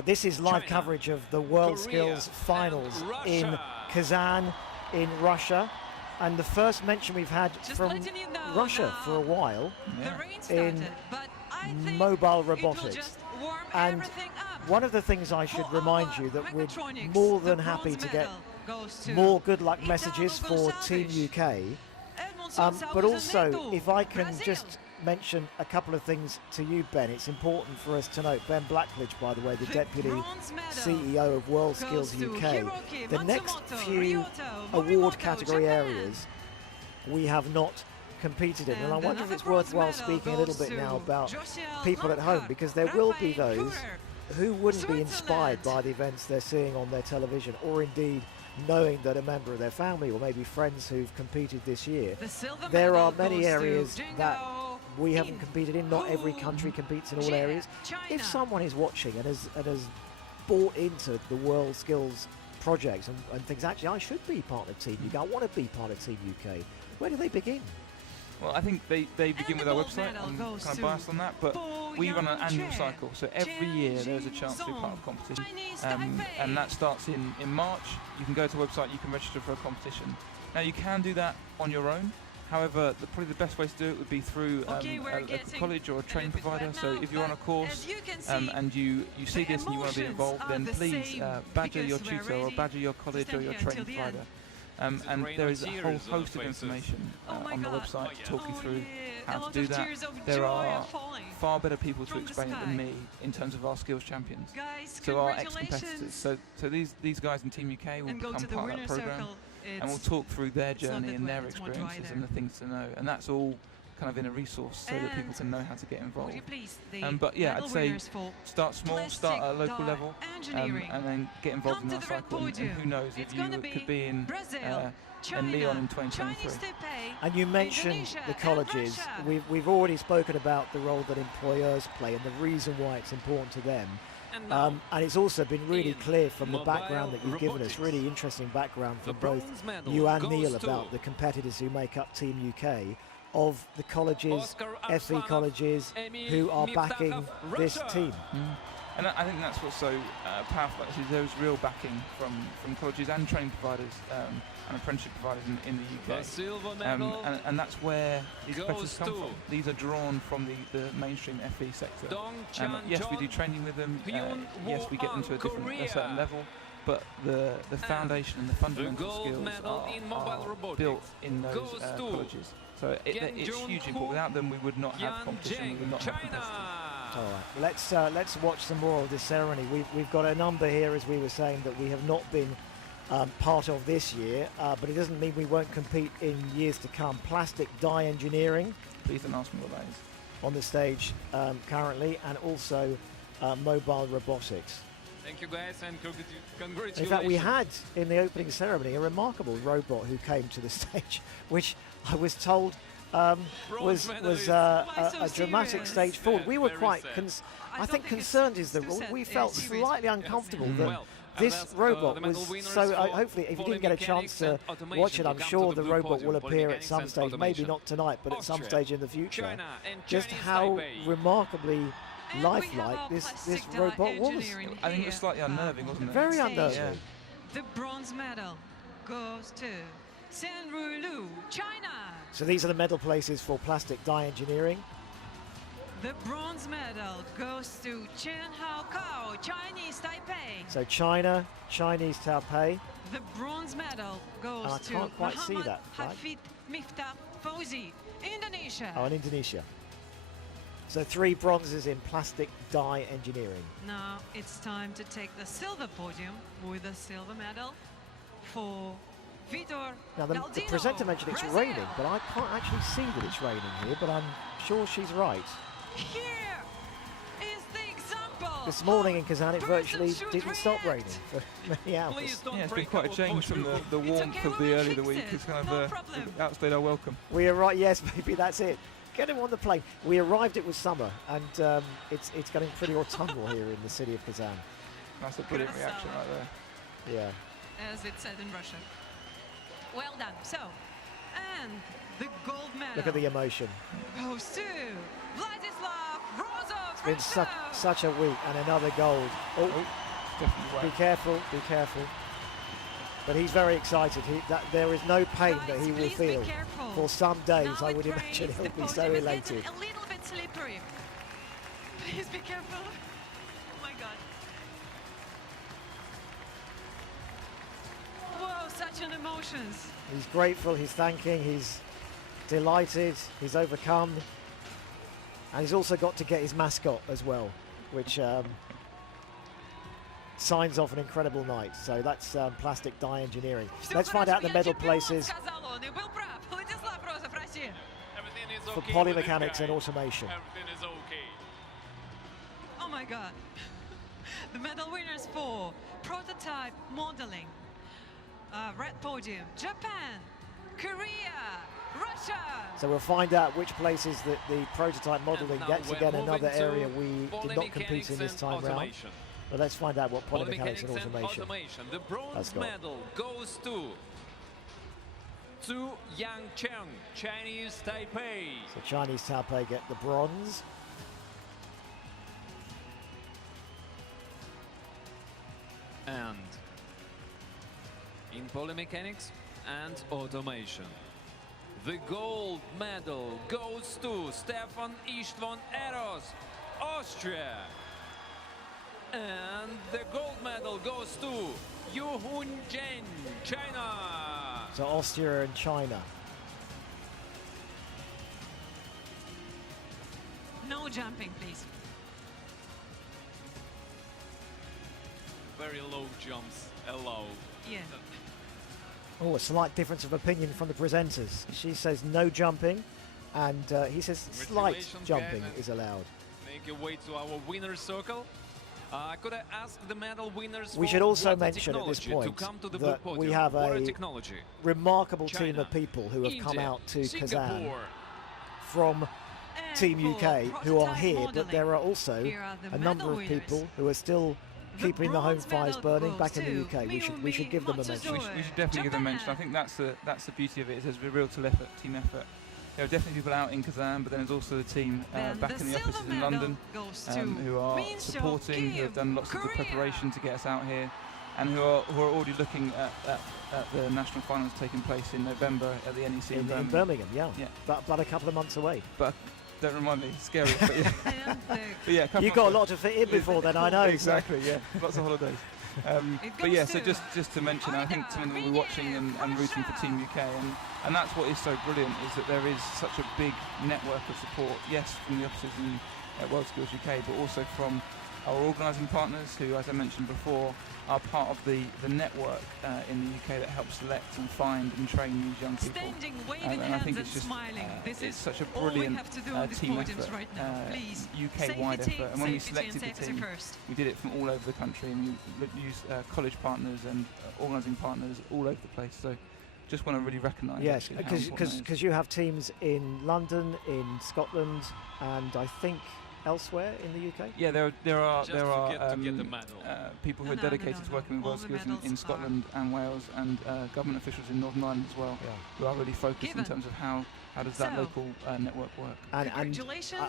This is live coverage of the WorldSkills finals in Kazan in Russia. And the first mention we've had from Russia for a while in mobile robotics. And one of the things I should remind you that we're more than happy to get more good luck messages for Team UK. But also, if I can just mention a couple of things to you, Ben, it's important for us to note. Ben Blackledge, by the way, the Deputy CEO of WorldSkills UK. The next few award category areas we have not competed in, and I wonder if it's worthwhile speaking a little bit now about people at home, because there will be those who wouldn't be inspired by the events they're seeing on their television, or indeed knowing that a member of their family or maybe friends who've competed this year. There are many areas that we haven't competed in. Not every country competes in all areas. If someone is watching and has bought into the WorldSkills projects and thinks, actually, I should be part of Team UK. I want to be part of Team UK. Where do they begin? Well, I think they begin with our website. I'm kind of biased on that, but we run an annual cycle. So every year there's a chance to be part of a competition. And that starts in March. You can go to the website, you can register for a competition. Now, you can do that on your own. However, probably the best way to do it would be through a college or a training provider. So if you're on a course and you see this and you want to be involved, then please badger your tutor or badger your college or your training provider. And there is a whole host of information on the website to talk you through how to do that. There are far better people to explain it than me in terms of our skills champions. So our ex-competitors. So these guys in Team UK will become part of that program, and we'll talk through their journey and their experiences and the things to know. And that's all kind of in a resource so that people can know how to get involved. But yeah, I'd say start small, start at a local level, and then get involved in our cycle. And who knows, if you could be in Lyon in 2023. And you mentioned the colleges. We've already spoken about the role that employers play and the reason why it's important to them. And it's also been really clear from the background that you've given us, really interesting background from both you and Neil about the competitors who make up Team UK, of the colleges, FE colleges, who are backing this team. And I think that's what's so powerful, actually. There's real backing from colleges and training providers and apprenticeship providers in the UK. And that's where these competitors come from. These are drawn from the mainstream FE sector. Yes, we do training with them. Yes, we get them to a certain level. But the foundation and the fundamental skills are built in those colleges. So it's hugely important. Without them, we would not have competition. We would not have competitors. All right, let's watch some more of this ceremony. We've got a number here, as we were saying, that we have not been part of this year, but it doesn't mean we won't compete in years to come. Plastic dye engineering. Please don't ask me what that is. On the stage currently, and also mobile robotics. Thank you, guys, and congratulations. In fact, we had in the opening ceremony a remarkable robot who came to the stage, which I was told was a dramatic stage forward. We were quite, I think concerned is the word. We felt slightly uncomfortable that this robot was so. Hopefully, if you didn't get a chance to watch it, I'm sure the robot will appear at some stage. Maybe not tonight, but at some stage in the future. Just how remarkably lifelike this robot was. I think it was slightly unnerving, wasn't it? Very unnerving. Yeah. The bronze medal goes to Lu, China. So these are the medal places for plastic dye engineering. The bronze medal goes to Chen Hao Kao, Chinese Taipei. So China, Chinese Taipei. The bronze medal goes to can't quite see Muhammad that flag. Hafid Miftah Fauzi, Indonesia. Oh, in Indonesia. So 3 bronzes in plastic dye engineering. Now it's time to take the silver podium with a silver medal for Vidal. Now the presenter mentioned it's raining, but I can't actually see that it's raining here, but I'm sure she's right. Here is the example. This morning in Kazan it virtually didn't stop raining for many hours. Yeah, it's been quite a change from the warmth of the early of the week. It's kind of outstayed our welcome. We arrived, yes, maybe that's it. Get him on the plane. We arrived, it was summer, and it's getting pretty autumnal here in the city of Kazan. That's a brilliant reaction right there. Yeah. As it said in Russian. Well done. So, and the gold medal. Look at the emotion. Goes to Vladislav Rozov. It's been such a week, and another gold. Oh, be careful, be careful. But he's very excited. There is no pain that he will feel for some days. I would imagine he'll be so elated. A little bit slippery. Please be careful. Oh my God. Whoa, such an emotions. He's grateful, he's thanking, he's delighted, he's overcome. And he's also got to get his mascot as well, which signs off an incredible night. So that's plastic dye engineering. Let's find out the medal places for polymechanics and automation. Everything is okay. Oh my God. The medal winners for prototype modeling. Red podium, Japan, Korea, Russia. So we'll find out which places that the prototype modeling gets. Again, another area we did not compete in this time round. But let's find out what polymechanics and Polymechanics automation The bronze has got. medal goes to Yang Cheng, Chinese Taipei. So Chinese Taipei get the bronze. And in polymechanics and automation, the gold medal goes to Stefan István Eros, Austria. And the gold medal goes to Yu Hun Jen, China. So Austria and China. No jumping, please. Very low jumps allowed. Yeah. Oh, a slight difference of opinion from the presenters. She says no jumping, and he says slight Congratulations, jumping guys. is allowed. Make your way to our winner's circle. Could I ask the medal winners We for should also water mention at this technology point to come to the that blue we podium? have Water a technology. remarkable team China, of people who have come India, out to Kazan Singapore. from Team UK who are here, but there are also Here are the a number of medal people who are still keeping the home bronze fires medal burning goes back in the to UK. We should give them a mention. We should definitely give them a mention. I think that's the beauty of it. Is there's a real team effort. There are definitely people out in Kazan, but then there's also the team back in the offices in London who are supporting, who have done lots of the preparation to get us out here, and who are already looking at the national finals taking place in November at the NEC in Birmingham. Yeah. But a couple of months away. But don't remind me, it's scary. But yeah, but yeah, you've got a lot to fit in before then, I know. Exactly, yeah, lots of holidays. But yeah, so just to mention, I think something that we're watching and rooting for Team UK, and that's what is so brilliant, is that there is such a big network of support, yes, from the officers in WorldSkills UK, but also from our organising partners who, as I mentioned before, are part of the network in the UK that helps select and find and train these young people. And I think it's just it's such a brilliant team effort, UK-wide effort. And when we selected the team, we did it from all over the country, and we used college partners and organising partners all over the place. So just want to really recognise. Yes, because you have teams in London, in Scotland, and I think elsewhere in the UK? Yeah, there are people who are dedicated to working with WorldSkills in Scotland and Wales, and government officials in Northern Ireland as well, who are really focused in terms of how does that local network work. And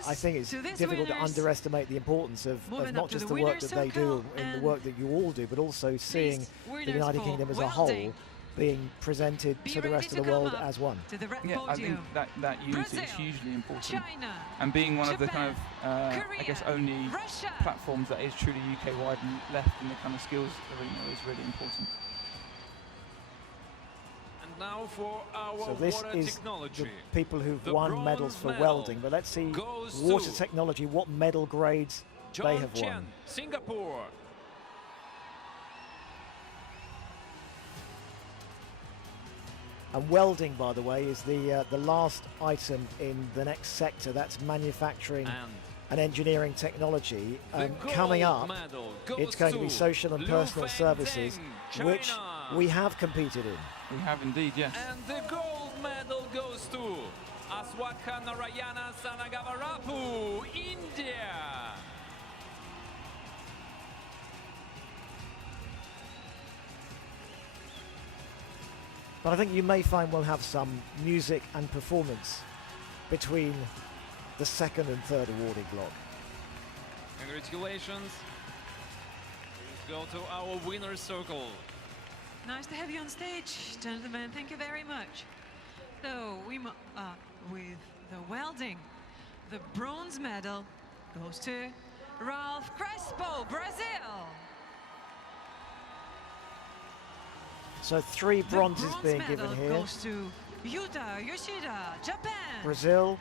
I think it's difficult to underestimate the importance of not just the work that they do and the work that you all do, but also seeing the United Kingdom as a whole being presented to the rest of the world as one. Yeah, I think that unity is hugely important. And being one of the kind of, I guess, only platforms that is truly UK-wide and left in the kind of skills arena is really important. And now for our so this water is technology. The people who've won medals for welding, but let's see water technology, what medal grades they have won. Singapore. And welding, by the way, is the last item in the next sector. That's manufacturing and engineering technology. Coming up, it's going to be social and personal services, which we have competed in. We have indeed, yes. And the gold medal goes to Aswatha Narayana Sanagavarapu, India. But I think you may find we'll have some music and performance between the second and third awarding block. Congratulations. Let's go to our winner's circle. Nice to have you on stage, gentlemen. Thank you very much. So with the welding, the bronze medal goes to Ralph Crespo, Brazil. So 3 bronzes being given here. Goes to Yuta Yoshida, Japan. Brazil.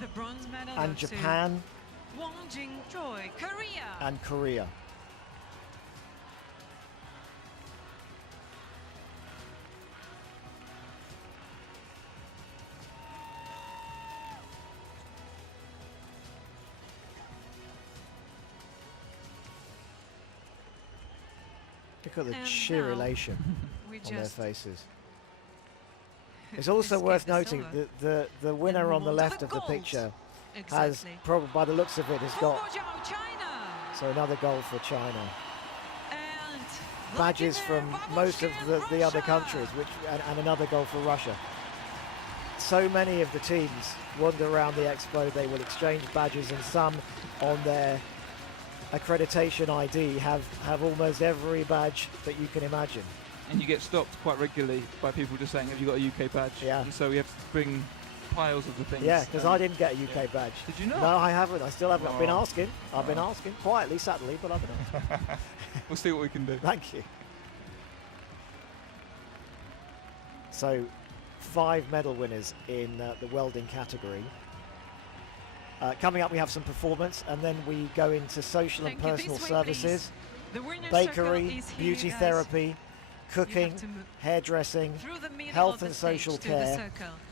The bronze medal and goes Japan. To Wong Jing Choi, Korea. And Korea. Look at the sheer elation on their faces. It's also worth noting that the winner on the left of the picture has, probably by the looks of it, has got So another goal for China. Badges from most of the other countries, and another goal for Russia. So many of the teams wander around the expo. They will exchange badges, and some on their accreditation ID have almost every badge that you can imagine. And you get stopped quite regularly by people just saying, have you got a UK badge? Yeah. And so we have to bring piles of the things. Yeah, because I didn't get a UK badge. Did you not? No, I haven't. I still haven't. I've been Oh. asking. I've been asking. Quietly, subtly, but I've been asking. We'll see what we can do. Thank you. So, 5 medal winners in the welding category. Coming up, we have some performance, and then we go into social and personal services, bakery, beauty therapy, cooking, hairdressing, health and social care,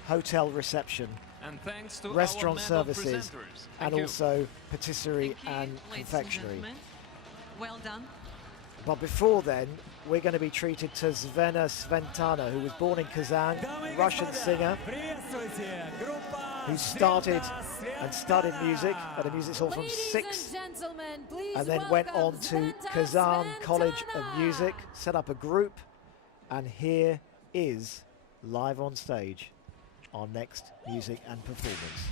hotel reception, And thanks to restaurant our medal services, presenters. and Thank you. also patisserie Thank you, and ladies and confectionery. gentlemen. Well done. But before then, we're going to be treated to Zvena Sventana, who was born in Kazan, Russian singer, who started and studied music at a music hall from 6, and then went on to Kazan College of Music, set up a group, and here is, live on stage, our next music and performance.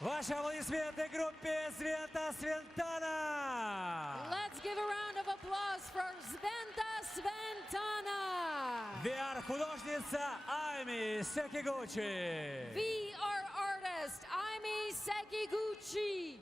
Ваши аплодисменты группе Свента Свентана! Let's give a round of applause for Sventa Sventana! VR художница Ами Sekiguchi! VR artist Aimi Sekiguchi!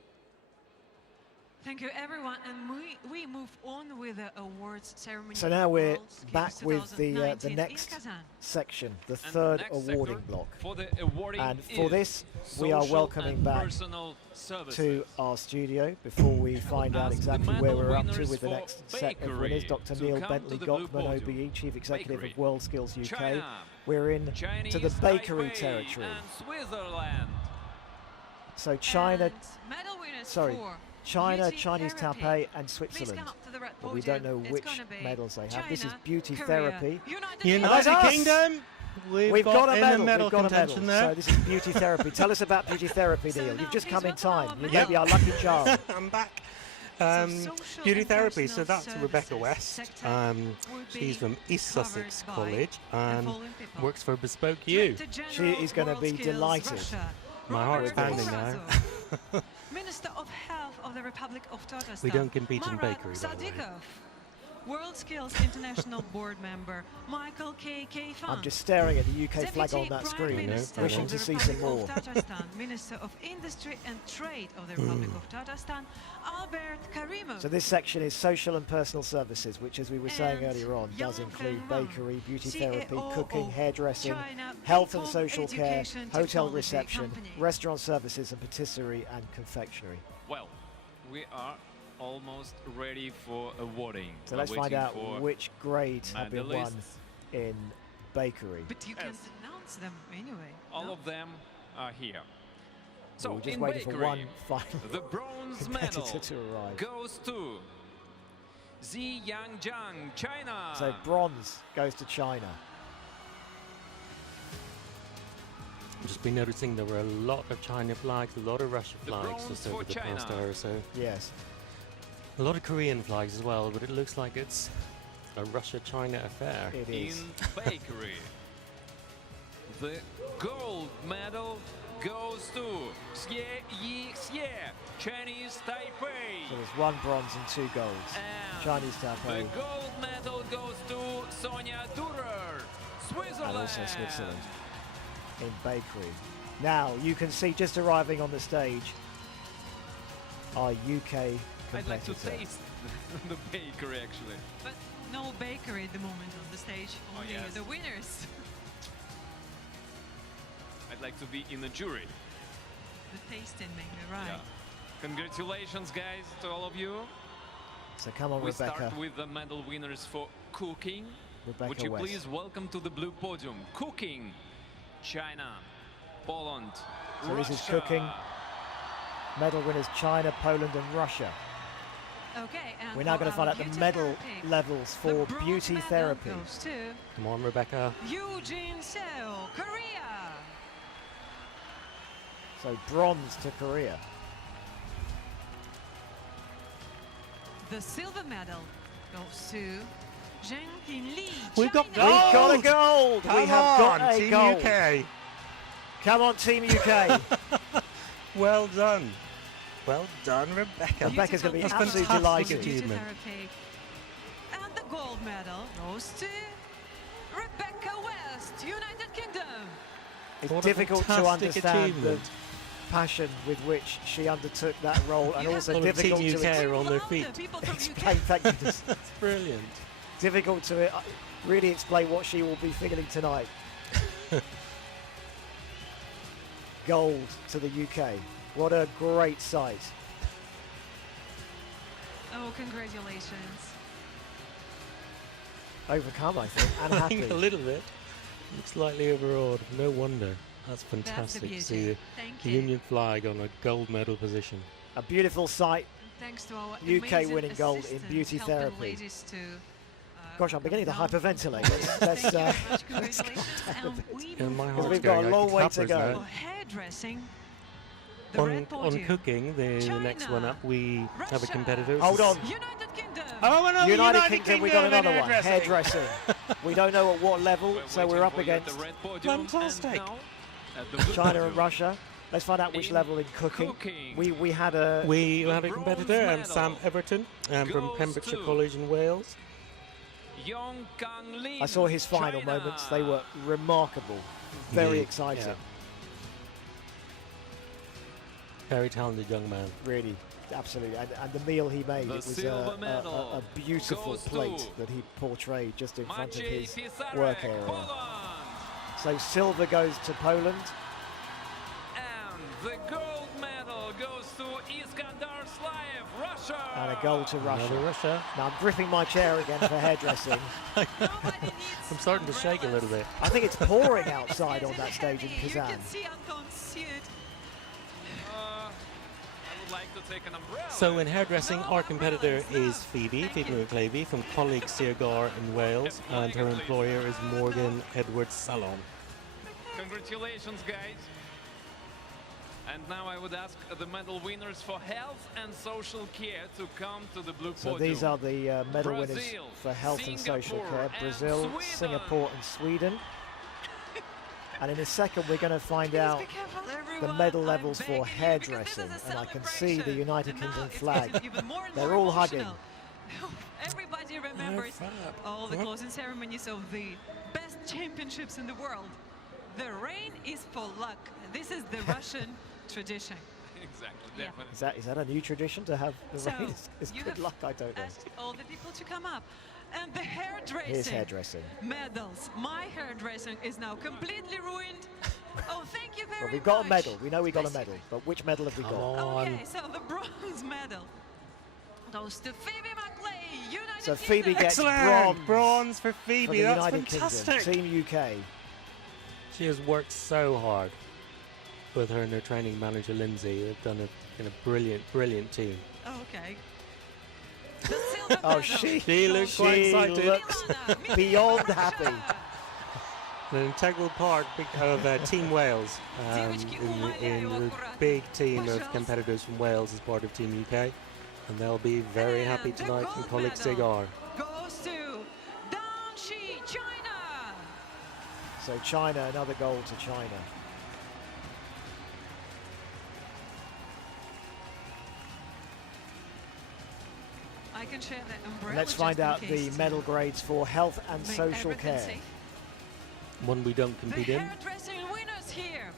Thank you, everyone. And we move on with the awards ceremony. So now we're WorldSkills back with the 2019 in next Kazan. section, the And third next awarding sector block. For the awarding And for is this, we are social welcoming and back personal services. to our studio before we find out Ask the exactly where medal we're up to winners with the for next set of Bakery winners. Dr. to Neil come Bentley to the blue Gockman, podium. OBE, Chief Executive Bakery. of WorldSkills UK. China, We're in Chinese to the bakery Taipei territory. and Switzerland. So China, And medal winners sorry, for China, beauty Chinese therapy. Taipei and Please Switzerland. come up to the red But we don't know podium. It's which gonna be medals they have. This is China, beauty Korea, therapy. United That's United us! Kingdom. We've got a in medal. the medal We've got a medal. contention there. So this is beauty therapy. Tell us about beauty therapy, So Neil. now You've just please come in welcome our time. You may medal. be our lucky charm. I'm back. social Beauty and therapy. So personal that's Rebecca services West. sector will She's be from East Sussex covered by College the and following people. works for Bespoke U. Director She General, is going to be WorldSkills delighted. Russia, My heart's Robert pounding Borazov, now. Minister of Health of the Republic of Tatarstan. We don't compete in Marat bakery, by the way. Sadikov, WorldSkills International Board Member Michael K. Fan. I'm just staring at the UK flag on Deputy that Prime screen, Minister wishing of to the see some Republic more. of Tatarstan, Minister of Industry and Trade of the Republic of Tatarstan, Albert Karimov. So this section is social and personal services, which, as we were saying And earlier on, does Yang include Feng Wang, bakery, beauty CEO therapy, cooking, of hairdressing, China health and People social care, Education hotel Technology reception, Company. restaurant services and patisserie and confectionery. Well, we are almost ready for awarding. So We're let's find waiting out for which grades have been won medalists. in bakery. But you can Yes. announce them anyway. All no? of them are here. So So we're just in waiting bakery, for one final the bronze competitor medal to arrive. goes to Ziyangjiang, China. So bronze goes to China. I've just been noticing there were a lot of China flags, a lot of Russian The flags bronze just for over the past China. hour or so. Yes. A lot of Korean flags as well, but it looks like it's a Russia-China affair. It in is. bakery. The gold medal goes to Xie Yi Xie, Chinese Taipei. So there's one bronze and two golds. And Chinese the Taipei gold medal goes to Sonia Durer, Switzerland. and also Switzerland in bakery. Now you can see just arriving on the stage our UK I'd like to competitor. taste the bakery actually. But no bakery at the moment on the stage. Oh, Only yes. the winners. I'd like to be in the jury. The tasting maybe, right? Yeah. Congratulations, guys, to all of you. So come on, We Rebecca. start with the medal winners for cooking. Rebecca Would you West. please welcome to the blue podium? Cooking, China, Poland, So this is Russia. cooking. Medal winners China, Poland and Russia. Okay, and We're now for going to find our out the beauty medal therapy, levels the for bronze beauty medal therapy. goes to Come on, Rebecca. Eugene Seo, Korea. So bronze to Korea. The silver medal goes to Zheng Hinli, We've got China. We've got a gold. Come We have got on, a Team gold. UK. Come on, Team UK. Well done. Well done, Rebecca. Rebecca's going to be That's absolutely fantastic delighted. Beauty achievement. therapy. And the gold medal goes to Rebecca West, United Kingdom. It's What a difficult to fantastic understand the achievement. passion with which she undertook that role, and You also All of difficult Team to UK are on their Love feet. the people from explain. UK. Thank you. Just That's brilliant. difficult to really explain what she will be feeling tonight. Gold to the UK. What a great sight. Oh, congratulations. Overcome, I think, and I happy. think a little bit. Looks slightly overawed. No wonder. That's the fantastic to beauty. see the Thank the you. Union flag on a gold medal position. A beautiful sight. Thanks to our UK amazing winning gold in assistants beauty helping therapy. ladies to, Gosh, I'm beginning to come down. hyperventilate. Let's, Thank you very much. let's Congratulations. And we Yeah, move my on heart's we've got a going. I long can way clap to for go. that. for hairdressing. The On, red on podium. cooking, the next one China, up, we have a Russia, competitor. Hold on. United Kingdom. Oh, another United Kingdom, we got and another one. Hairdressing. We don't know at what level, so waiting we're up for you at against the red podium. Fantastic. And now, at the blue China and podium, Russia. Let's find out which level in cooking. We had a competitor, Sam Everton, from Pembrokeshire College in Wales. I saw his final moments. They were remarkable. Very exciting. Yeah. Very talented young man. Really, absolutely. And the meal he made, it was a beautiful plate that he portrayed just in front of his work area. So silver goes to Poland. And the gold medal goes to Iskandar Slayev, Russia. And a gold to Russia. Another Russia. Now I'm gripping my chair again for hairdressing. I'm starting to shake a little bit. I think it's pouring outside on that stage in Kazan. You can see Anton's suit. I would like to take an umbrella. So in hairdressing, our competitor is Phoebe McClavey from Colleague Sirgar in Wales, and her employer is Morgan Edwards Salon. Congratulations, guys. And now I would ask the medal winners for health and social care to come to the blue podium. So these are the medal winners for health and social care. Brazil, Singapore and Sweden. And in a second we're going to find out the medal levels for hairdressing. And I can see the United Kingdom flag. They're all hugging. Everybody remembers all the closing ceremonies of the best championships in the world. The rain is for luck. This is the Russian tradition. Exactly, definitely. Is that a new tradition to have the So rain? Is you good have luck? I don't know. asked all the people to come up. And the hairdressing. Here's hairdressing. Medals. My hairdressing is now completely ruined. Oh, thank you very much. Well, we've got a medal. We know we got a medal. But which medal have we got? Okay, so the bronze medal goes to Phoebe McClay, United So Kingdom. Phoebe gets Excellent! Bronze for for Phoebe. the That's United fantastic. Kingdom, Team UK. She has worked so hard with her and her training manager Lindsay. They've done a brilliant, brilliant team. Okay. The silver Oh, medal. She looks quite excited. looks beyond happy. An integral part of Team Wales in the big team of competitors from Wales as part of Team UK, and they'll be very happy tonight from Colleague Sirgar. Goes to Danshi, China. So China, another goal to China. I can share the umbrella. Let's just find in out case the to medal grades for health and make social everything care. safe. One we don't The compete in. hairdressing winners here.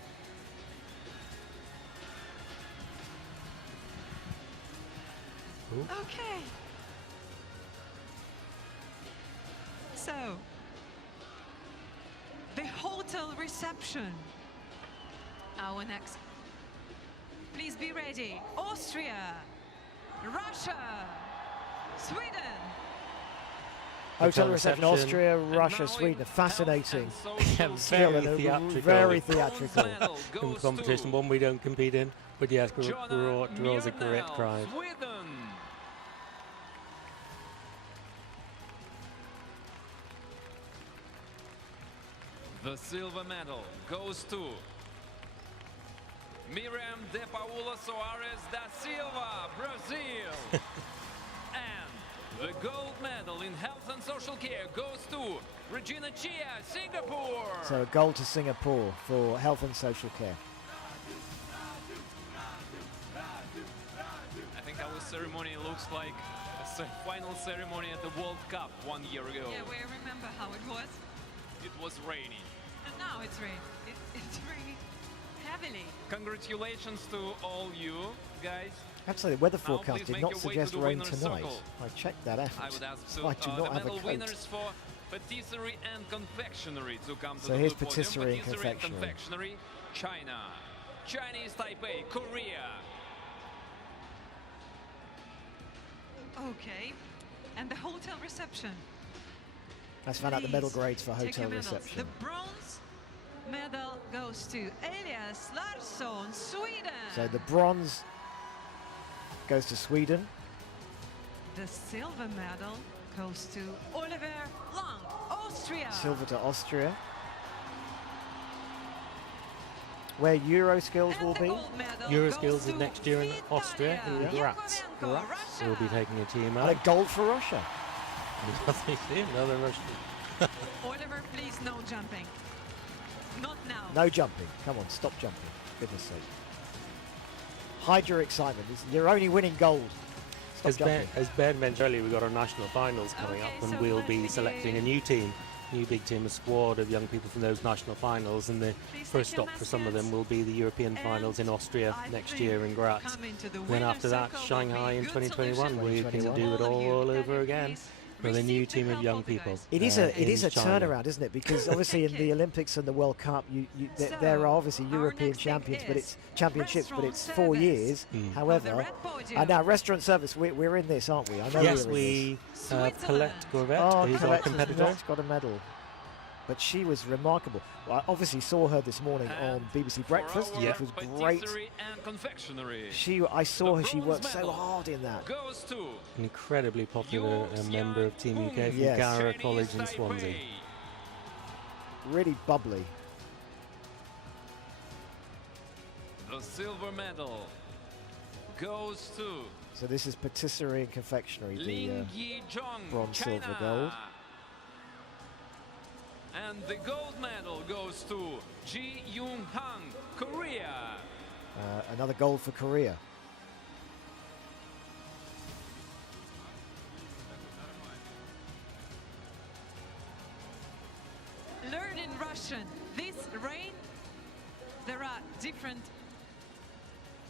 Ooh. Okay. So, the hotel reception. Our next. Please be ready. Austria, Russia, Sweden. Hotel reception, Austria, Russia, Sweden. Fascinating. Skill and very theatrical. In competition, one we don't compete in. But yes, draws a great crowd. The silver medal goes to Miriam de Paula Soares da Silva, Brazil. And the gold medal in health and social care goes to Regina Chia, Singapore. So a goal to Singapore for health and social care. I think our ceremony looks like a final ceremony at the World Cup 1 year ago. Yeah, we remember how it was. It was rainy. And now it's raining. It's raining heavily. Congratulations to all you guys. Actually, the weather Now forecast please did make not your way suggest to the rain winner's tonight. circle. I checked that out. I would ask So I do the not have a medal coat. winners for patisserie and confectionery to come to So the here's blue podium. patisserie and Patisserie and confectionery. confectionery, China, Chinese Taipei, Korea. Okay. And the hotel reception. Let's find out the medal grades for Take your hotel medals. reception. The bronze medal goes to Elias Larsson, Sweden. So the bronze goes to Sweden. The silver medal goes to Oliver Lang, Austria. Silver to Austria. Where WorldSkills will be. WorldSkills is next year in Austria, in Graz. Graz. We'll be taking a team And out. a gold for Russia. Another Russian. Oliver, please, no jumping. Not now. No jumping. Come on, stop jumping. Goodness sake. Hide your excitement. You're only winning gold. As Ben mentioned earlier, we've got our national finals coming up, and we'll be selecting a new team, new big team, a squad of young people from those national finals. And the first stop for some of them will be the European finals in Austria next year in Graz. Then after that, Shanghai in 2021, where you can do it all over again with a new team of young people. It is a China. turnaround, isn't it? Because obviously in the Olympics and the World Cup, there are obviously European championships, but it's 4 years. However, now restaurant service, we're in this, aren't we? I know yes, we Colette Gourvet, who's our competitor. Not got a medal, but she was remarkable. Well, I obviously saw her this morning on BBC Breakfast, which was great. I saw her. She worked so hard in that. An incredibly popular member of Team UK from Gara College in Swansea. Really bubbly. The silver medal goes to. So this is patisserie and confectionery, the bronze, China. silver, gold. And the gold medal goes to Ji Young Han, Korea. Another gold for Korea. Learn in Russian. This rain, there are different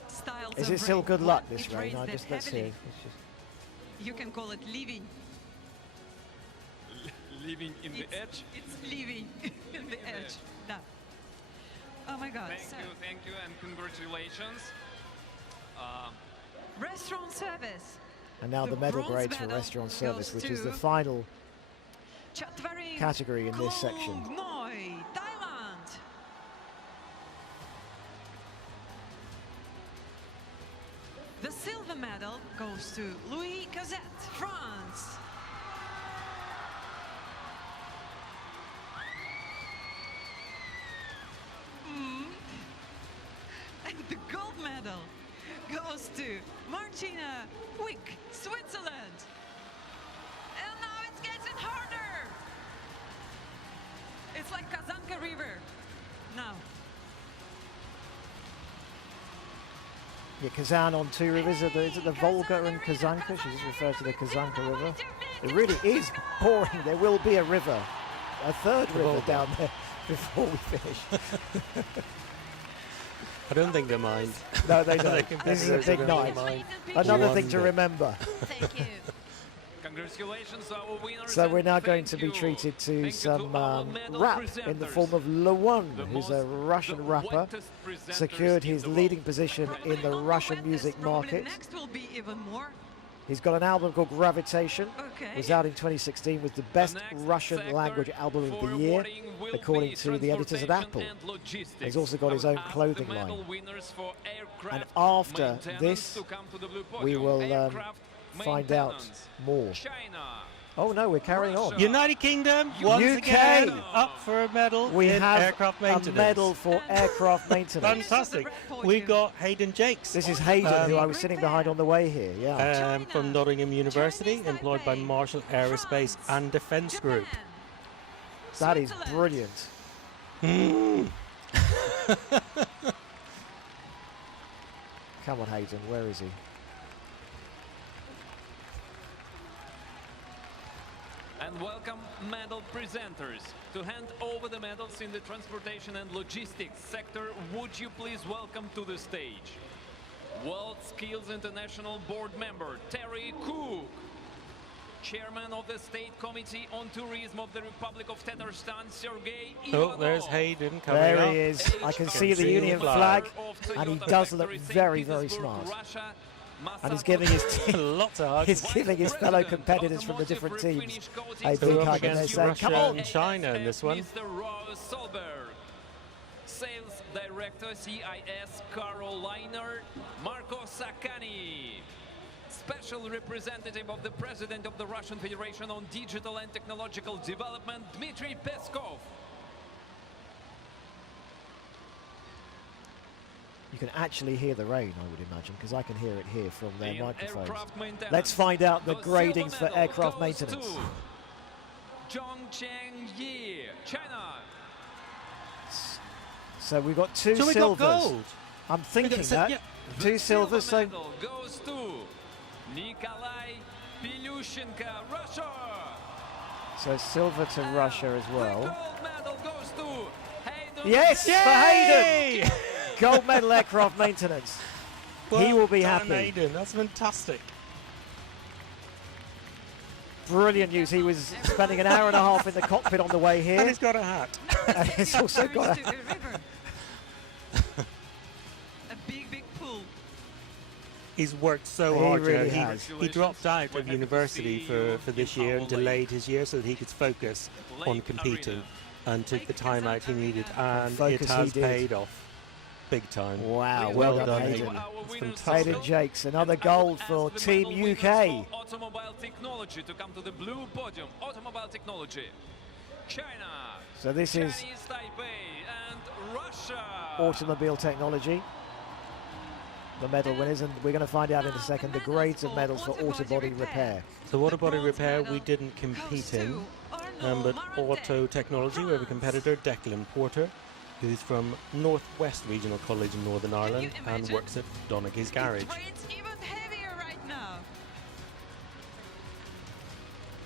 styles Is of it still rain. good luck, One, this it rain? rains I that just let's heavily. see. You can call it living. Living in the edge. It's living in the edge. Da. Oh my God. Thank you, and congratulations. Restaurant service. And now the medal grades for restaurant service, which is the final category in this section. Noi, Thailand. The silver medal goes to Louis Kazan, France. And the gold medal goes to Martina Wick, Switzerland. And now it's getting harder. It's like Kazanka River now. Yeah, Kazan on 2 rivers. Is it the Volga and Kazanka? She just refers to the Kazanka River. It really is pouring. There will be a river, a third river down there before we finish. I don't think they mind. No, they don't. This is a big night. Another thing to remember. Thank you. Congratulations to our winners. So we're now going to be treated to some rap in the form of Lewon, who's a Russian rapper, secured his leading position in the Russian music market. Next will be even more. He's got an album called Gravitation. It was out in 2016, was the best Russian language album of the year, according to the editors at Apple. He's also got his own clothing line. And after this, we will find out more. Oh no, we're carrying on. United Kingdom, once again, up for a medal in aircraft maintenance. A medal for aircraft maintenance. Fantastic. We've got Hayden Jakes. This is Hayden, who I was sitting behind on the way here, yeah. From Nottingham University, employed by Marshall Aerospace and Defence Group. That is brilliant. Come on, Hayden, where is he? And welcome medal presenters. To hand over the medals in the transportation and logistics sector, would you please welcome to the stage WorldSkills International Board member Terry Cook, Chairman of the State Committee on Tourism of the Republic of Tatarstan, Sergei Ivanov. Oh, there's Hayden coming there up. He is. I can see the Union flag, and he does look very, very smart. And he's giving his lots of hugs. He's giving his fellow competitors from the different teams a big Who are hug, and they're against saying, Russia "Come on!" and China in this one. Mr. Roy Solberg, Sales Director CIS Caroliner Marco Sakani, Special Representative of the President of the Russian Federation on Digital and Technological Development Dmitry Peskov. You can actually hear the rain, I would imagine, because I can hear it here from their microphones. Let's find out the gradings for aircraft maintenance. Zhongcheng Yi, China. So we've got two So we silvers. got gold. I'm thinking that. Yeah. Two silvers, so Medal goes to Nikolai Pilyushenko, Russia. so silver to Russia as well. Gold medal goes to Hayden. Yes, Yay! for Hayden. Gold medal aircraft maintenance. He will be done, happy. Hayden. That's fantastic. Brilliant news. He was spending an hour and a half in the cockpit on the way here. And he's got a hat. And he's also got a A big pull. He's worked so He hard. really you know, has. he dropped out of university for this year and delayed his year so that he could focus on competing and took the time out he needed, and it Focus he has did. paid off big time. Wow, well well done, done, Hayden. Hayden. It's Hayden fantastic. Jakes, another gold for Team UK. Automobile technology to come to the blue podium. Automobile technology. China. So this is Chinese Taipei and Russia. automobile technology. The medal winners, and we're going to find out in a second the grades of medals for auto body repair. So auto body repair we didn't compete in, but auto technology we have a competitor, Declan Porter, who's from Northwest Regional College in Northern Ireland and works at Donaghy's Garage. It's even heavier right now.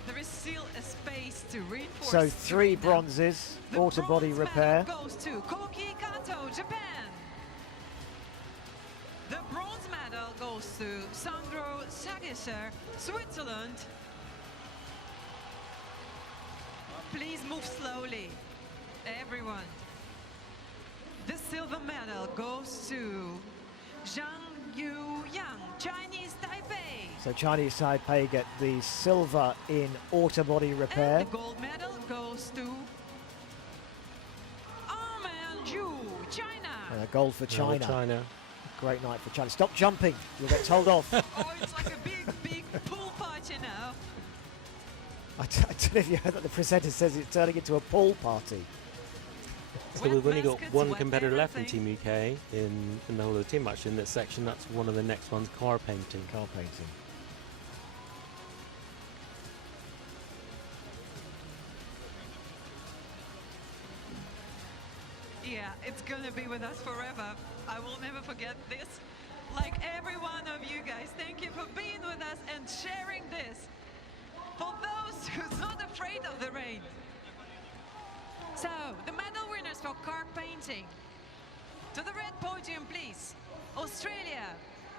There is still a space to reinforce. So 3 bronzes, auto body repair. Goes to Koki Kato, Japan. The bronze medal goes to Sandro Sagiser, Switzerland. Please move slowly, everyone. The silver medal goes to Zhang Yu-yang, Chinese Taipei. So Chinese Taipei get the silver in auto body repair. And the gold medal goes to Arman Zhu, China. And a gold for China. China. Great night for China. Stop jumping, you'll get told off. Oh, it's like a big pool party now. I don't know if you heard that the presenter says it's turning into a pool party. So we've only got one competitor left in Team UK in the whole of the team match in this section. That's one of the next ones, car painting. Car painting. Yeah, it's gonna be with us forever. I will never forget this. Like every one of you guys, thank you for being with us and sharing this. For those who's not afraid of the rain. So, the medal winners for car painting. To the red podium, please. Australia,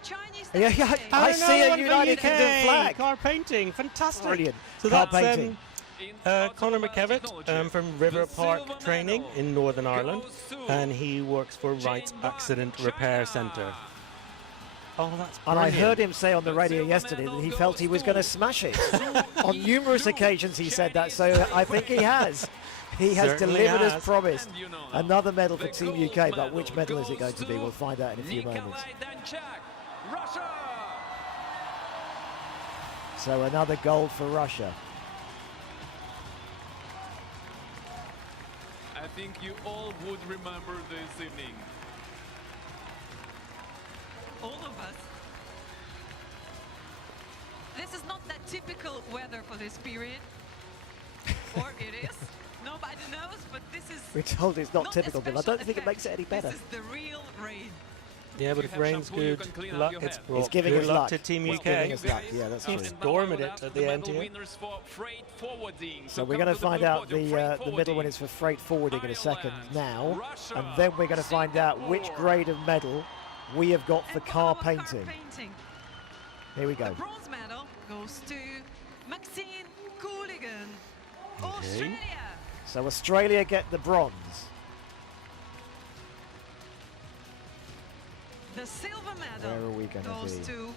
Chinese. Yeah, I see a United Kingdom flag. Car painting, fantastic. Brilliant. So Car that's painting. Conor McKevitt from River Park Training in Northern Ireland, and he works for Wright's Accident Repair Centre. Oh, that's And I brilliant. heard him say on the radio yesterday that he felt he was going to smash it. On numerous occasions he said that, so I think he has. He has Certainly delivered has. as promised. Another medal for Team UK, but which medal is it going to be? We'll find out in a few moments. Russia. So another gold for Russia. I think you all would remember this evening. All of us. This is not that typical weather for this period. Or it is. Nobody knows, but this is. We're told it's not a typical, but I special don't think it makes it any better. This is the real rain. Yeah, but if rain's good luck, it's brought giving good us luck luck. to Team It's UK. giving us luck. Yeah, that's Keep true. storming it at the end here. So we're going to find out the middle winners for freight forwarding in a second now, and then we're going to find out which grade of medal we have got for car painting. Here we go. The bronze medal goes to Maxine Cooligan, Australia. So Australia get the bronze. The silver medal Where are we going goes to be? to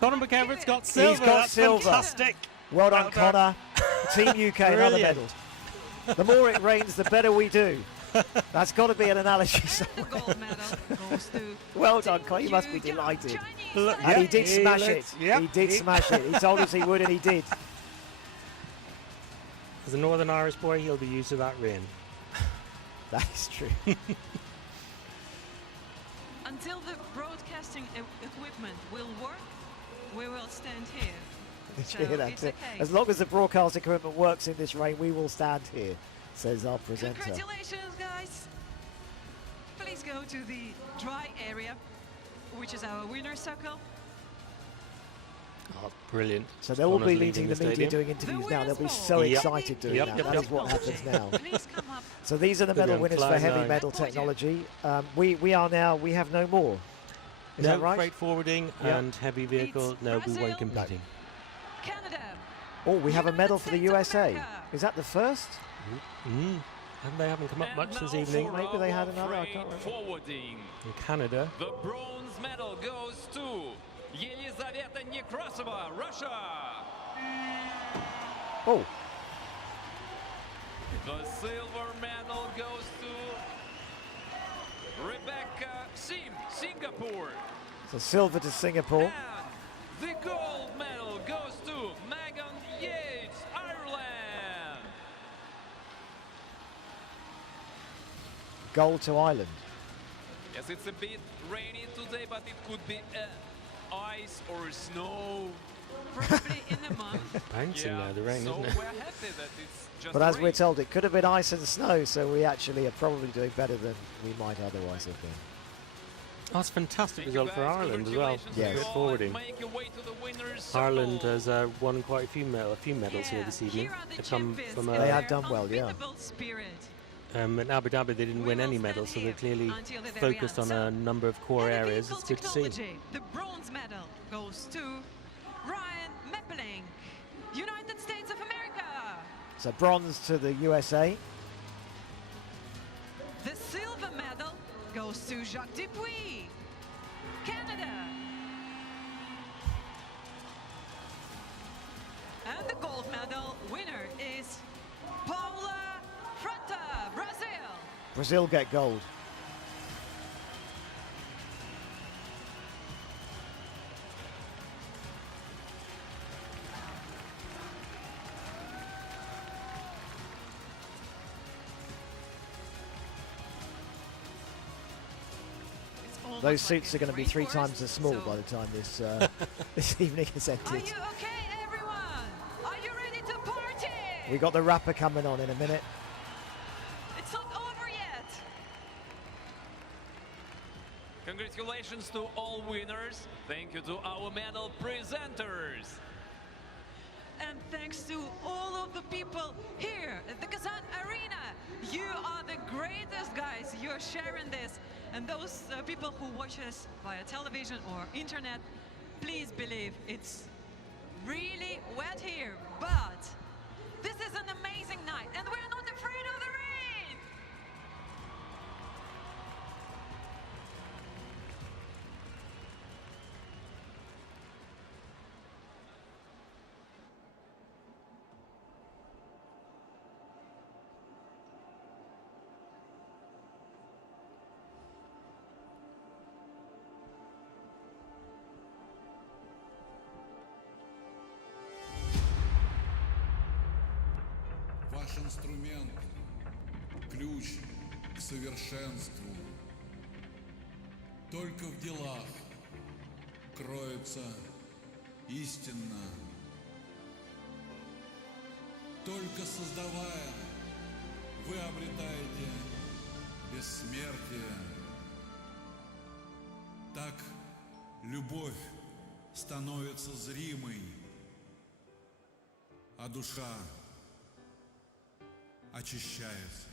Conor McKevitt's got silver. He's got That's silver. fantastic. Well done, Connor. Team UK, another Brilliant. medal. The more it rains, the better we do. That's got to be an analogy The gold medal goes to Well done, Connor. You must be delighted. Look, And he yeah, did smash it. looks- yeah, He did smash it. He told us he would, and he did. As a Northern Irish boy, he'll be used to that rain. That is true. Until the broadcasting equipment will work, we will stand here. Did So you hear that? it's okay. As long as the broadcast equipment works in this rain, we will stand here, says our presenter. Congratulations, guys. please go to the dry area, which is our winner circle. Oh, brilliant. So they will be leaving meeting the media stadium. doing interviews now. They'll be so excited doing that. That is what happens now. So these are the medal winners for heavy medal technology. We have no more. Is that right? Freight forwarding and heavy vehicle. No, we weren't competing. Canada. Oh, we have a medal for the USA. Is that the first? And they haven't come up much this evening. Maybe they had another. I can't remember. Forwarding. In Canada. The bronze medal goes to Елизавета Nekrasova, Russia. Oh. The silver medal goes to Rebecca Sim, Singapore. So silver to Singapore. And the gold medal goes to Megan Yates, Ireland. Gold to Ireland. Yes, it's a bit rainy today, but it could be ice or snow. Probably in a month. Bouncing now, the rain, so isn't it? we're happy that it's just But as rain. we're told, it could have been ice and snow, so we actually are probably doing better than we might otherwise have been. That's a fantastic result for Ireland as well. Yes. Freight forwarding. Make your way to the winners' Ireland circle. has won quite a few medals here this evening. They come from They have done well, yeah. in Abu Dhabi, they didn't win any medals, so they're clearly focused on a number of core areas. It's good to see. The bronze medal goes to Ryan Meppeling, United States of America. So bronze to the USA. The silver medal goes to Jacques Dupuis, Canada. And the gold medal winner is Paula Franta, Brazil. Brazil get gold. Those suits are going to be 3 times as small by the time this this evening is ended. Are you okay, everyone? Are you ready to party? We got the rapper coming on in a minute. It's not over yet. Congratulations to all winners. Thank you to our medal presenters. And thanks to all of the people here at the Kazan Arena. You are the greatest, guys. You're sharing this. And those people who watch us via television or internet, please believe it's really wet here. But this is an amazing night, and we're not afraid of the rain. Ваш инструмент – ключ к совершенству. Только в делах кроется истина. Только создавая, вы обретаете бессмертие. Так любовь становится зримой, а душа очищается.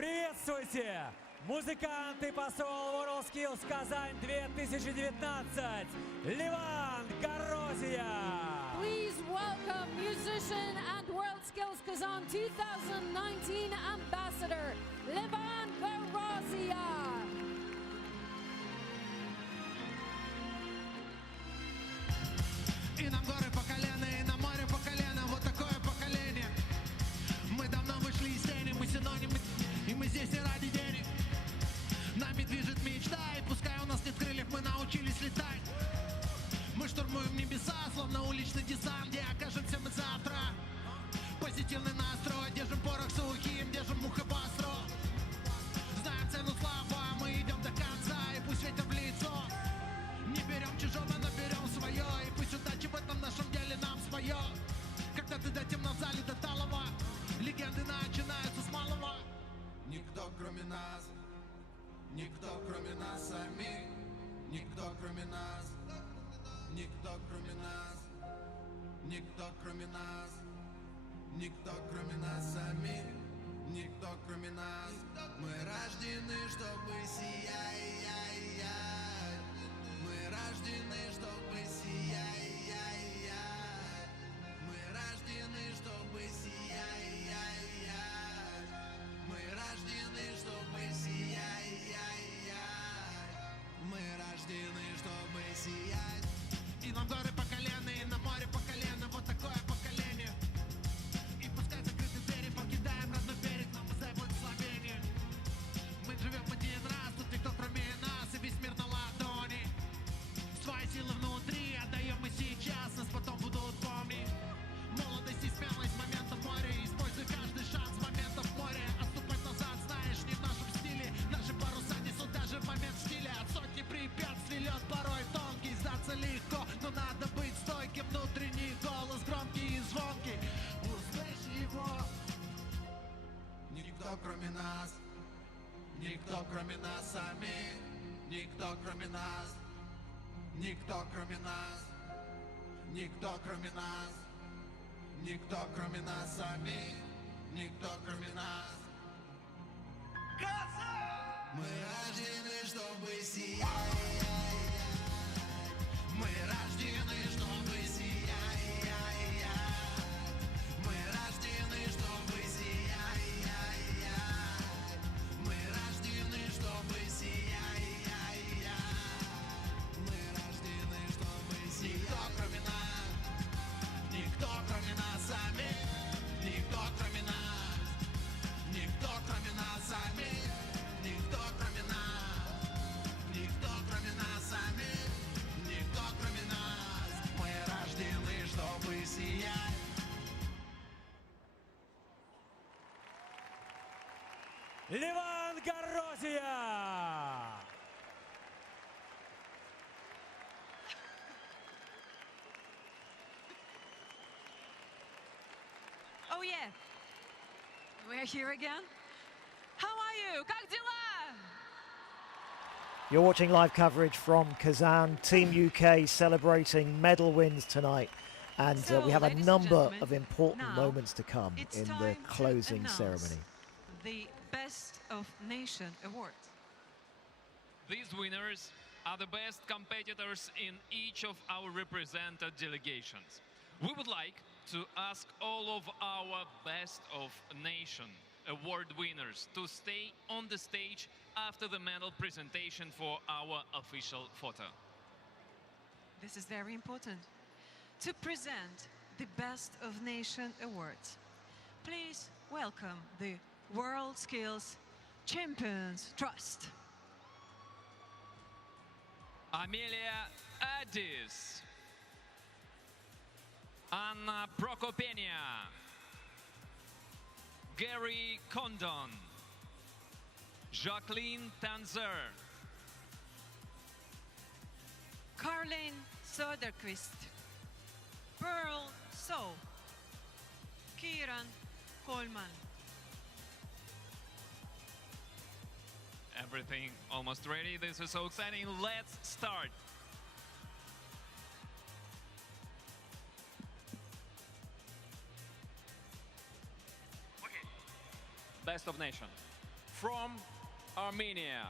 Приветствуйте! Музыкант и посол WorldSkills Казань 2019 Леван Горозия! Please welcome musician and WorldSkills Kazan 2019 ambassador, Levan Gorozia. И нам горы по колено, и на море по колено. Вот такое поколение. Мы давно вышли из тени, мы синонимы, и мы здесь не ради денег. Нами движет мечта, и пускай у нас нет крыльев, мы научились летать. Мы штурмуем небеса, словно уличный десант, где окажемся мы завтра. Позитивный настрой, держим порох сухим, держим муха востро. Знаем цену слава, мы идем до конца, и пусть ветер в лицо. Не берем чужого, но берем свое, и пусть удачи в этом нашем деле нам свое. Когда ты до темно в зале, до талого, легенды начинаются с малого. Никто кроме нас, никто кроме нас самих, никто кроме нас, никто кроме нас, никто кроме нас, никто кроме нас самих, никто кроме нас. Мы рождены, чтобы сиять, мы рождены, чтобы сиять, мы рождены, чтобы сиять, мы рождены, чтобы сиять, мы рождены, чтобы сиять. И нам горы по колено, и на море по колено. Вот такое поколение. И пускай закрыты двери, покидаем родной берег, но мы за благословение. Мы живем один раз, тут никто кроме нас, и весь мир на ладони. Свои силы внутри отдаем мы сейчас, нас потом будут помнить. Молодость и смелость момента в море. Используй каждый шанс момента в море. Отступать назад, знаешь, не в нашем стиле. Наши паруса несут даже в момент стиля. От сотни препятствий лед порой тонкий. Сдаться легко, но надо быть стойким. Внутренний голос громкий и звонкий. Услышь его. Никто кроме нас, никто кроме нас самих, никто кроме нас, никто кроме нас, никто кроме нас, никто кроме нас самих, никто кроме нас. Мы рождены, чтобы сиять, мы рождены, чтобы сиять, мы рождены, чтобы сиять, мы рождены, чтобы сиять, мы рождены, чтобы сиять. Никто кроме нас, никто кроме нас самих, никто кроме нас, никто кроме нас самих, никто кроме нас, никто кроме нас самих, никто кроме нас. Мы рождены, чтобы сиять. Леван Горозия! Oh yeah, we're here again. How are you? Как дела? You're watching live coverage from Kazan. Team UK celebrating medal wins tonight. And we have a number of important moments to come in the closing ceremony. The Best of Nation Award. These winners are the best competitors in each of our represented delegations. We would like to ask all of our Best of Nation award winners to stay on the stage after the medal presentation for our official photo. This is very important. To present the Best of Nation Awards, please welcome the WorldSkills Champions Trust. Amelia Addis, Anna Prokopenia, Gary Condon, Jacqueline Tanzer, Caroline Söderqvist, Pearl So, Kieran Coleman. Everything almost ready. This is so exciting. Let's start. Best of Nation. from Armenia,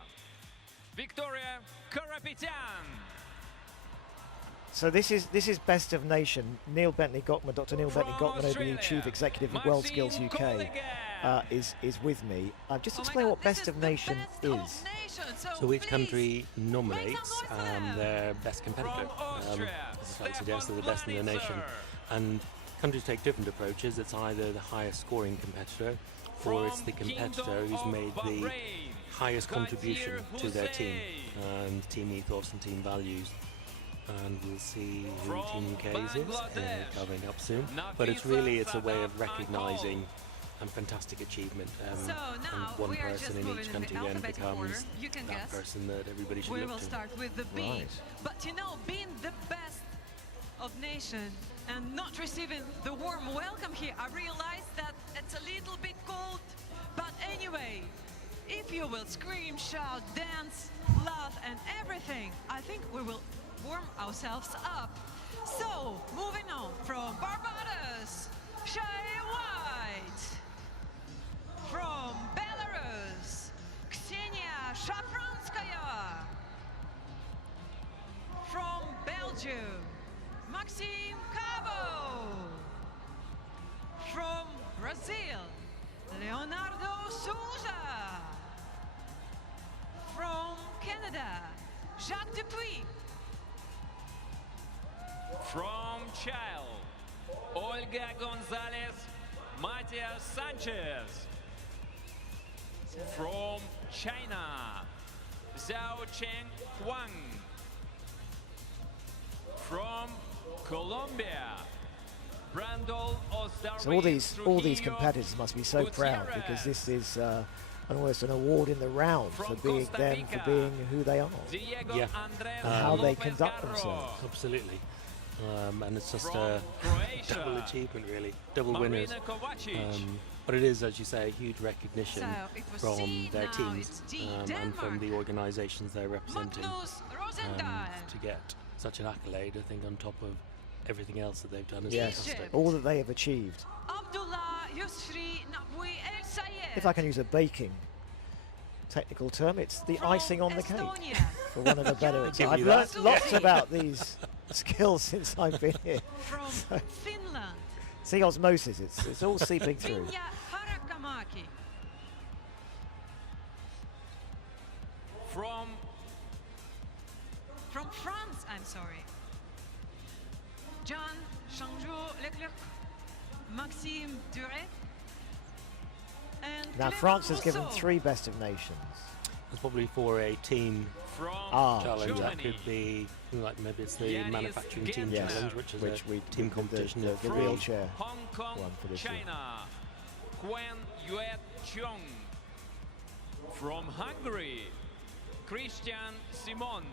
Victoria Karapetyan. So this is Best of Nation. Neil Bentley Gockman, Dr. Neil Bentley Gockman, the Chief Executive of WorldSkills UK, is with me. Just explain what Best of Nation is. So each country nominates their best competitor. As the title suggests, they're the best in the nation. And countries take different approaches. It's either the highest scoring competitor, or it's the competitor who's made the highest contribution to their team, and team ethos and team values. And we'll see who Team UK's is coming up soon. But it's a way of recognising fantastic achievement. So and one person in each country then becomes that person that everybody should we look will to. start with the B. Right. But you know, being the best of nation and not receiving the warm welcome here, I realize that it's a little bit cold. But anyway, if you will scream, shout, dance, laugh and everything, I think we will warm ourselves up. So, moving on from Barbados, Shay White. From Belarus, Ksenia Shafranskaya. From Belgium, Maxime Cabo. From Brazil, Leonardo Souza. From Canada, Jacques Dupuis. From Chile, Olga Gonzalez, Matias Sanchez. From China, Zhao Cheng Huang. From Colombia, Brandol Osdarwi. So all these competitors must be so proud, because this is almost an award in the round for being who they are, Yeah. and how they conduct themselves. Absolutely. And it's just a double achievement, really, double winners. But it is, as you say, a huge recognition from their teams and from the organisations they're representing. To get such an accolade, I think, on top of everything else that they've done is fantastic. All that they have achieved. If I can use a baking technical term, it's the icing on the cake, for one of the better examples. I've learnt lots about these skills since I've been here. From Finland. See, osmosis, it's all seeping through. From France, I'm sorry. John Changzhou Leclerc, Maxime Duret. And Now, France has given 3 Best of Nations. It's probably for a team challenge. That could be like maybe it's the manufacturing team challenge, which is a team competition. The wheelchair Hong Kong, one for this year. China, Quen Yuet Cheong. From Hungary, Christian Simon.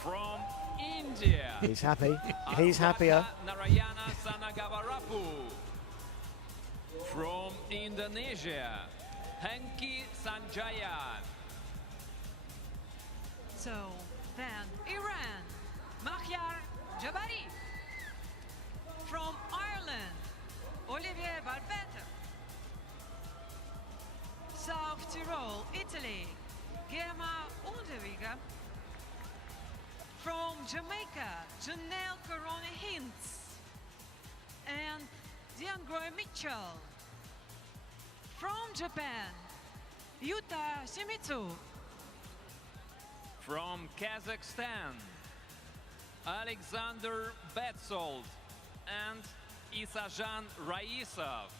From India, He's happy. He's happier. Narayana Sanagavarapu. From Indonesia, Henki Sanjaya. So then Iran, Mahyar Jabari. From Ireland, Olivier Valvete. South Tyrol, Italy, Gemma Underwiger. From Jamaica, Janelle Corona Hintz and DeAndre Mitchell. From Japan, Yuta Shimizu. From Kazakhstan, Alexander Betzold and Isajan Raisov.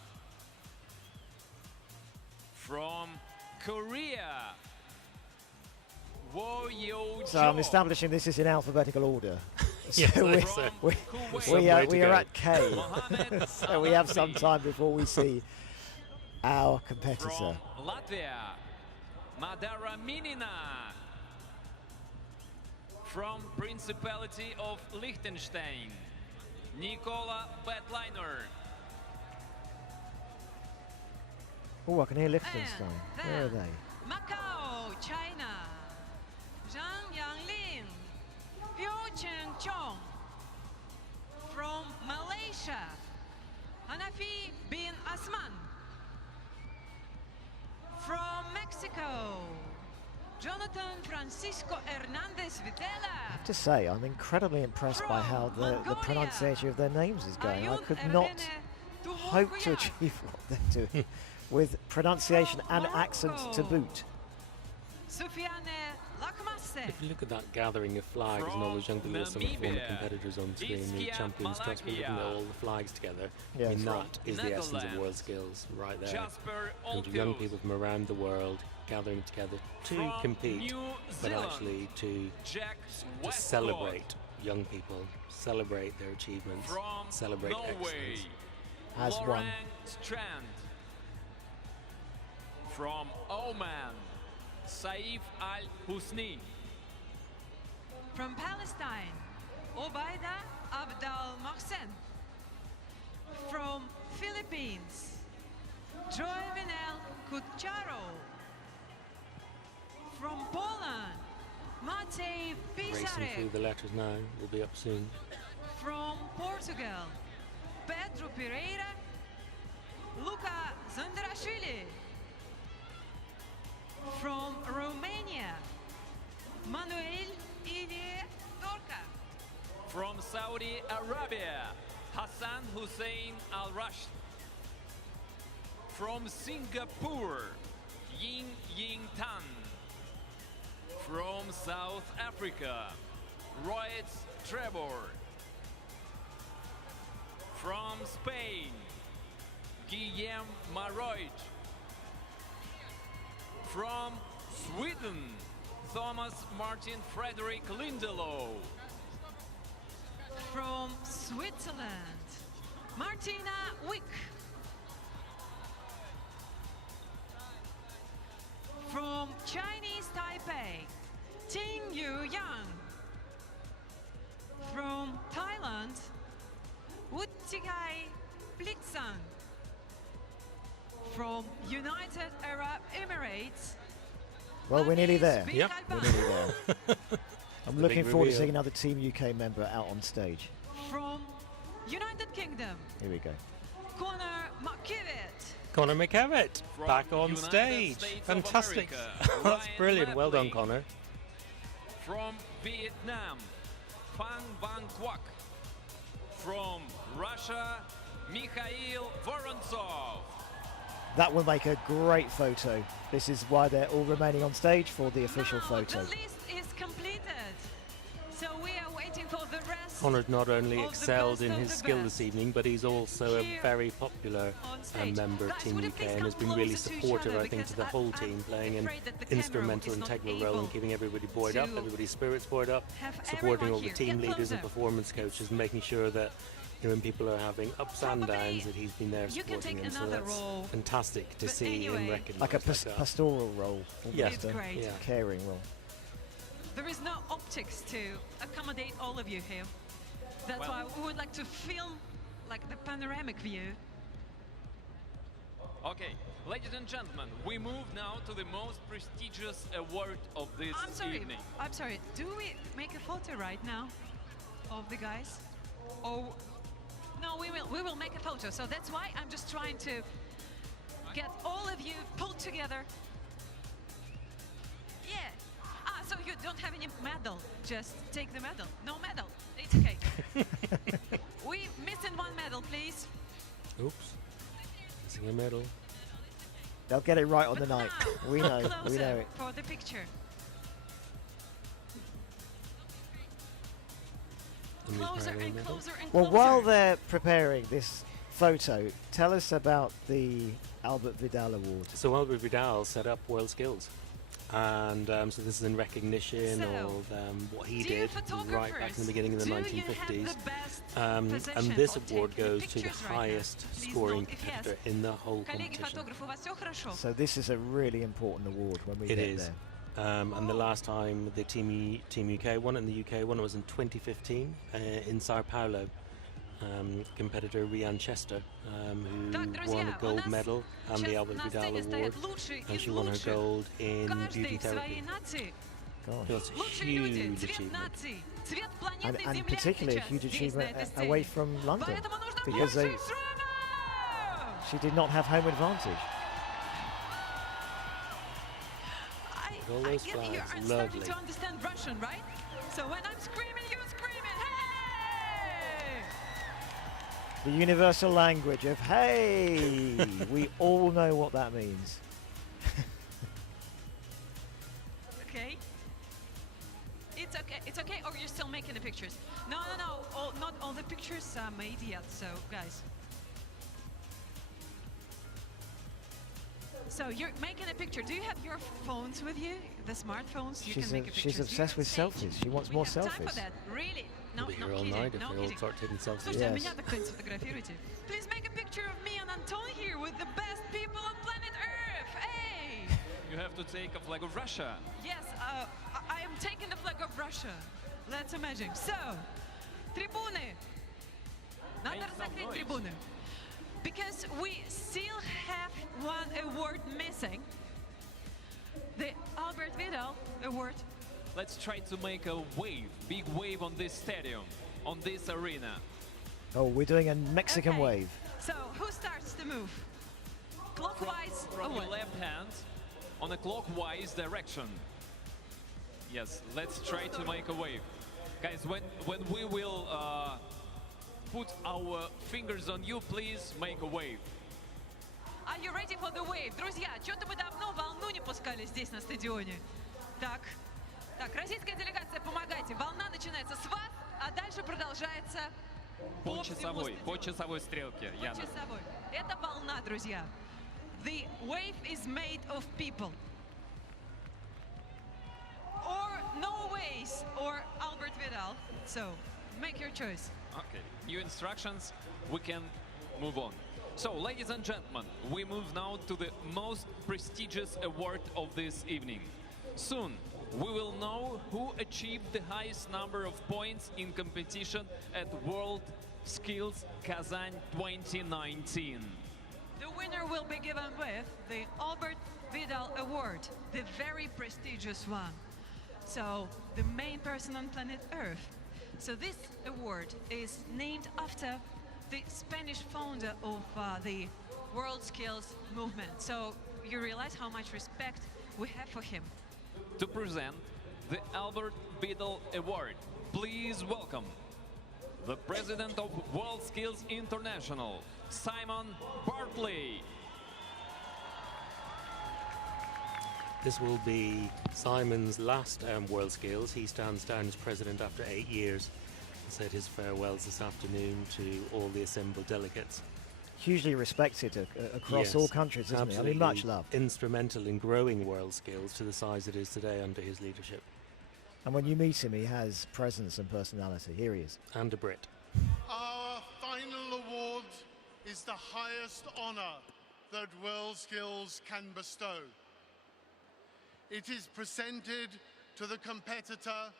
From Korea, Wo Yo So I'm establishing this is in alphabetical order. So Yeah, we are at K. So we have some time before we see our competitor. From Latvia, Madara Minina. From Principality of Liechtenstein, Nicola Betliner. Oh, I can hear Liechtenstein. Where are they? Macau, China, Zhang Yanglin, Hyo Chen Chong. From Malaysia, Hanafi bin Asman. From Mexico, Jonathan Francisco Hernandez Vidal. I have to say, I'm incredibly impressed by how the pronunciation of their names is going. I could not hope to achieve what they're doing with pronunciation and accent to boot. If you look at that gathering of flags and all those young people, some former competitors on screen, the Champions Trust, we're looking at all the flags together. Yeah. I mean, that is the essence of WorldSkills right there. And young people from around the world gathering together to compete, but actually to celebrate young people, celebrate their achievements, celebrate excellence. As one. From Oman, Saif Al-Husni. From Palestine, Obaida Abdal Mohsen. From Philippines, Jovenel Kucharo. From Poland, Matej Racing Pizarek. through the letters now, will be up soon. From Portugal, Pedro Pereira, Luca Zandrashvili. From Romania, Manuel Ilie Dorca. From Saudi Arabia, Hassan Hussein Al-Rashid. From Singapore, Ying Ying Tan. From South Africa, Royce Trevor. From Spain, Guillem Maroij. From Sweden, Thomas Martin Frederick Lindelow. From Switzerland, Martina Wick. From Chinese Taipei, Ting Yu Yang. From Thailand, Wuttigai Blitzan. From United Arab Emirates. Well, we're nearly there. Yep. We're nearly there. I'm looking forward to seeing another Team UK member out on stage. From United Kingdom, Here we go. Connor McKivitt. Connor McKevitt back on stage. Fantastic. That's brilliant. Well done, Connor. From Vietnam, Phang Van Quoc. From Russia, Mikhail Vorontsov. That will make a great photo. This is why they're all remaining on stage for the official photo. The list is completed. So we are waiting for the rest. Connor's not only of the excelled best in of his the skill best. this evening, but he's also a very popular member of Team UK and has been really supportive, I think, to the whole team, playing an instrumental, integral role in keeping everybody buoyed up, everybody's spirits buoyed up, supporting all the team leaders and performance coaches, and making sure that when people are having ups and downs, that he's been there supporting them. So that's fantastic to see him recognised. Like a pastoral role. Yeah. Almost a great. caring role. There is no optics to accommodate all of you here. That's why we would like to film like the panoramic view. Okay, ladies and gentlemen, we move now to the most prestigious award of this evening. I'm sorry. Do we make a photo right now of the guys? Oh, no, we will make a photo. So that's why I'm just trying to get all of you pulled together. Yeah. So you don't have any medal. Just take the medal. No medal. It's okay. We missing one medal, please. Oops. Missing a medal. They'll get it right on the night. We know. We know it. For the picture. Closer and closer and Well, closer. while they're preparing this photo, tell us about the Albert Vidal Award. So Albert Vidal set up WorldSkills. And so this is in recognition of what he did right back in the beginning of the 1950s. And this award goes to the highest scoring competitor in the whole competition. So this is a really important award when we It get is. there. And the last time the Team UK won it in the UK won it was in 2015 in Sao Paulo. Competitor Rianne Chester, who won a gold medal and the Albert Vidal Award, and she won her gold in beauty therapy. God. So it's a huge achievement. And particularly a huge achievement away from London, because she did not have home advantage. All those You're flags, starting lovely. to understand Russian, right? So when I'm screaming, you're screaming, hey! The universal language of hey. We all know what that means. Okay. It's okay. It's okay. Or you're still making the pictures? No. Not all the pictures are made yet. So guys. So you're making a picture. Do you have your phones with you? The smartphones? You can make a picture. She's obsessed with selfies. She wants more Time for selfies. that. Really? No, We'll be no here all kidding. night if No they all kidding. start taking selfies. Слушайте, Yes. меня-то кто-нибудь сфотографируйте. Please make a picture of me and Anton here with the best people on planet Earth. Hey! You have to take a flag of Russia. Yes, I am taking the flag of Russia. That's amazing. So, трибуны. Надо Make some разогреть noise. трибуны. Because we still have one award missing. The Albert Vidal award. Let's try to make a wave, big wave on this stadium, on this arena. Oh, we're doing a Mexican Okay. wave. So, who starts the move? Clockwise From or your what? left hand on a clockwise direction. Yes, let's try to make a wave. Guys, when we will put our fingers on you, please make a wave. Are you ready for the wave? Друзья, что-то мы давно волну не пускали здесь на стадионе. Так, российская делегация, помогайте. Волна начинается с вас, а дальше продолжается по всему стадиону. По часовой стрелке, По Яна. часовой. Это волна, друзья. The wave is made of people. Or no waves, or Albert Vidal. So, make your choice. Okay, new instructions, we can move on. So, ladies and gentlemen, we move now to the most prestigious award of this evening. Soon, we will know who achieved the highest number of points in competition at WorldSkills Kazan 2019. The winner will be given with the Albert Vidal Award, the very prestigious one. So, the main person on planet Earth. So this award is named after the Spanish founder of the WorldSkills movement. So you realize how much respect we have for him. To present the Albert Vidal Award, please welcome the president of WorldSkills International, Simon Bartley. This will be Simon's last WorldSkills. He stands down as president after 8 years and said his farewells this afternoon to all the assembled delegates. Hugely respected across Yes, all countries, isn't he? I absolutely mean, much love. Instrumental in growing WorldSkills to the size it is today under his leadership. And when you meet him, he has presence and personality. Here he is. And a Brit. Our final award is the highest honor that WorldSkills can bestow. It is presented to the competitor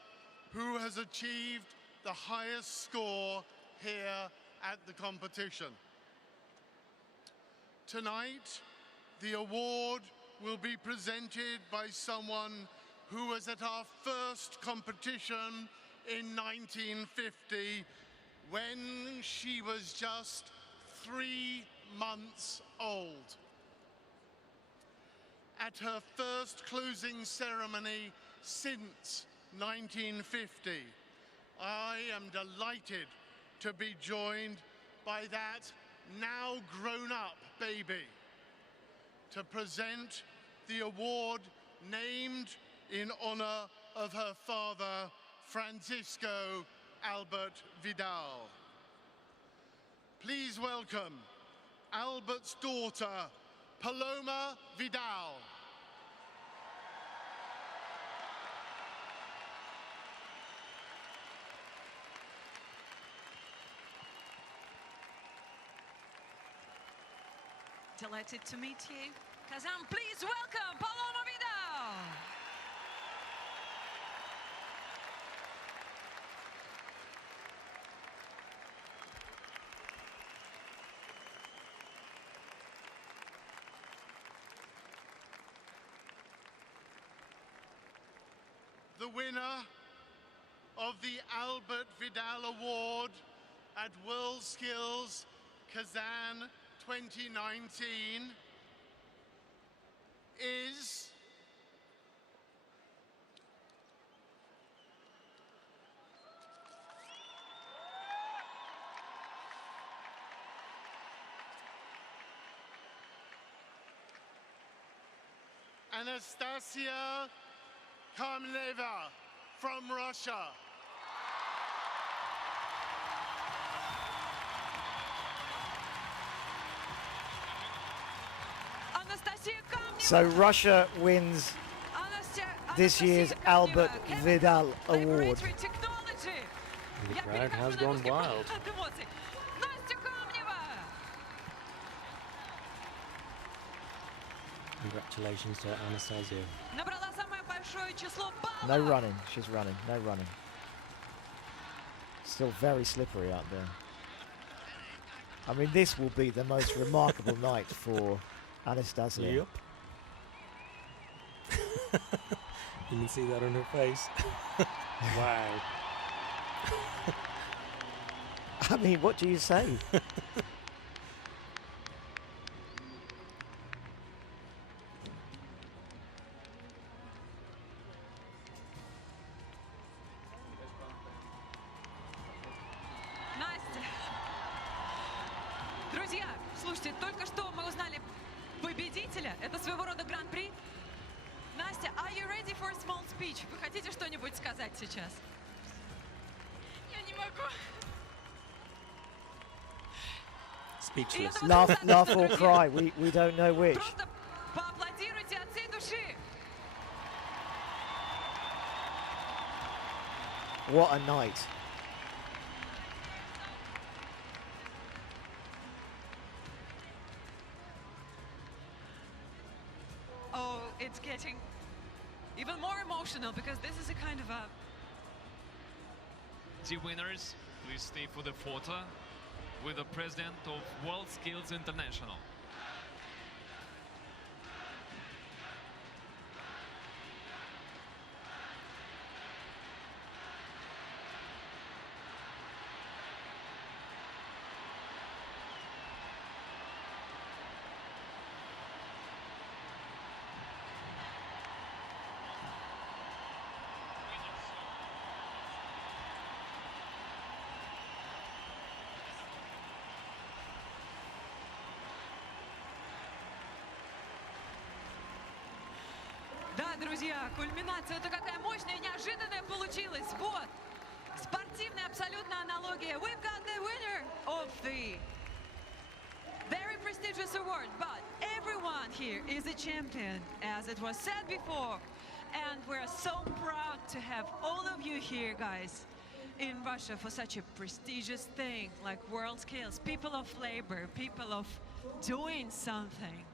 who has achieved the highest score here at the competition. Tonight, the award will be presented by someone who was at our first competition in 1950 when she was just 3 months old. At her first closing ceremony since 1950, I am delighted to be joined by that now grown-up baby to present the award named in honor of her father, Francisco Albert Vidal. Please welcome Albert's daughter, Paloma Vidal. Delighted to meet you. Kazan, please welcome Paloma Vidal. The winner of the Albert Vidal Award at WorldSkills Kazan 2019 is Anastasia Kamleva from Russia. So Russia wins this year's Albert Vidal Award. The crowd has gone wild. Congratulations to Anastasia. No running, she's running, no running. Still very slippery out there. I mean, this will be the most remarkable night for Anastasia. Yep. You can see that on her face. Wow. I mean, what do you say? Друзья, слушайте, только что мы узнали победителя. Это своего рода гран-при. Настя, are you ready for a small speech? Вы хотите что-нибудь сказать сейчас? Я не могу. Speechless. Laugh or cry, we don't know which. Просто поаплодируйте от всей души. What a night. Oh, it's getting even more emotional because this is a kind of a... The winners, please stay for the photo with the president of WorldSkills International. Да, друзья, кульминация. Это какая мощная и неожиданная получилась. Вот. Спортивная абсолютно аналогия. We've got the winner of the very prestigious award. But everyone here is a champion, as it was said before. And we're so proud to have all of you here, guys, in Russia for such a prestigious thing like WorldSkills. People of labor, people of doing something.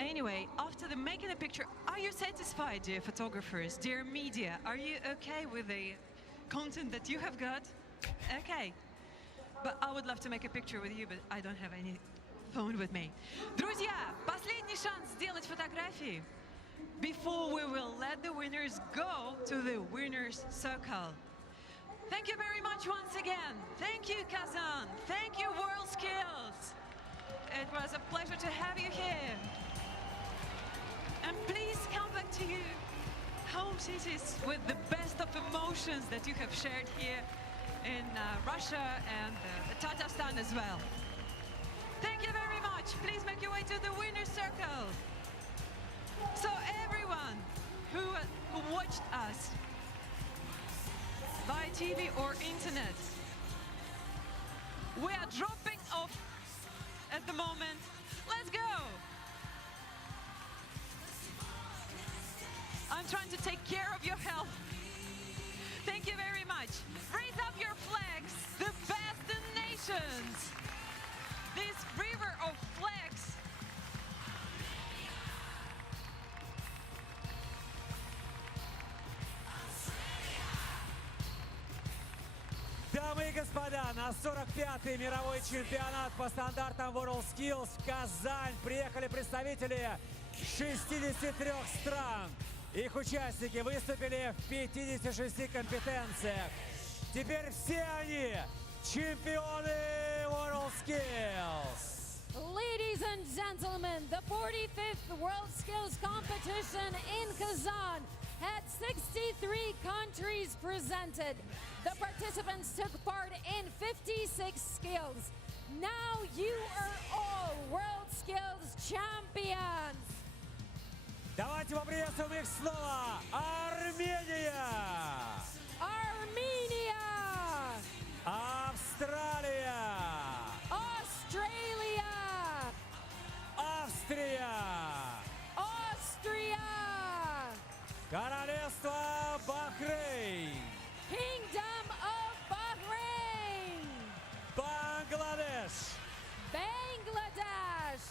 Anyway, after the making a picture, are you satisfied, dear photographers, dear media? Are you okay with the content that you have got? Okay. But I would love to make a picture with you, but I don't have any phone with me. Друзья, последний шанс сделать фотографии before we will let the winners go to the winner's circle. Thank you very much once again. Thank you, Kazan. Thank you, WorldSkills. It was a pleasure to have you here. And please come back to your home cities with the best of emotions that you have shared here in Russia and Tatarstan as well. Thank you very much. Please make your way to the winner's circle. So everyone who watched us by TV or internet, we are dropping off at the moment. Let's go. I'm trying to take care of your health. Thank you very much. Raise up your flags, the best in nations. This river of flags. Дамы и господа, на 45-й мировой чемпионат по стандартам WorldSkills в Казань приехали представители 63 стран. Их участники выступили в 56 компетенциях. Теперь все они чемпионы WorldSkills. Ladies and gentlemen, the 45th WorldSkills competition in Kazan had 63 countries presented. The participants took part in 56 skills. Now you are all WorldSkills champions. Давайте поприветствуем их снова. Армения! Armenia! Австралия! Australia! Австрия! Austria! Королевство Бахрейн! Kingdom of Bahrain! Бангладеш! Bangladesh!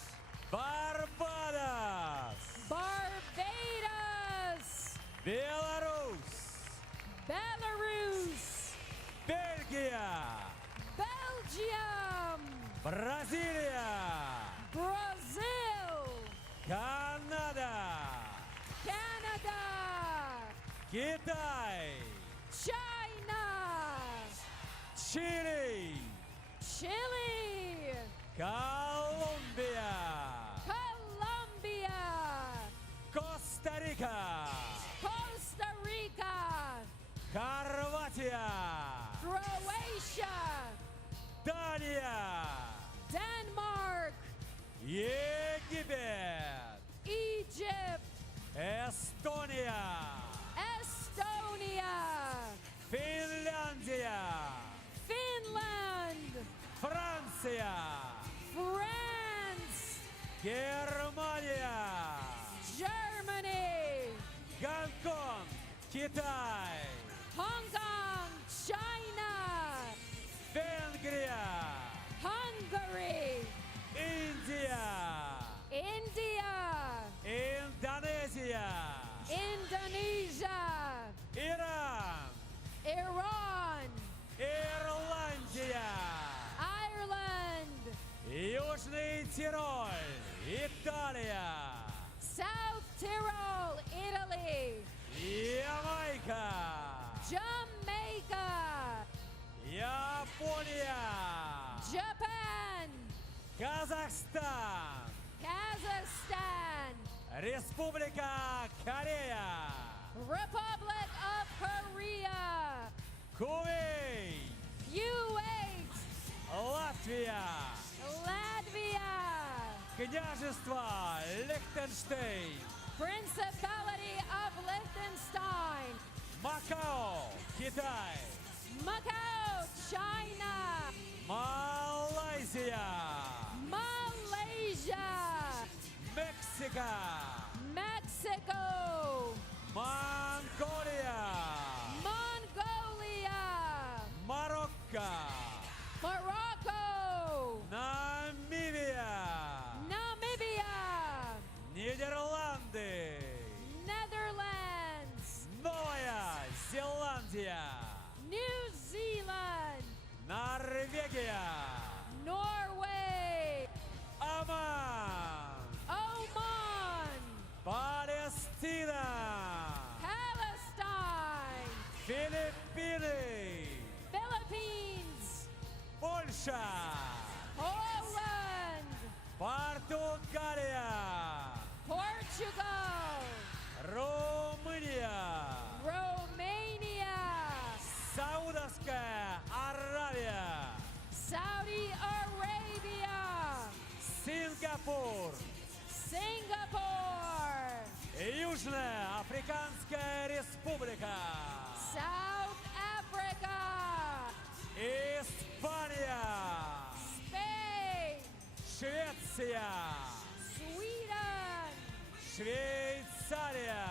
Барбадос! Barbados! Беларусь! Belarus! Бельгия! Belgium! Бразилия! Brazil! Канада! Canada! Китай! China! Чили! Chile! Колумбия! Colombia! Коста-Рика! Costa Rica! Хорватия! Croatia! Дания! Denmark! Египет! Egypt! Эстония! Estonia! Финляндия! Finland! Франция! France! Германия! Germany! Гонконг! Китай! Hong Kong! China! Венгрия! Hungary! Индия! India! Индонезия! Indonesia! Иран! Iran! Ирландия! Ireland! Южный Тироль! Италия! South Tyrol, Italy! Ямайка! Jamaica! Япония! Japan! Казахстан! Kazakhstan! Республика Корея! Republic of Korea! Кувейт! Kuwait! Латвия! Latvia! Княжество Лихтенштейн! Principality of Liechtenstein! Макао! Китай! Macau, China! Малайзия! Malaysia! Мексика! Mexico! Монголия! Mongolia! Марокко! Morocco! Намибия! Namibia! Нидерланды! Netherlands! Новая Зеландия! New Zealand! Норвегия! Norway! Оман! Oman! Палестина! Palestine! Филиппины! Philippines! Польша! Poland! Португалия! Portugal! Румыния! Romania! Саудовская Аравия! Saudi Arabia! Сингапур! Singapore! Южная Африканская Республика! South Africa! Испания! Spain! Швеция! Sweden! Швейцария!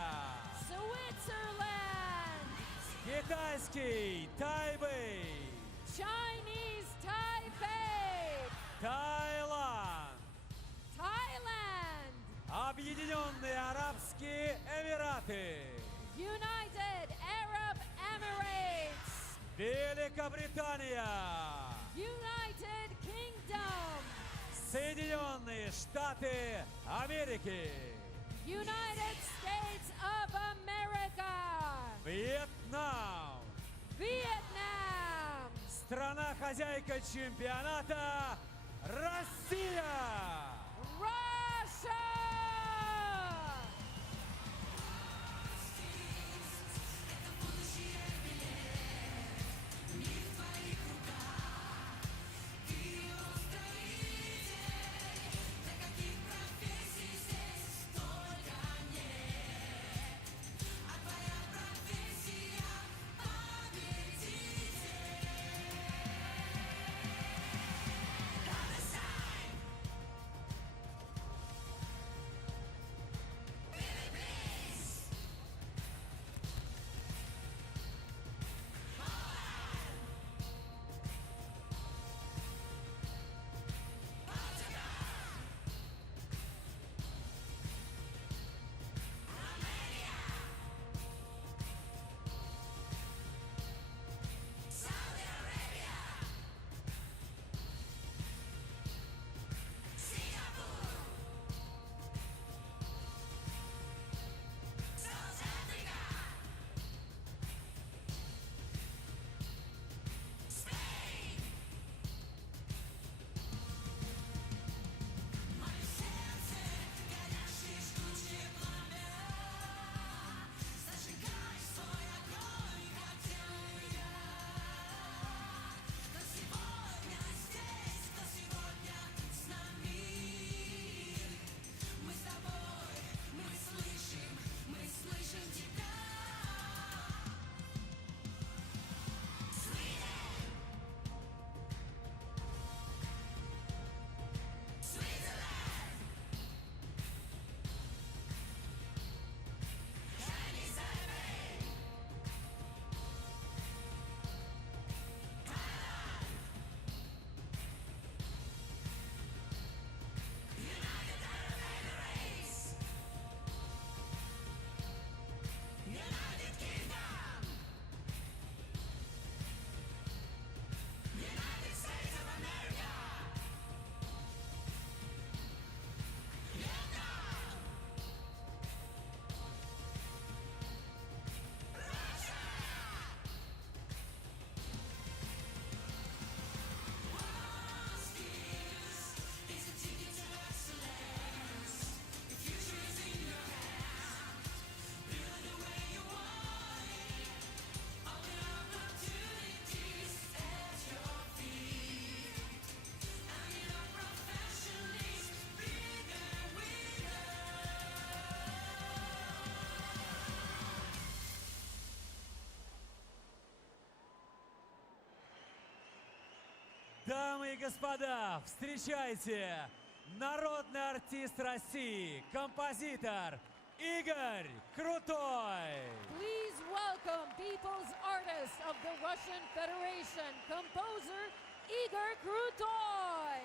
Switzerland! Китайский Тайбэй! Chinese Taipei! Таиланд! Thailand! Объединенные Арабские Эмираты! United Arab Emirates! Великобритания! United Kingdom! Соединенные Штаты Америки! United States of America! Вьетнам! Vietnam! Страна-хозяйка чемпионата Россия! Russia! Дамы и господа, встречайте, народный артист России, композитор Игорь Крутой. Please welcome People's Artist of the Russian Federation, composer Igor Krutoy.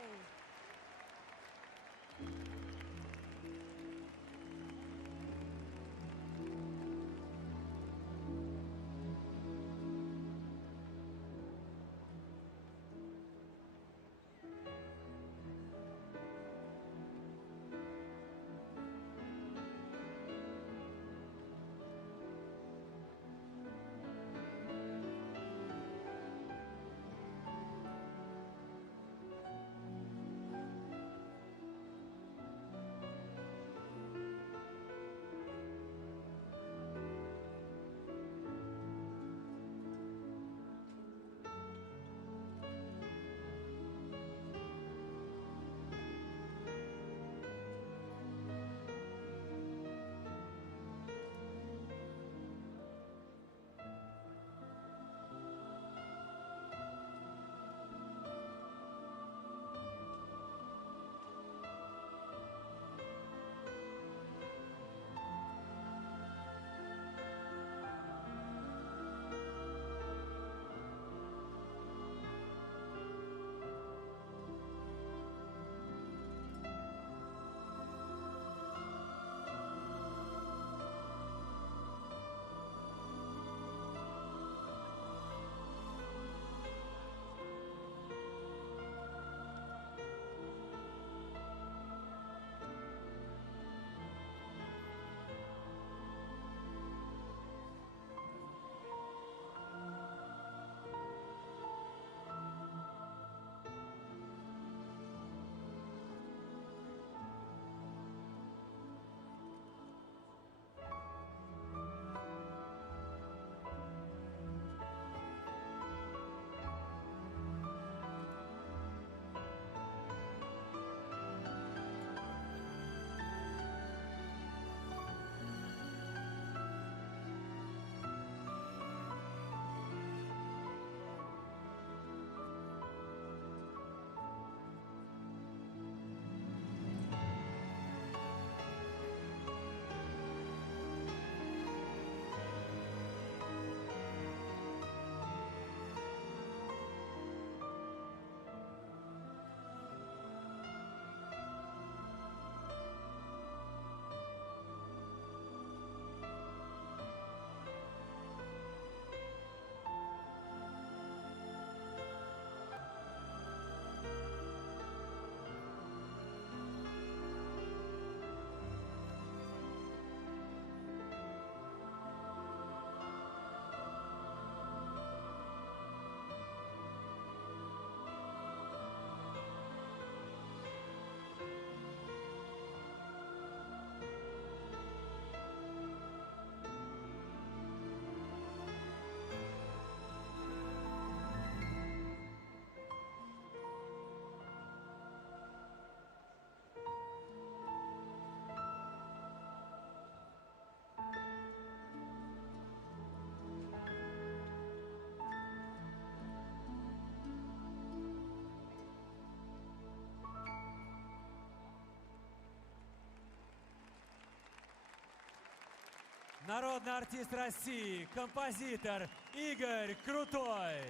Народный артист России, композитор Игорь Крутой.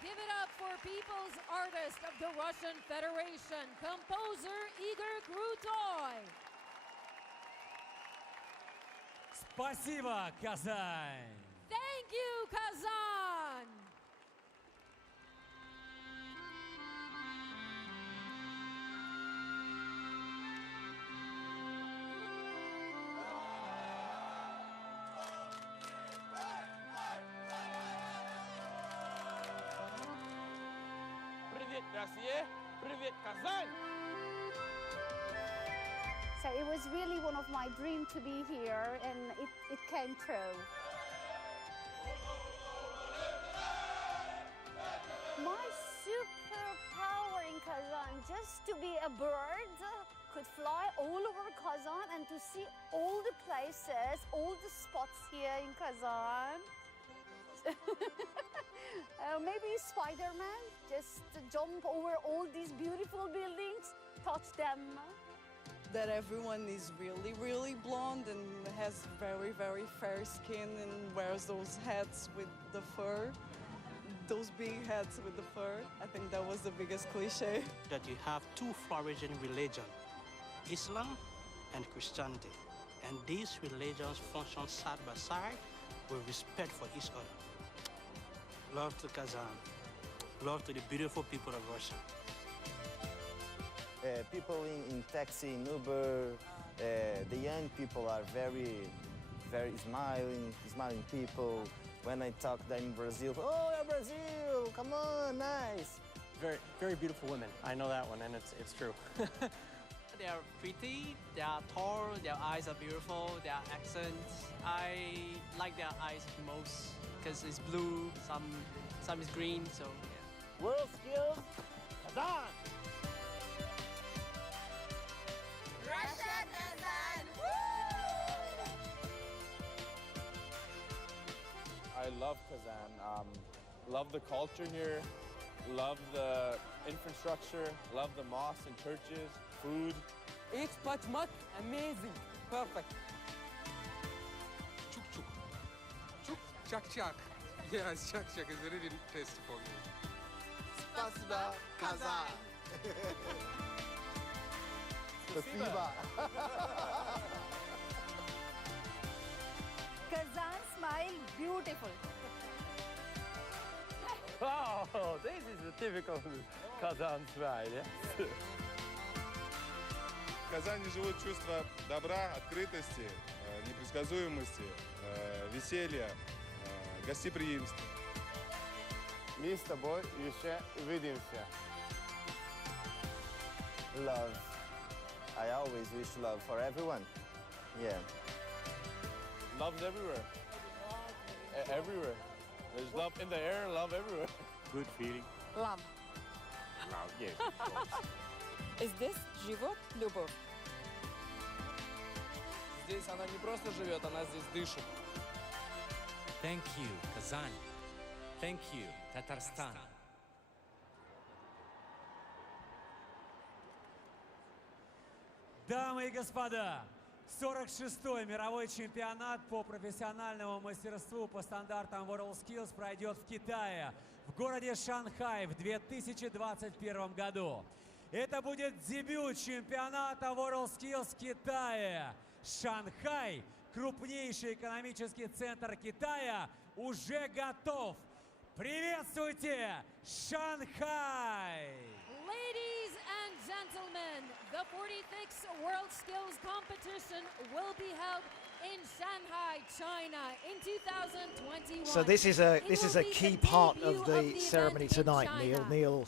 Give it up for People's Artist of the Russian Federation, composer Igor Krutoy. Спасибо, Казань. Thank you, Kazan. Привет, Россия! Привет, Kazan! So it was really one of my dreams to be here, and it came true. My superpower in Kazan, just to be a bird, could fly all over Kazan and to see all the places, all the spots here in Kazan. Maybe Spider-Man, just jump over all these beautiful buildings, touch them. That everyone is really, really blonde and has very, very fair skin and wears those hats with the fur, those big hats with the fur. I think that was the biggest cliche. That you have two flourishing religions, Islam and Christianity. And these religions function side by side with respect for each other. Love to Kazan. Love to the beautiful people of Russia. People in taxi, in Uber, the young people are very smiling people. When I talk them in Brazil, oh, yeah, Brazil, come on, nice. Very beautiful women. I know that one, and it's true. They are pretty, they are tall, their eyes are beautiful, their accents. I like their eyes most because it's blue, some is green, so yeah. WorldSkills, Kazan! Russia, Kazan! I love Kazan. Love the culture here, love the infrastructure, love the mosques and churches, food. Each patchmak, amazing, perfect. Chuk. Chak. Yes, chak is very tasty for me. Spasiba, Kazan! Spasiba. Kazan smile, beautiful. Oh, this is a typical Kazan smile, yes. В Казани живут чувства добра, открытости, непредсказуемости, веселья, гостеприимства. Мы с тобой еще увидимся. Love. I always wish love for everyone. Yeah. Love's everywhere. Everywhere. There's love in the air, love everywhere. Good feeling. Love. Love, yes, of course. Здесь живет любовь. Здесь она не просто живет, она здесь дышит. Thank you, Kazan. Thank you, Tatarstan. Дамы и господа, 46-й мировой чемпионат по профессиональному мастерству по стандартам WorldSkills пройдет в Китае, в городе Шанхай в 2021 году. Это будет дебют чемпионата WorldSkills в Китае. Шанхай, крупнейший экономический центр Китая, уже готов. Приветствуйте, Шанхай! Ladies and gentlemen, the 46th WorldSkills competition will be held in Shanghai, China in 2021. So this is a key part of the ceremony tonight, Neil. Neil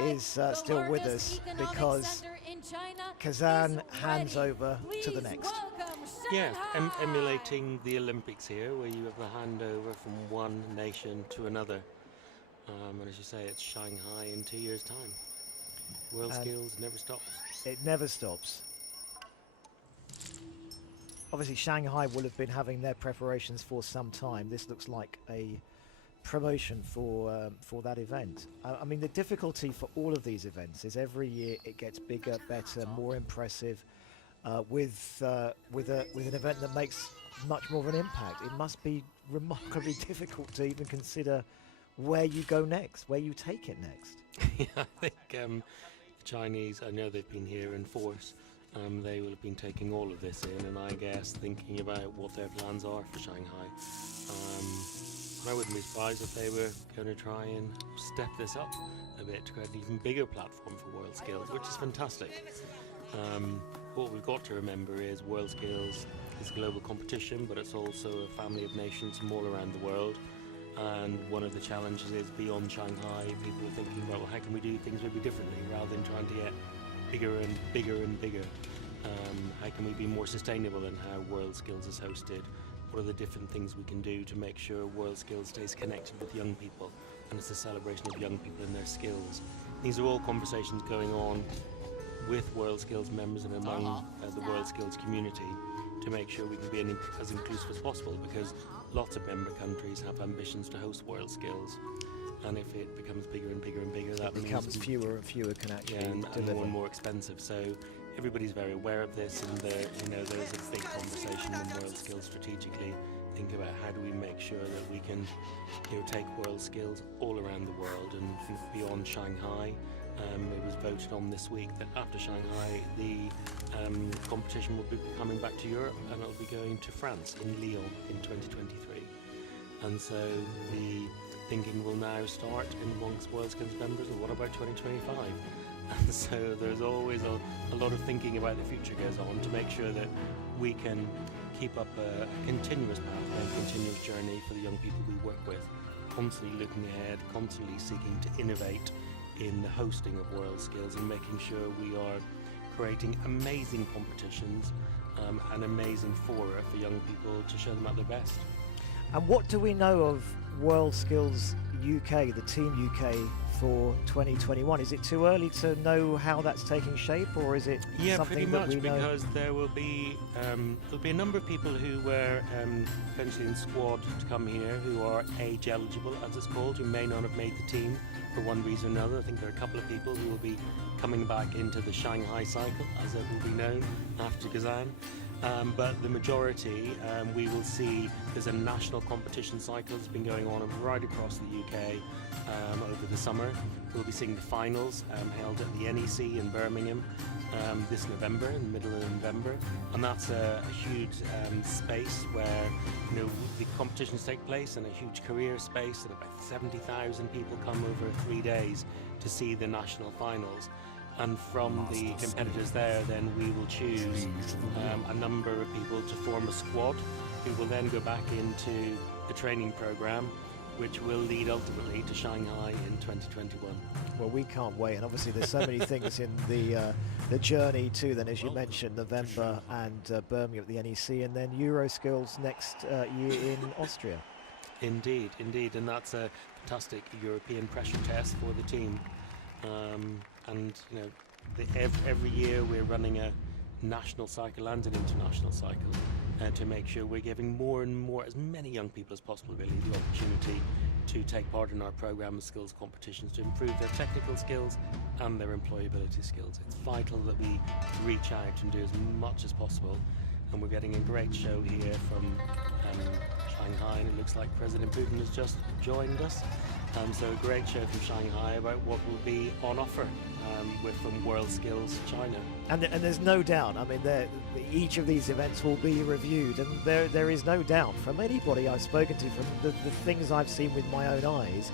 is still with us because Kazan hands over to the next. Yeah, emulating the Olympics here, where you have a handover from one nation to another. And as you say, it's Shanghai in 2 years' time. WorldSkills never stops. It never stops. Obviously, Shanghai will have been having their preparations for some time. This looks like a promotion for that event. I mean, the difficulty for all of these events is every year it gets bigger, better, more impressive. With an event that makes much more of an impact, it must be remarkably difficult to even consider where you go next, where you take it next. Yeah, I think the Chinese, I know they've been here in force. They will have been taking all of this in, and I guess thinking about what their plans are for Shanghai. I wouldn't be surprised if they were going to try and step this up a bit to create an even bigger platform for WorldSkills, which is fantastic. What we've got to remember is WorldSkills is a global competition, but it's also a family of nations from all around the world. And one of the challenges is beyond Shanghai, people are thinking about, well, how can we do things maybe differently rather than trying to get bigger and bigger and bigger? How can we be more sustainable in how WorldSkills is hosted? What are the different things we can do to make sure WorldSkills stays connected with young people and it's a celebration of young people and their skills? These are all conversations going on with WorldSkills members and among the WorldSkills community to make sure we can be as inclusive as possible, because lots of member countries have ambitions to host WorldSkills. and if it becomes bigger and bigger and bigger, that it becomes fewer and fewer can actually and deliver. more and more expensive. So everybody's very aware of this, and there's a big conversation in WorldSkills strategically. Think about how do we make sure that we can take WorldSkills all around the world and beyond Shanghai. It was voted on this week that after Shanghai, the competition will be coming back to Europe, and it'll be going to France in Lyon in 2023. And so the thinking will now start amongst WorldSkills members, and what about 2025? And so there's always a lot of thinking about the future goes on to make sure that we can keep up a continuous pathway and continuous journey for the young people we work with, constantly looking ahead, constantly seeking to innovate in the hosting of WorldSkills and making sure we are creating amazing competitions and amazing fora for young people to show them at their best. And what do we know of WorldSkills UK, the Team UK, for 2021? Is it too early to know how that's taking shape, or is it something that we know? Yeah, pretty much, because there will be a number of people who were eventually in squad to come here who are age eligible, as it's called, who may not have made the team for one reason or another. I think there are a couple of people who will be coming back into the Shanghai cycle, as it will be known, after Kazan. But the majority, we will see, there's a national competition cycle that's been going on right across the UK over the summer. We'll be seeing the finals held at the NEC in Birmingham this November, in the middle of November. And that's a huge space where the competitions take place, and a huge career space, and about 70,000 people come over 3 days to see the national finals. And from the competitors there, then we will choose a number of people to form a squad who will then go back into the training program, which will lead ultimately to Shanghai in 2021. Well, we can't wait, and obviously there's so many things in the journey too. Then, as you mentioned, November and Birmingham at the NEC, and then WorldSkills next year in Austria. Indeed, and that's a fantastic European pressure test for the team. And every year we're running a national cycle and an international cycle to make sure we're giving more and more, as many young people as possible really, the opportunity to take part in our program of skills competitions to improve their technical skills and their employability skills. It's vital that we reach out and do as much as possible, and we're getting a great show here from Shanghai, and it looks like President Putin has just joined us. So a great show from Shanghai about what will be on offer from WorldSkills China. And there's no doubt, I mean, each of these events will be reviewed, and there is no doubt from anybody I've spoken to, from the things I've seen with my own eyes,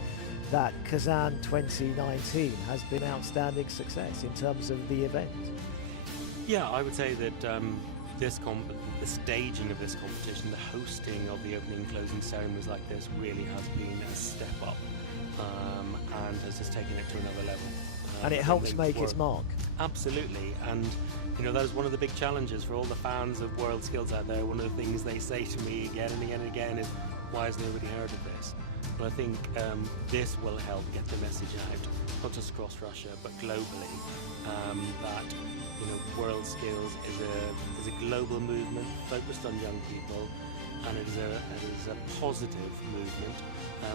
that Kazan 2019 has been outstanding success in terms of the event. Yeah, I would say that the staging of this competition, the hosting of the opening and closing ceremonies like this really has been a step up and has just taken it to another level. And it helps make its mark. Absolutely, and that is one of the big challenges for all the fans of WorldSkills out there. One of the things they say to me again and again and again is, why has nobody heard of this? But I think this will help get the message out, not just across Russia, but globally, that WorldSkills is a global movement focused on young people, and it is a positive movement,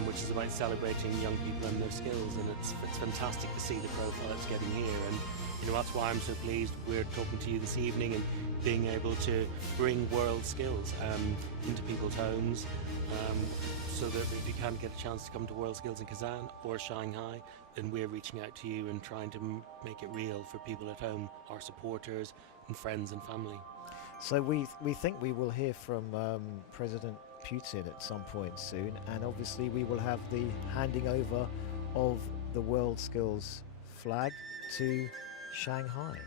which is about celebrating young people and their skills, and it's fantastic to see the profile it's getting here. And that's why I'm so pleased we're talking to you this evening and being able to bring WorldSkills into people's homes, so that if you can't get a chance to come to WorldSkills in Kazan or Shanghai, then we're reaching out to you and trying to make it real for people at home, our supporters and friends and family. So we think we will hear from President Putin at some point soon, and obviously we will have the handing over of the WorldSkills flag to Shanghai.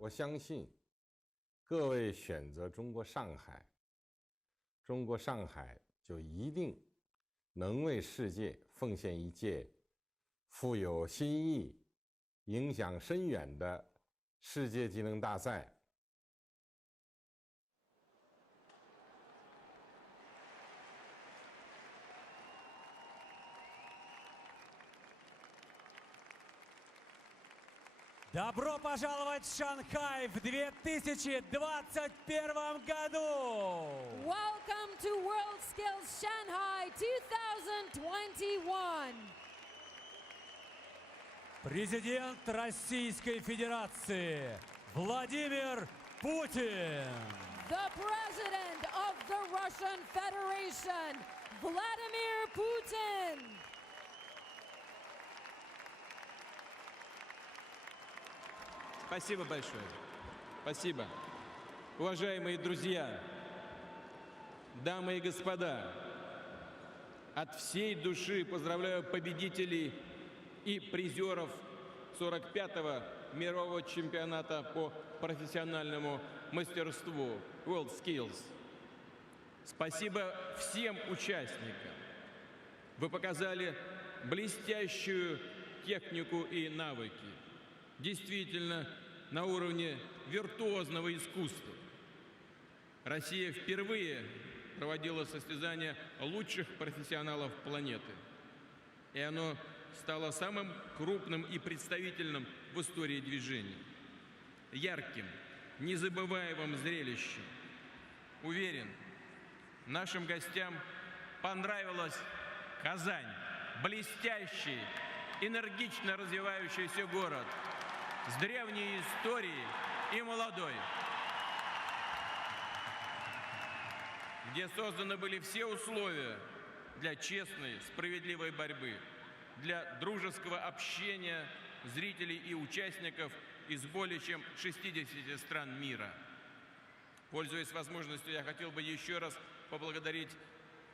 我相信各位选择中国上海，中国上海就一定能为世界奉献一届富有新意、影响深远的世界技能大赛。Добро пожаловать в Шанхай в 2021 году! Welcome to WorldSkills Shanghai 2021. Президент Российской Федерации Владимир Путин. The President of the Russian Federation, Vladimir Putin. Спасибо большое. Спасибо. Уважаемые друзья, дамы и господа, от всей души поздравляю победителей и призеров 45-го мирового чемпионата по профессиональному мастерству WorldSkills. Спасибо всем участникам. Вы показали блестящую технику и навыки. Действительно, на уровне виртуозного искусства. Россия впервые проводила состязания лучших профессионалов планеты. И оно стало самым крупным и представительным в истории движения. Ярким, незабываемым зрелищем. Уверен, нашим гостям понравилась Казань. Блестящий, энергично развивающийся город с древней историей и молодой, где созданы были все условия для честной, справедливой борьбы, для дружеского общения зрителей и участников из более чем 60 стран мира. Пользуясь возможностью, я хотел бы еще раз поблагодарить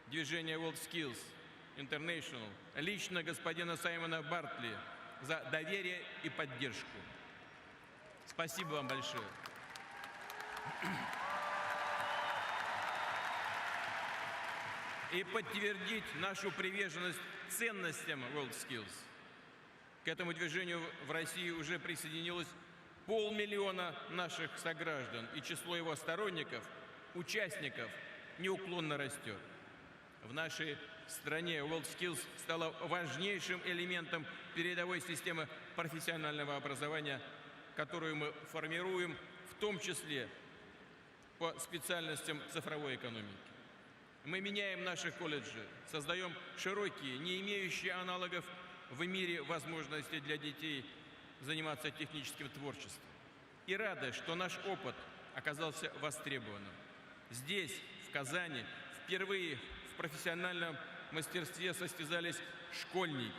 движение WorldSkills International, лично господина Саймона Бартли, за доверие и поддержку. Спасибо вам большое. И подтвердить нашу приверженность ценностям WorldSkills. К этому движению в России уже присоединилось 500 000 наших сограждан, и число его сторонников, участников неуклонно растет. В нашей стране WorldSkills стала важнейшим элементом передовой системы профессионального образования, которую мы формируем, в том числе по специальностям цифровой экономики. Мы меняем наши колледжи, создаем широкие, не имеющие аналогов в мире возможности для детей заниматься техническим творчеством. И рады, что наш опыт оказался востребованным. Здесь, в Казани, впервые в профессиональном мастерстве состязались школьники.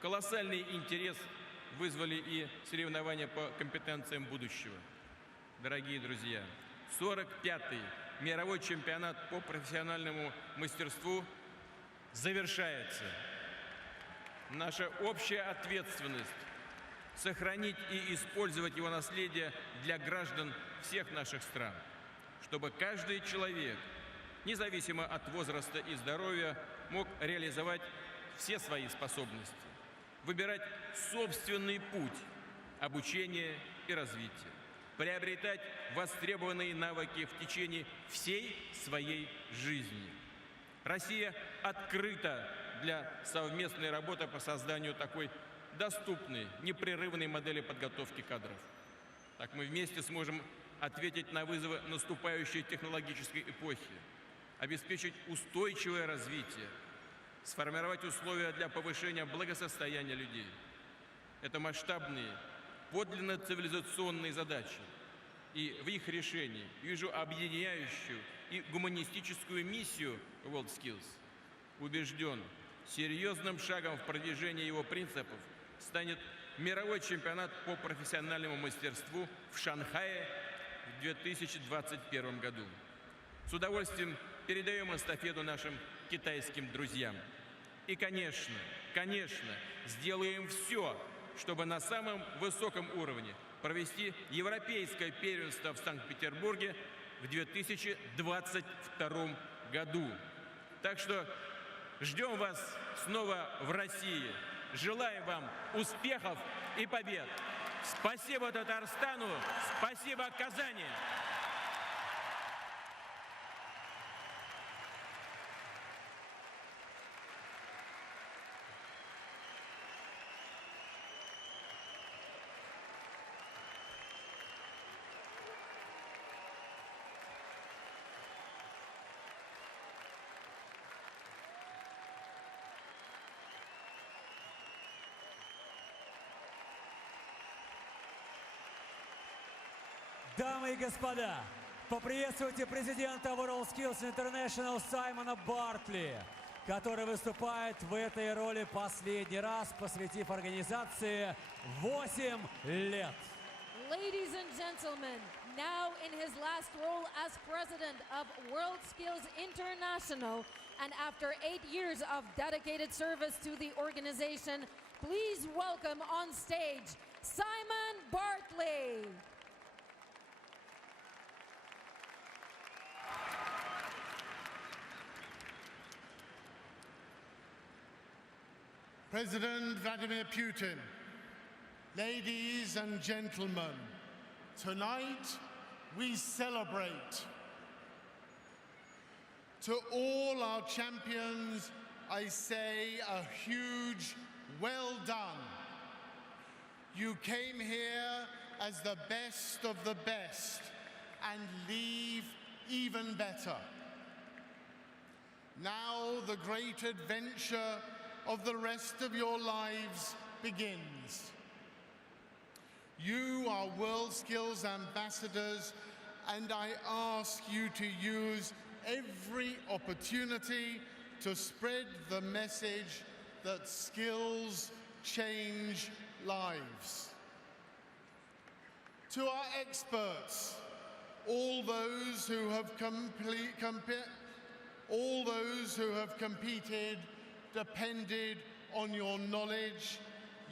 Колоссальный интерес вызвали и соревнования по компетенциям будущего. Дорогие друзья, 45-й мировой чемпионат по профессиональному мастерству завершается. Наша общая ответственность – сохранить и использовать его наследие для граждан всех наших стран, чтобы каждый человек, независимо от возраста и здоровья, мог реализовать все свои способности, выбирать собственный путь обучения и развития, приобретать востребованные навыки в течение всей своей жизни. Россия открыта для совместной работы по созданию такой доступной, непрерывной модели подготовки кадров. Так мы вместе сможем ответить на вызовы наступающей технологической эпохи, обеспечить устойчивое развитие, сформировать условия для повышения благосостояния людей. Это масштабные, подлинно цивилизационные задачи. И в их решении вижу объединяющую и гуманистическую миссию WorldSkills. Убежден, серьезным шагом в продвижении его принципов станет мировой чемпионат по профессиональному мастерству в Шанхае в 2021 году. С удовольствием передаем эстафету нашим китайским друзьям. И, конечно, сделаем все, чтобы на самом высоком уровне провести европейское первенство в Санкт-Петербурге в 2022 году. Так что ждем вас снова в России. Желаем вам успехов и побед. Спасибо Татарстану, спасибо Казани. Дамы и господа, поприветствуйте президента WorldSkills International Саймона Бартли, который выступает в этой роли последний раз, посвятив организации 8 лет. Ladies and gentlemen, now in his last role as president of WorldSkills International, and after 8 years of dedicated service to the organization, please welcome on stage Simon Bartley. President Vladimir Putin, ladies and gentlemen, tonight we celebrate. To all our champions, I say a huge well done. You came here as the best of the best and leave even better. Now the great adventure of the rest of your lives begins. You are WorldSkills ambassadors, and I ask you to use every opportunity to spread the message that skills change lives. To our experts, all those who have competed depended on your knowledge,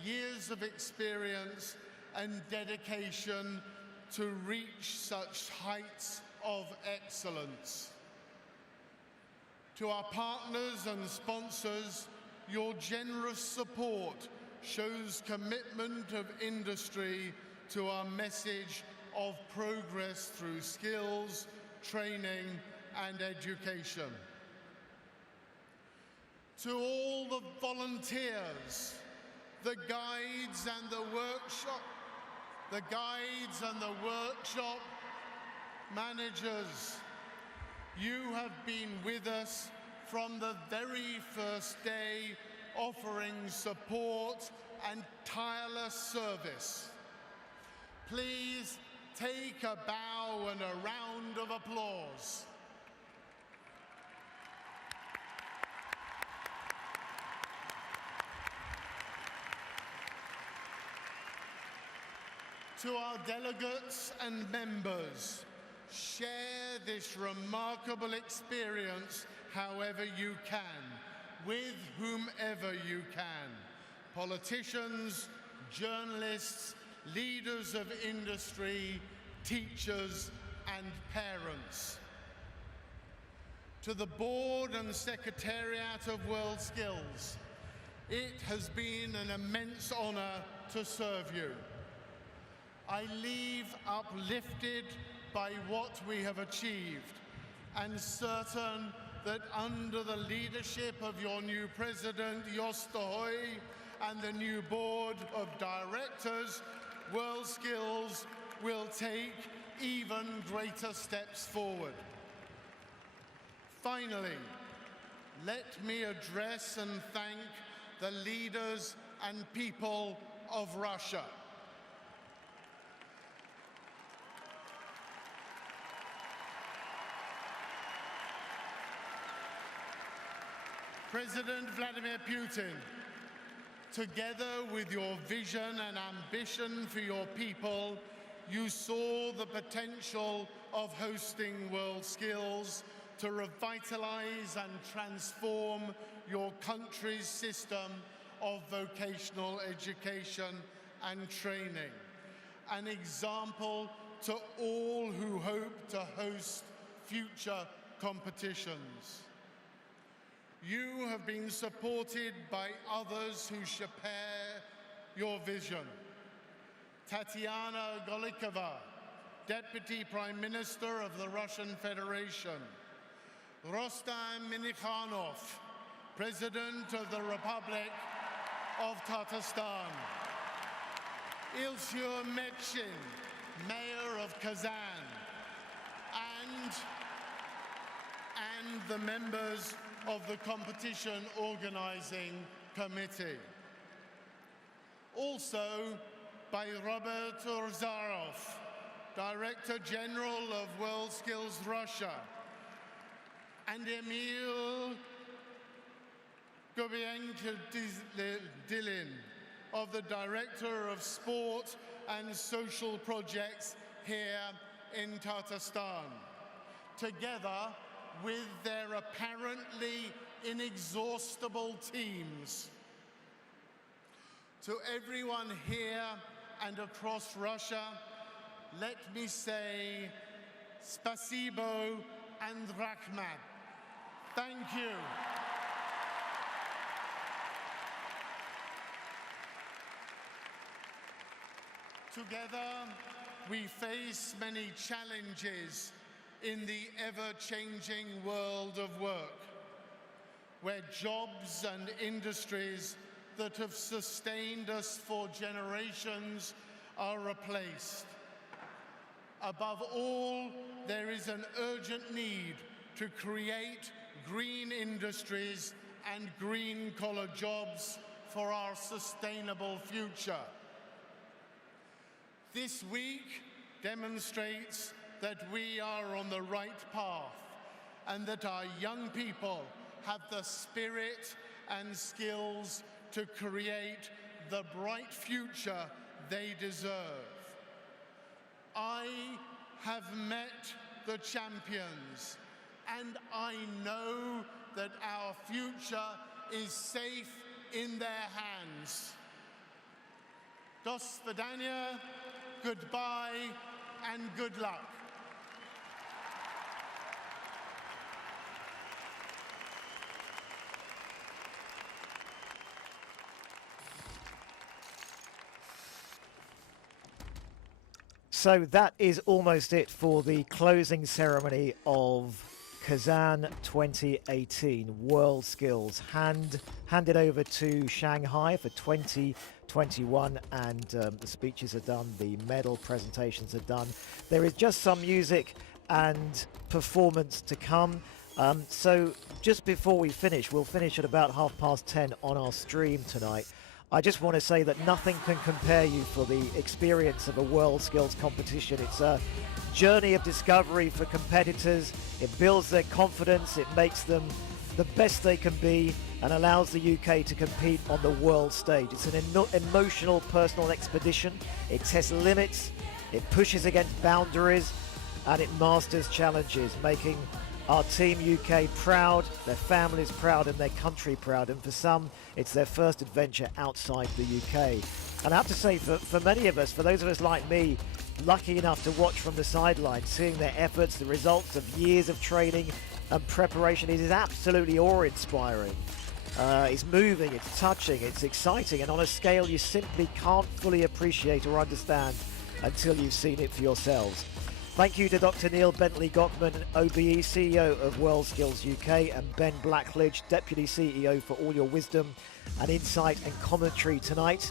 years of experience, and dedication to reach such heights of excellence. To our partners and sponsors, your generous support shows commitment of industry to our message of progress through skills, training, and education. To all the volunteers, the guides and the workshop managers, you have been with us from the very first day, offering support and tireless service. Please take a bow and a round of applause. To our delegates and members, share this remarkable experience however you can, with whomever you can. Politicians, journalists, leaders of industry, teachers, and parents. To the board and secretariat of WorldSkills, it has been an immense honor to serve you. I leave uplifted by what we have achieved, and certain that under the leadership of your new president, Josta Hoy, and the new board of directors, WorldSkills will take even greater steps forward. Finally, let me address and thank the leaders and people of Russia. President Vladimir Putin, together with your vision and ambition for your people, you saw the potential of hosting WorldSkills to revitalize and transform your country's system of vocational education and training, an example to all who hope to host future competitions. You have been supported by others who share your vision. Tatiana Golikova, Deputy Prime Minister of the Russian Federation. Rostam Minikhanov, President of the Republic of Tatarstan. Ilshur Metshin, Mayor of Kazan. And the members of the competition organizing committee. Also by Robert Urzarov, Director General of WorldSkills Russia, and Emil Gobienko-Dilin, of the Director of Sport and Social Projects here in Tatarstan, together with their apparently inexhaustible teams. To everyone here and across Russia, let me say spasibo and rahmat. Thank you. Together, we face many challenges in the ever-changing world of work, where jobs and industries that have sustained us for generations are replaced. Above all, there is an urgent need to create green industries and green-collar jobs for our sustainable future. This week demonstrates that we are on the right path and that our young people have the spirit and skills to create the bright future they deserve. I have met the champions, and I know that our future is safe in their hands. Do svidaniya, goodbye, and good luck. So that is almost it for the closing ceremony of Kazan 2018 WorldSkills. Handed over to Shanghai for 2021, and the speeches are done, the medal presentations are done. There is just some music and performance to come. So just before we finish, we'll finish at about 10:30 on our stream tonight. I just want to say that nothing can compare you for the experience of a WorldSkills competition. It's a journey of discovery for competitors. It builds their confidence, it makes them the best they can be, and allows the UK to compete on the world stage. It's an emotional, personal expedition. It tests limits, it pushes against boundaries, and it masters challenges, making our Team UK proud, their families proud, and their country proud. And for some, it's their first adventure outside the UK. And I have to say, for many of us, for those of us like me, lucky enough to watch from the sidelines, seeing their efforts, the results of years of training and preparation, it is absolutely awe-inspiring. It's moving, it's touching, it's exciting, and on a scale you simply can't fully appreciate or understand until you've seen it for yourselves. Thank you to Dr. Neil Bentley-Gockman, OBE, CEO of WorldSkills UK, and Ben Blackledge, Deputy CEO, for all your wisdom and insight and commentary tonight.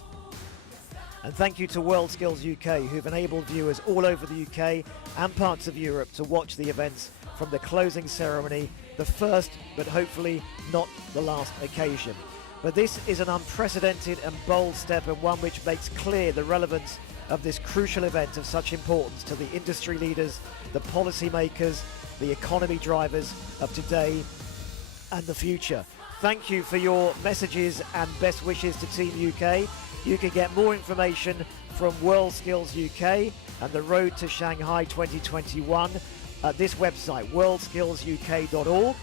And thank you to WorldSkills UK, who've enabled viewers all over the UK and parts of Europe to watch the events from the closing ceremony, the first but hopefully not the last occasion. But this is an unprecedented and bold step, and one which makes clear the relevance of this crucial event of such importance to the industry leaders, the policy makers, the economy drivers of today and the future. Thank you for your messages and best wishes to Team UK. You can get more information from WorldSkills UK and the road to Shanghai 2021 at this website, worldskillsuk.org,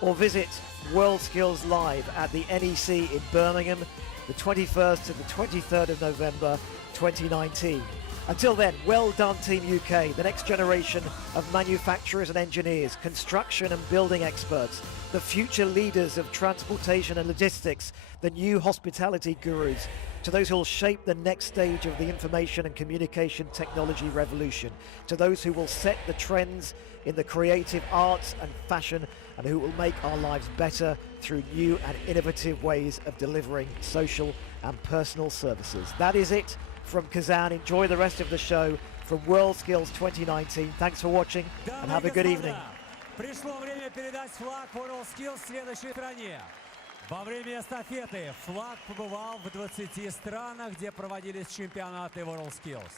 or visit WorldSkills Live at the NEC in Birmingham the 21st to the 23rd of November 2019. Until then, well done Team UK, the next generation of manufacturers and engineers, construction and building experts, the future leaders of transportation and logistics, the new hospitality gurus, to those who will shape the next stage of the information and communication technology revolution, to those who will set the trends in the creative arts and fashion, and who will make our lives better through new and innovative ways of delivering social and personal services. That is it from Kazan. Enjoy the rest of the show from WorldSkills 2019. Thanks for watching and have a good evening. Пришло время передать флаг WorldSkills следующей стране. Во время эстафеты флаг побывал в 20 странах, где проводились чемпионаты WorldSkills.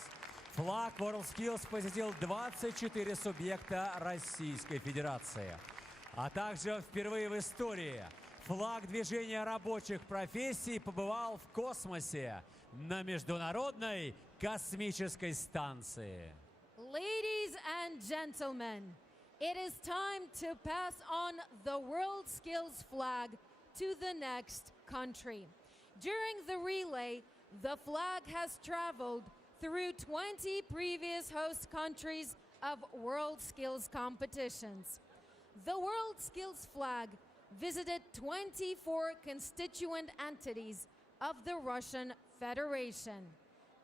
Флаг WorldSkills посетил 24 субъекта Российской Федерации. А также впервые в истории флаг движения рабочих профессий побывал в космосе на Международной космической станции. Ladies and gentlemen, it is time to pass on the WorldSkills flag to the next country. During the relay, the flag has traveled through 20 previous host countries of WorldSkills competitions. The WorldSkills flag visited 24 constituent entities of the Russian Federation.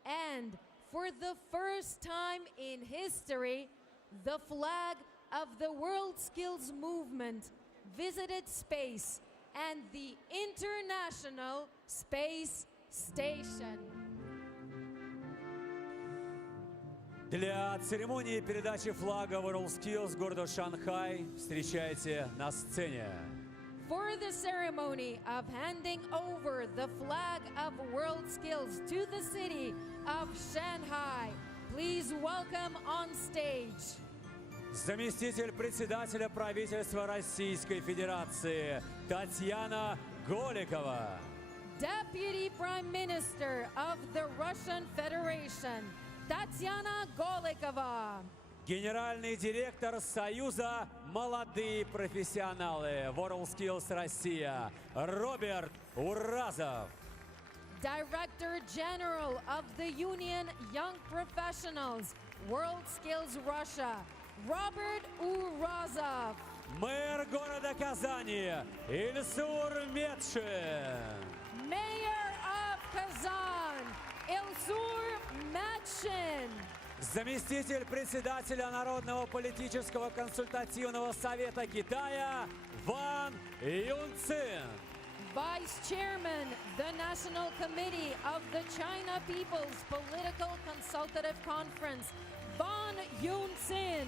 And for the first time in history, the flag of the WorldSkills movement visited space and the International Space Station. Для церемонии передачи флага WorldSkills города Шанхай встречайте на сцене. For the ceremony of handing over the flag of WorldSkills to the city of Shanghai, please welcome on stage Заместитель председателя правительства Российской Федерации Татьяна Голикова. Deputy Prime Minister of the Russian Federation Tatyana Golikova. Генеральный директор Союза «Молодые профессионалы» WorldSkills Россия Роберт Уразов. Director General of the Union Young Professionals WorldSkills Russia Robert Urazov. Мэр города Казани Ильсур Метшин. Mayor of Kazan Ilsur Metchin. Заместитель председателя Народного политического консультативного совета Китая Ван Юнцин. Vice Chairman, the National Committee of the China People's Political Consultative Conference, Van Yun-sin.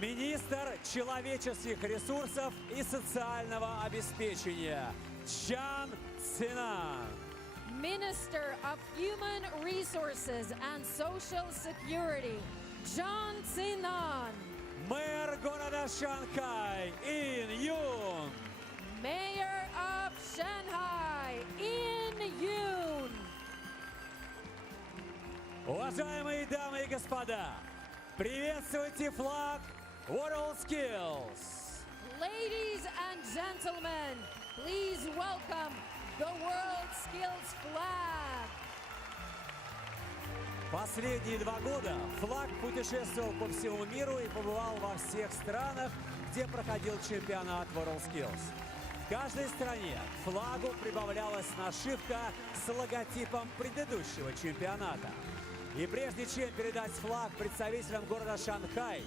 Министр человеческих ресурсов и социального обеспечения Чан Цинан. Minister of Human Resources and Social Security, John Sinan. Мэр города Шанхай Ин Юн. Mayor of Shanghai, In Yoon. Уважаемые дамы и господа, приветствуйте флаг WorldSkills. Ladies and gentlemen, please welcome the WorldSkills flag. Последние 2 года флаг путешествовал по всему миру и побывал во всех странах, где проходил чемпионат WorldSkills. В каждой стране к флагу прибавлялась нашивка с логотипом предыдущего чемпионата. И прежде чем передать флаг представителям города Шанхай,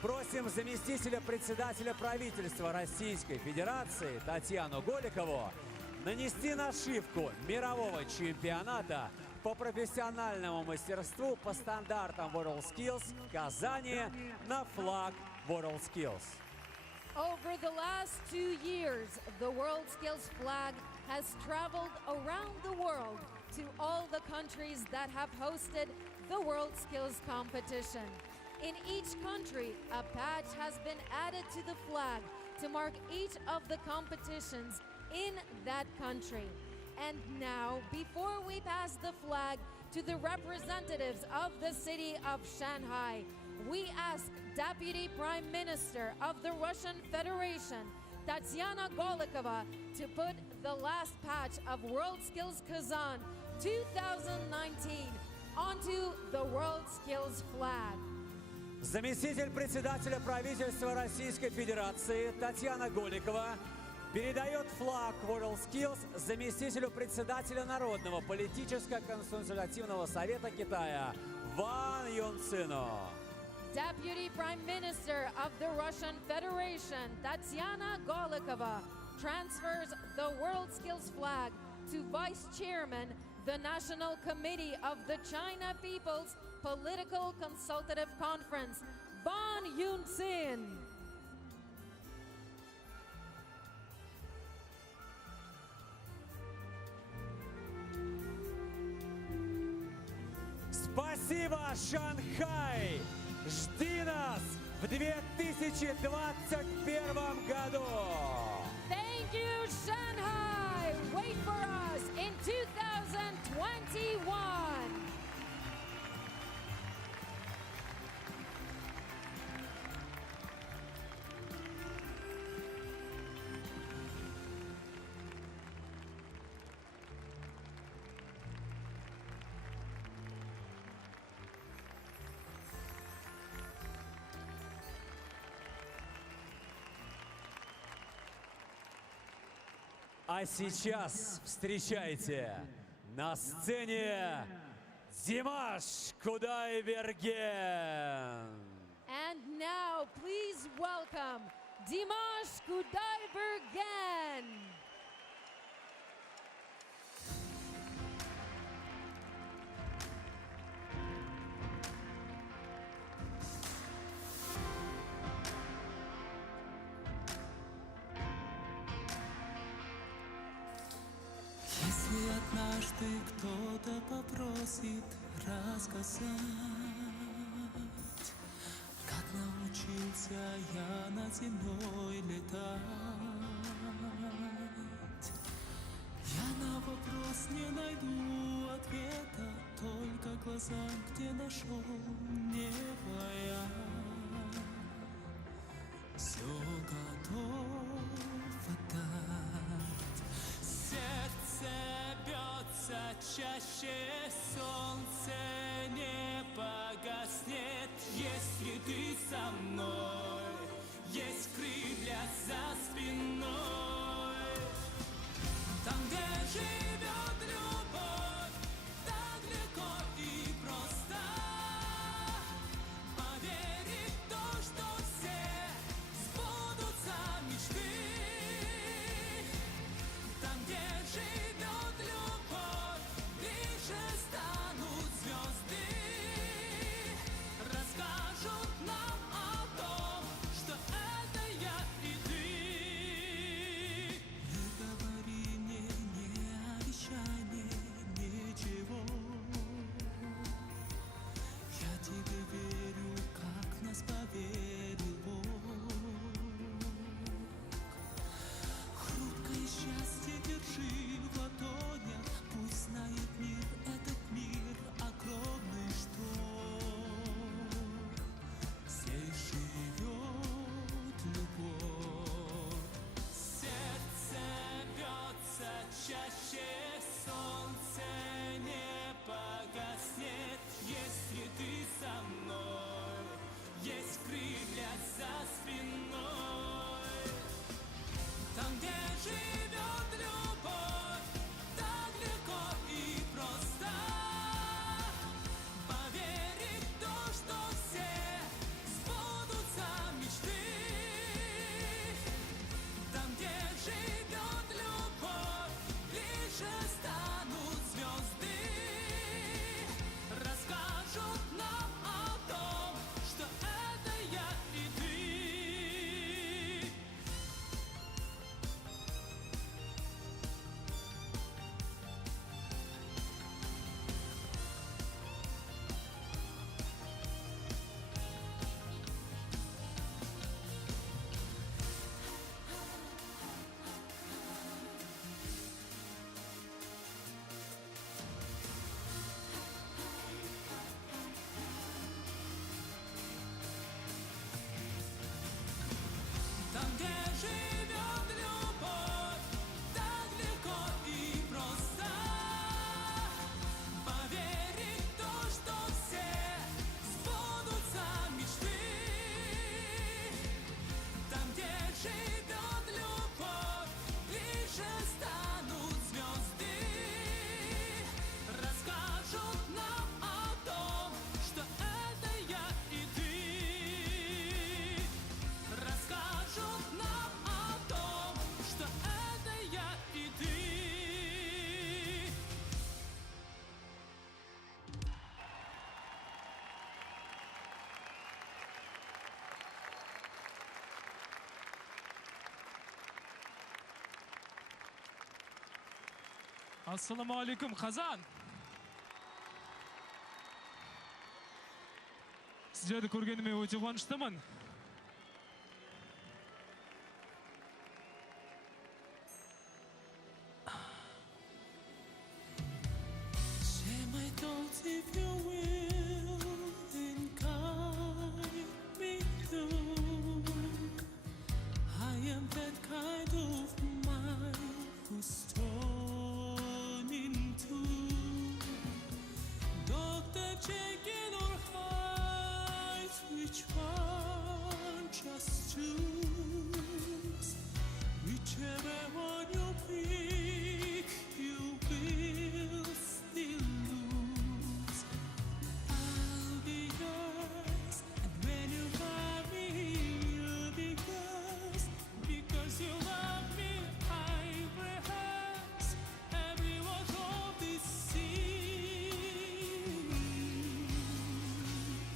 просим заместителя председателя правительства Российской Федерации Татьяну Голикову нанести нашивку мирового чемпионата по профессиональному мастерству по стандартам WorldSkills в Казани на флаг WorldSkills. Over the last 2 years, the WorldSkills flag has traveled around the world to all the countries that have hosted the WorldSkills competition. In each country, a patch has been added to the flag to mark each of the competitions in that country. And now, before we pass the flag to the representatives of the city of Shanghai, we ask Deputy Prime Minister of the Russian Federation, Tatyana Golikova, to put the last patch of WorldSkills Kazan 2019 onto the WorldSkills flag. Заместитель председателя правительства Российской Федерации Татьяна Голикова передает флаг WorldSkills заместителю председателя Народного политическо-консультативного совета Китая Ван Юнцину. Deputy Prime Minister of the Russian Federation Tatyana Golikova transfers the WorldSkills flag to Vice Chairman, the National Committee of the China People's Political Consultative Conference, Ban Yun-sin. Спасибо, Шанхай! Жди нас в 2021 году! Thank you, Shanghai! Wait for us in 2021! А сейчас встречайте на сцене Димаш Кудайберген. And now, please welcome Dimash Kudaibergen. Если однажды кто-то попросит рассказать, как научился я над землей летать, я на вопрос не найду ответа, только глазам, где нашел небо я. Все готов отдать. Сердце бьется чаще, солнце не погаснет, если ты со мной, есть крылья за спиной. Там, где живет любовь, так легко и просто поверить в то, что все сбудутся мечты. Там, где живет любовь, ближе станут звезды, расскажут нам о том, что это я и ты. Не говори мне, не обещай, Assalamu alaikum, Kazan. Sizlerді көргеніме өте қуаныштымын. Share my thoughts if you will, and guide me through. I am that kind of mind who's torn in two. Doctor checking our hearts, which one just choose? Whichever one you pick, you will still lose. I'll be yours, and when you love me, you'll be yours. Because you love me, I rehearse every word of this scene.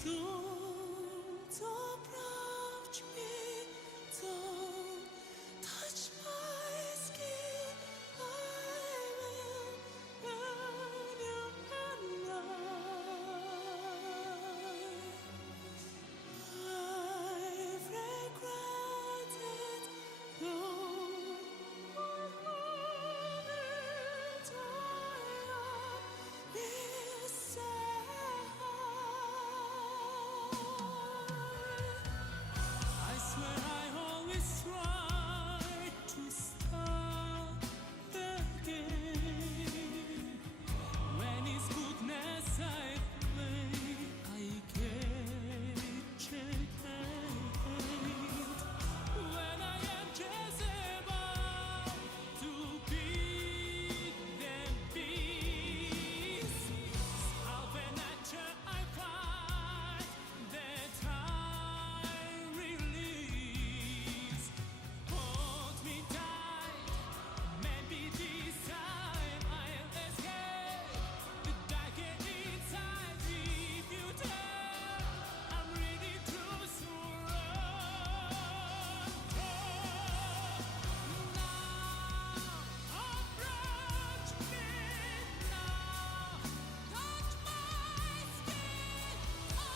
Don't approach me, don't touch my skin. I will burn you alive. I've regretted, though my heart is I swear I always try to start the game. When it's goodness I play, I get checkmate. When I am just about to beat them beasts, how when I fight that I release. Hold me tight, maybe this time I'll escape. The darker inside, if you dare, I'm ready to surrender. Now approach me now, touch my skin. I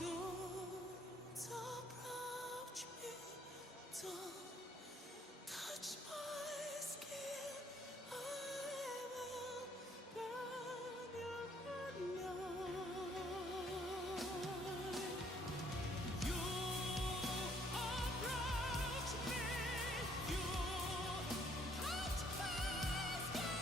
Don't approach me, don't touch my skin. I will burn you alive. You approach me, you touch my skin.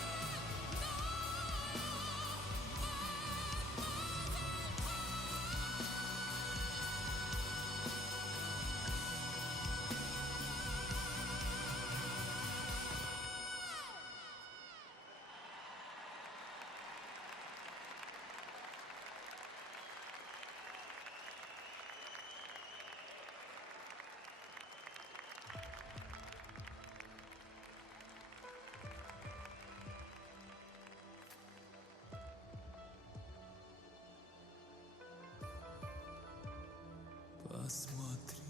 Посмотри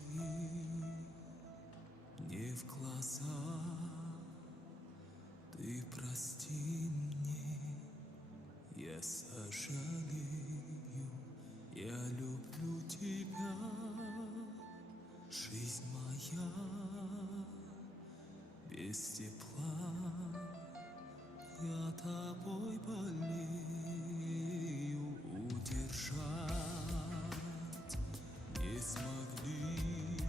мне в глаза, ты прости мне, я сожалею, я люблю тебя, жизнь моя без тепла, я тобой болею, удержать не смогли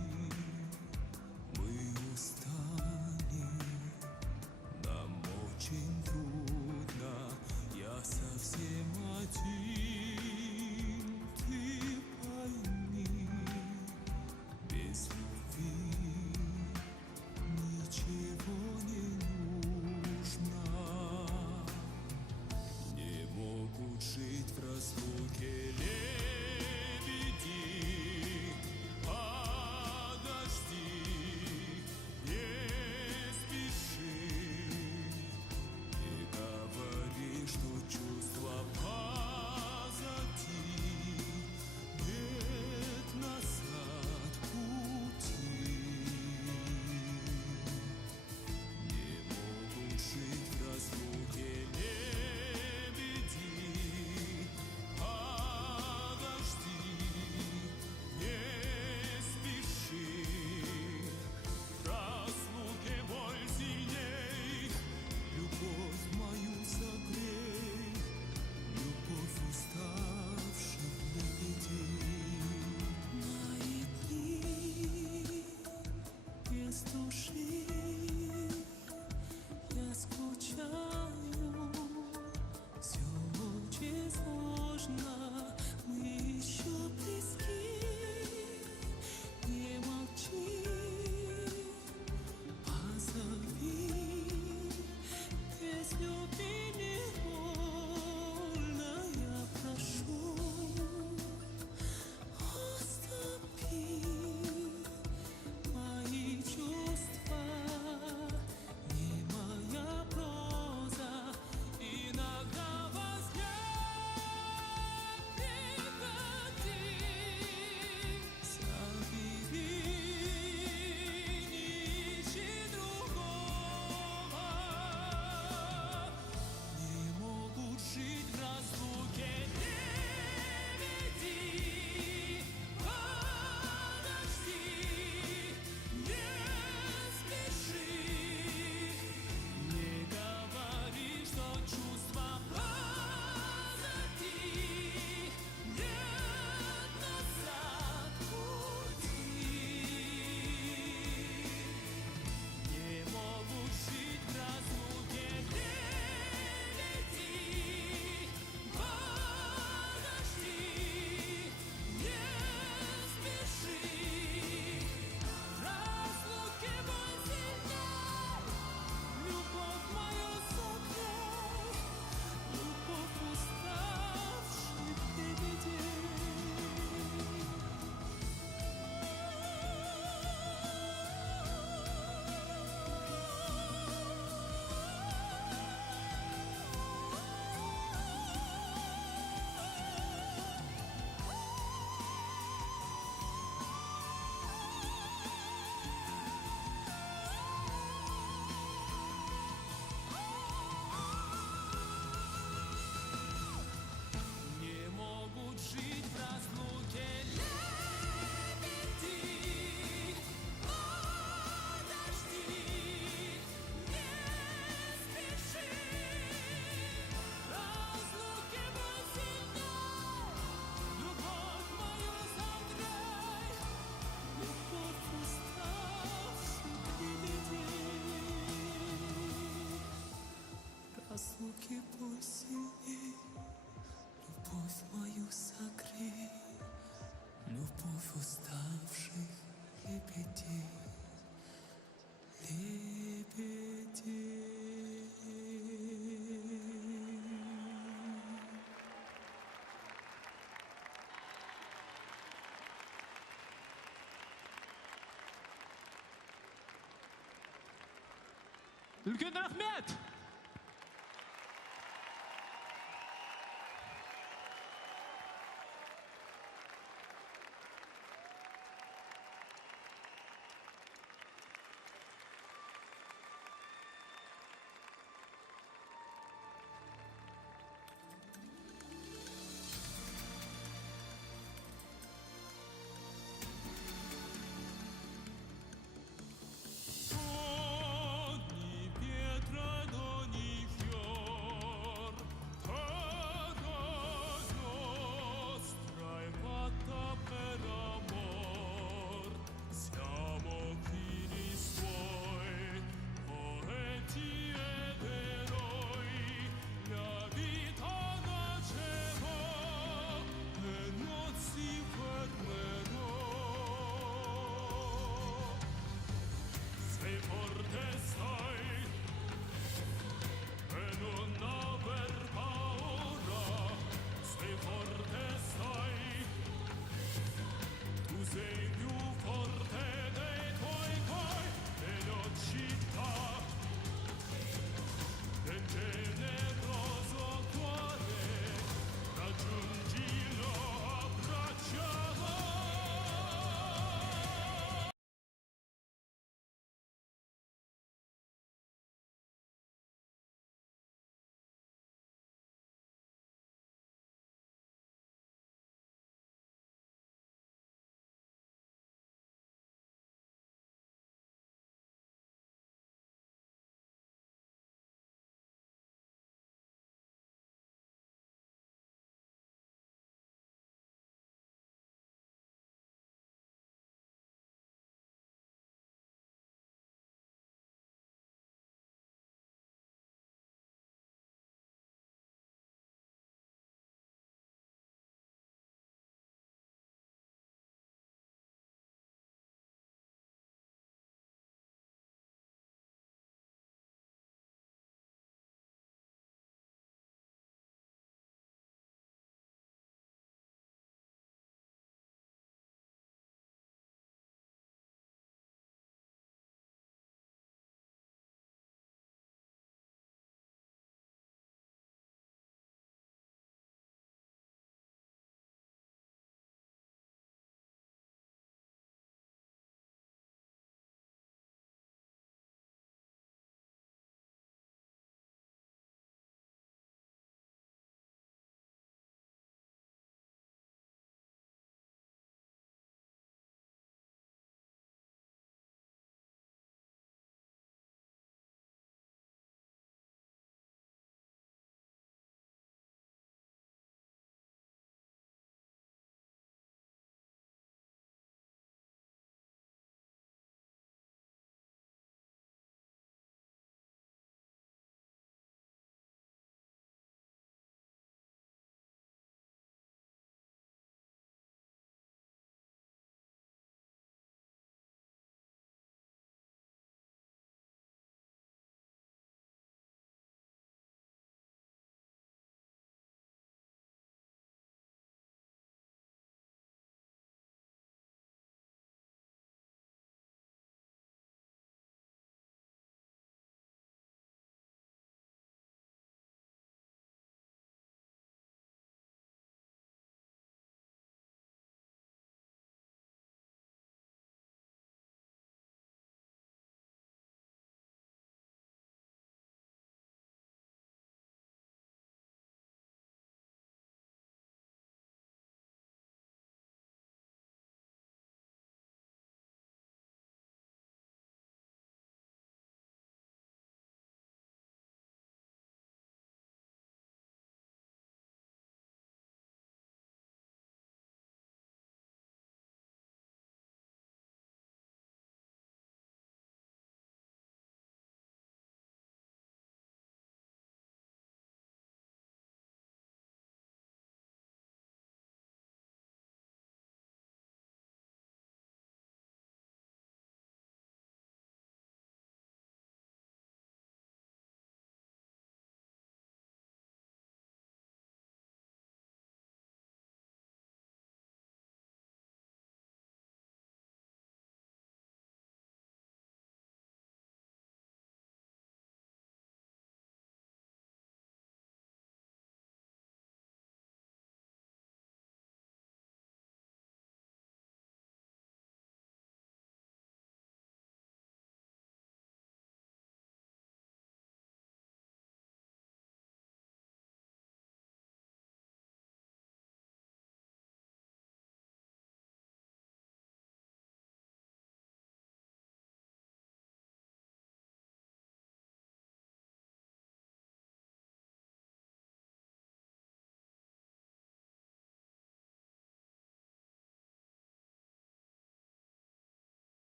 Үлкен рахмет!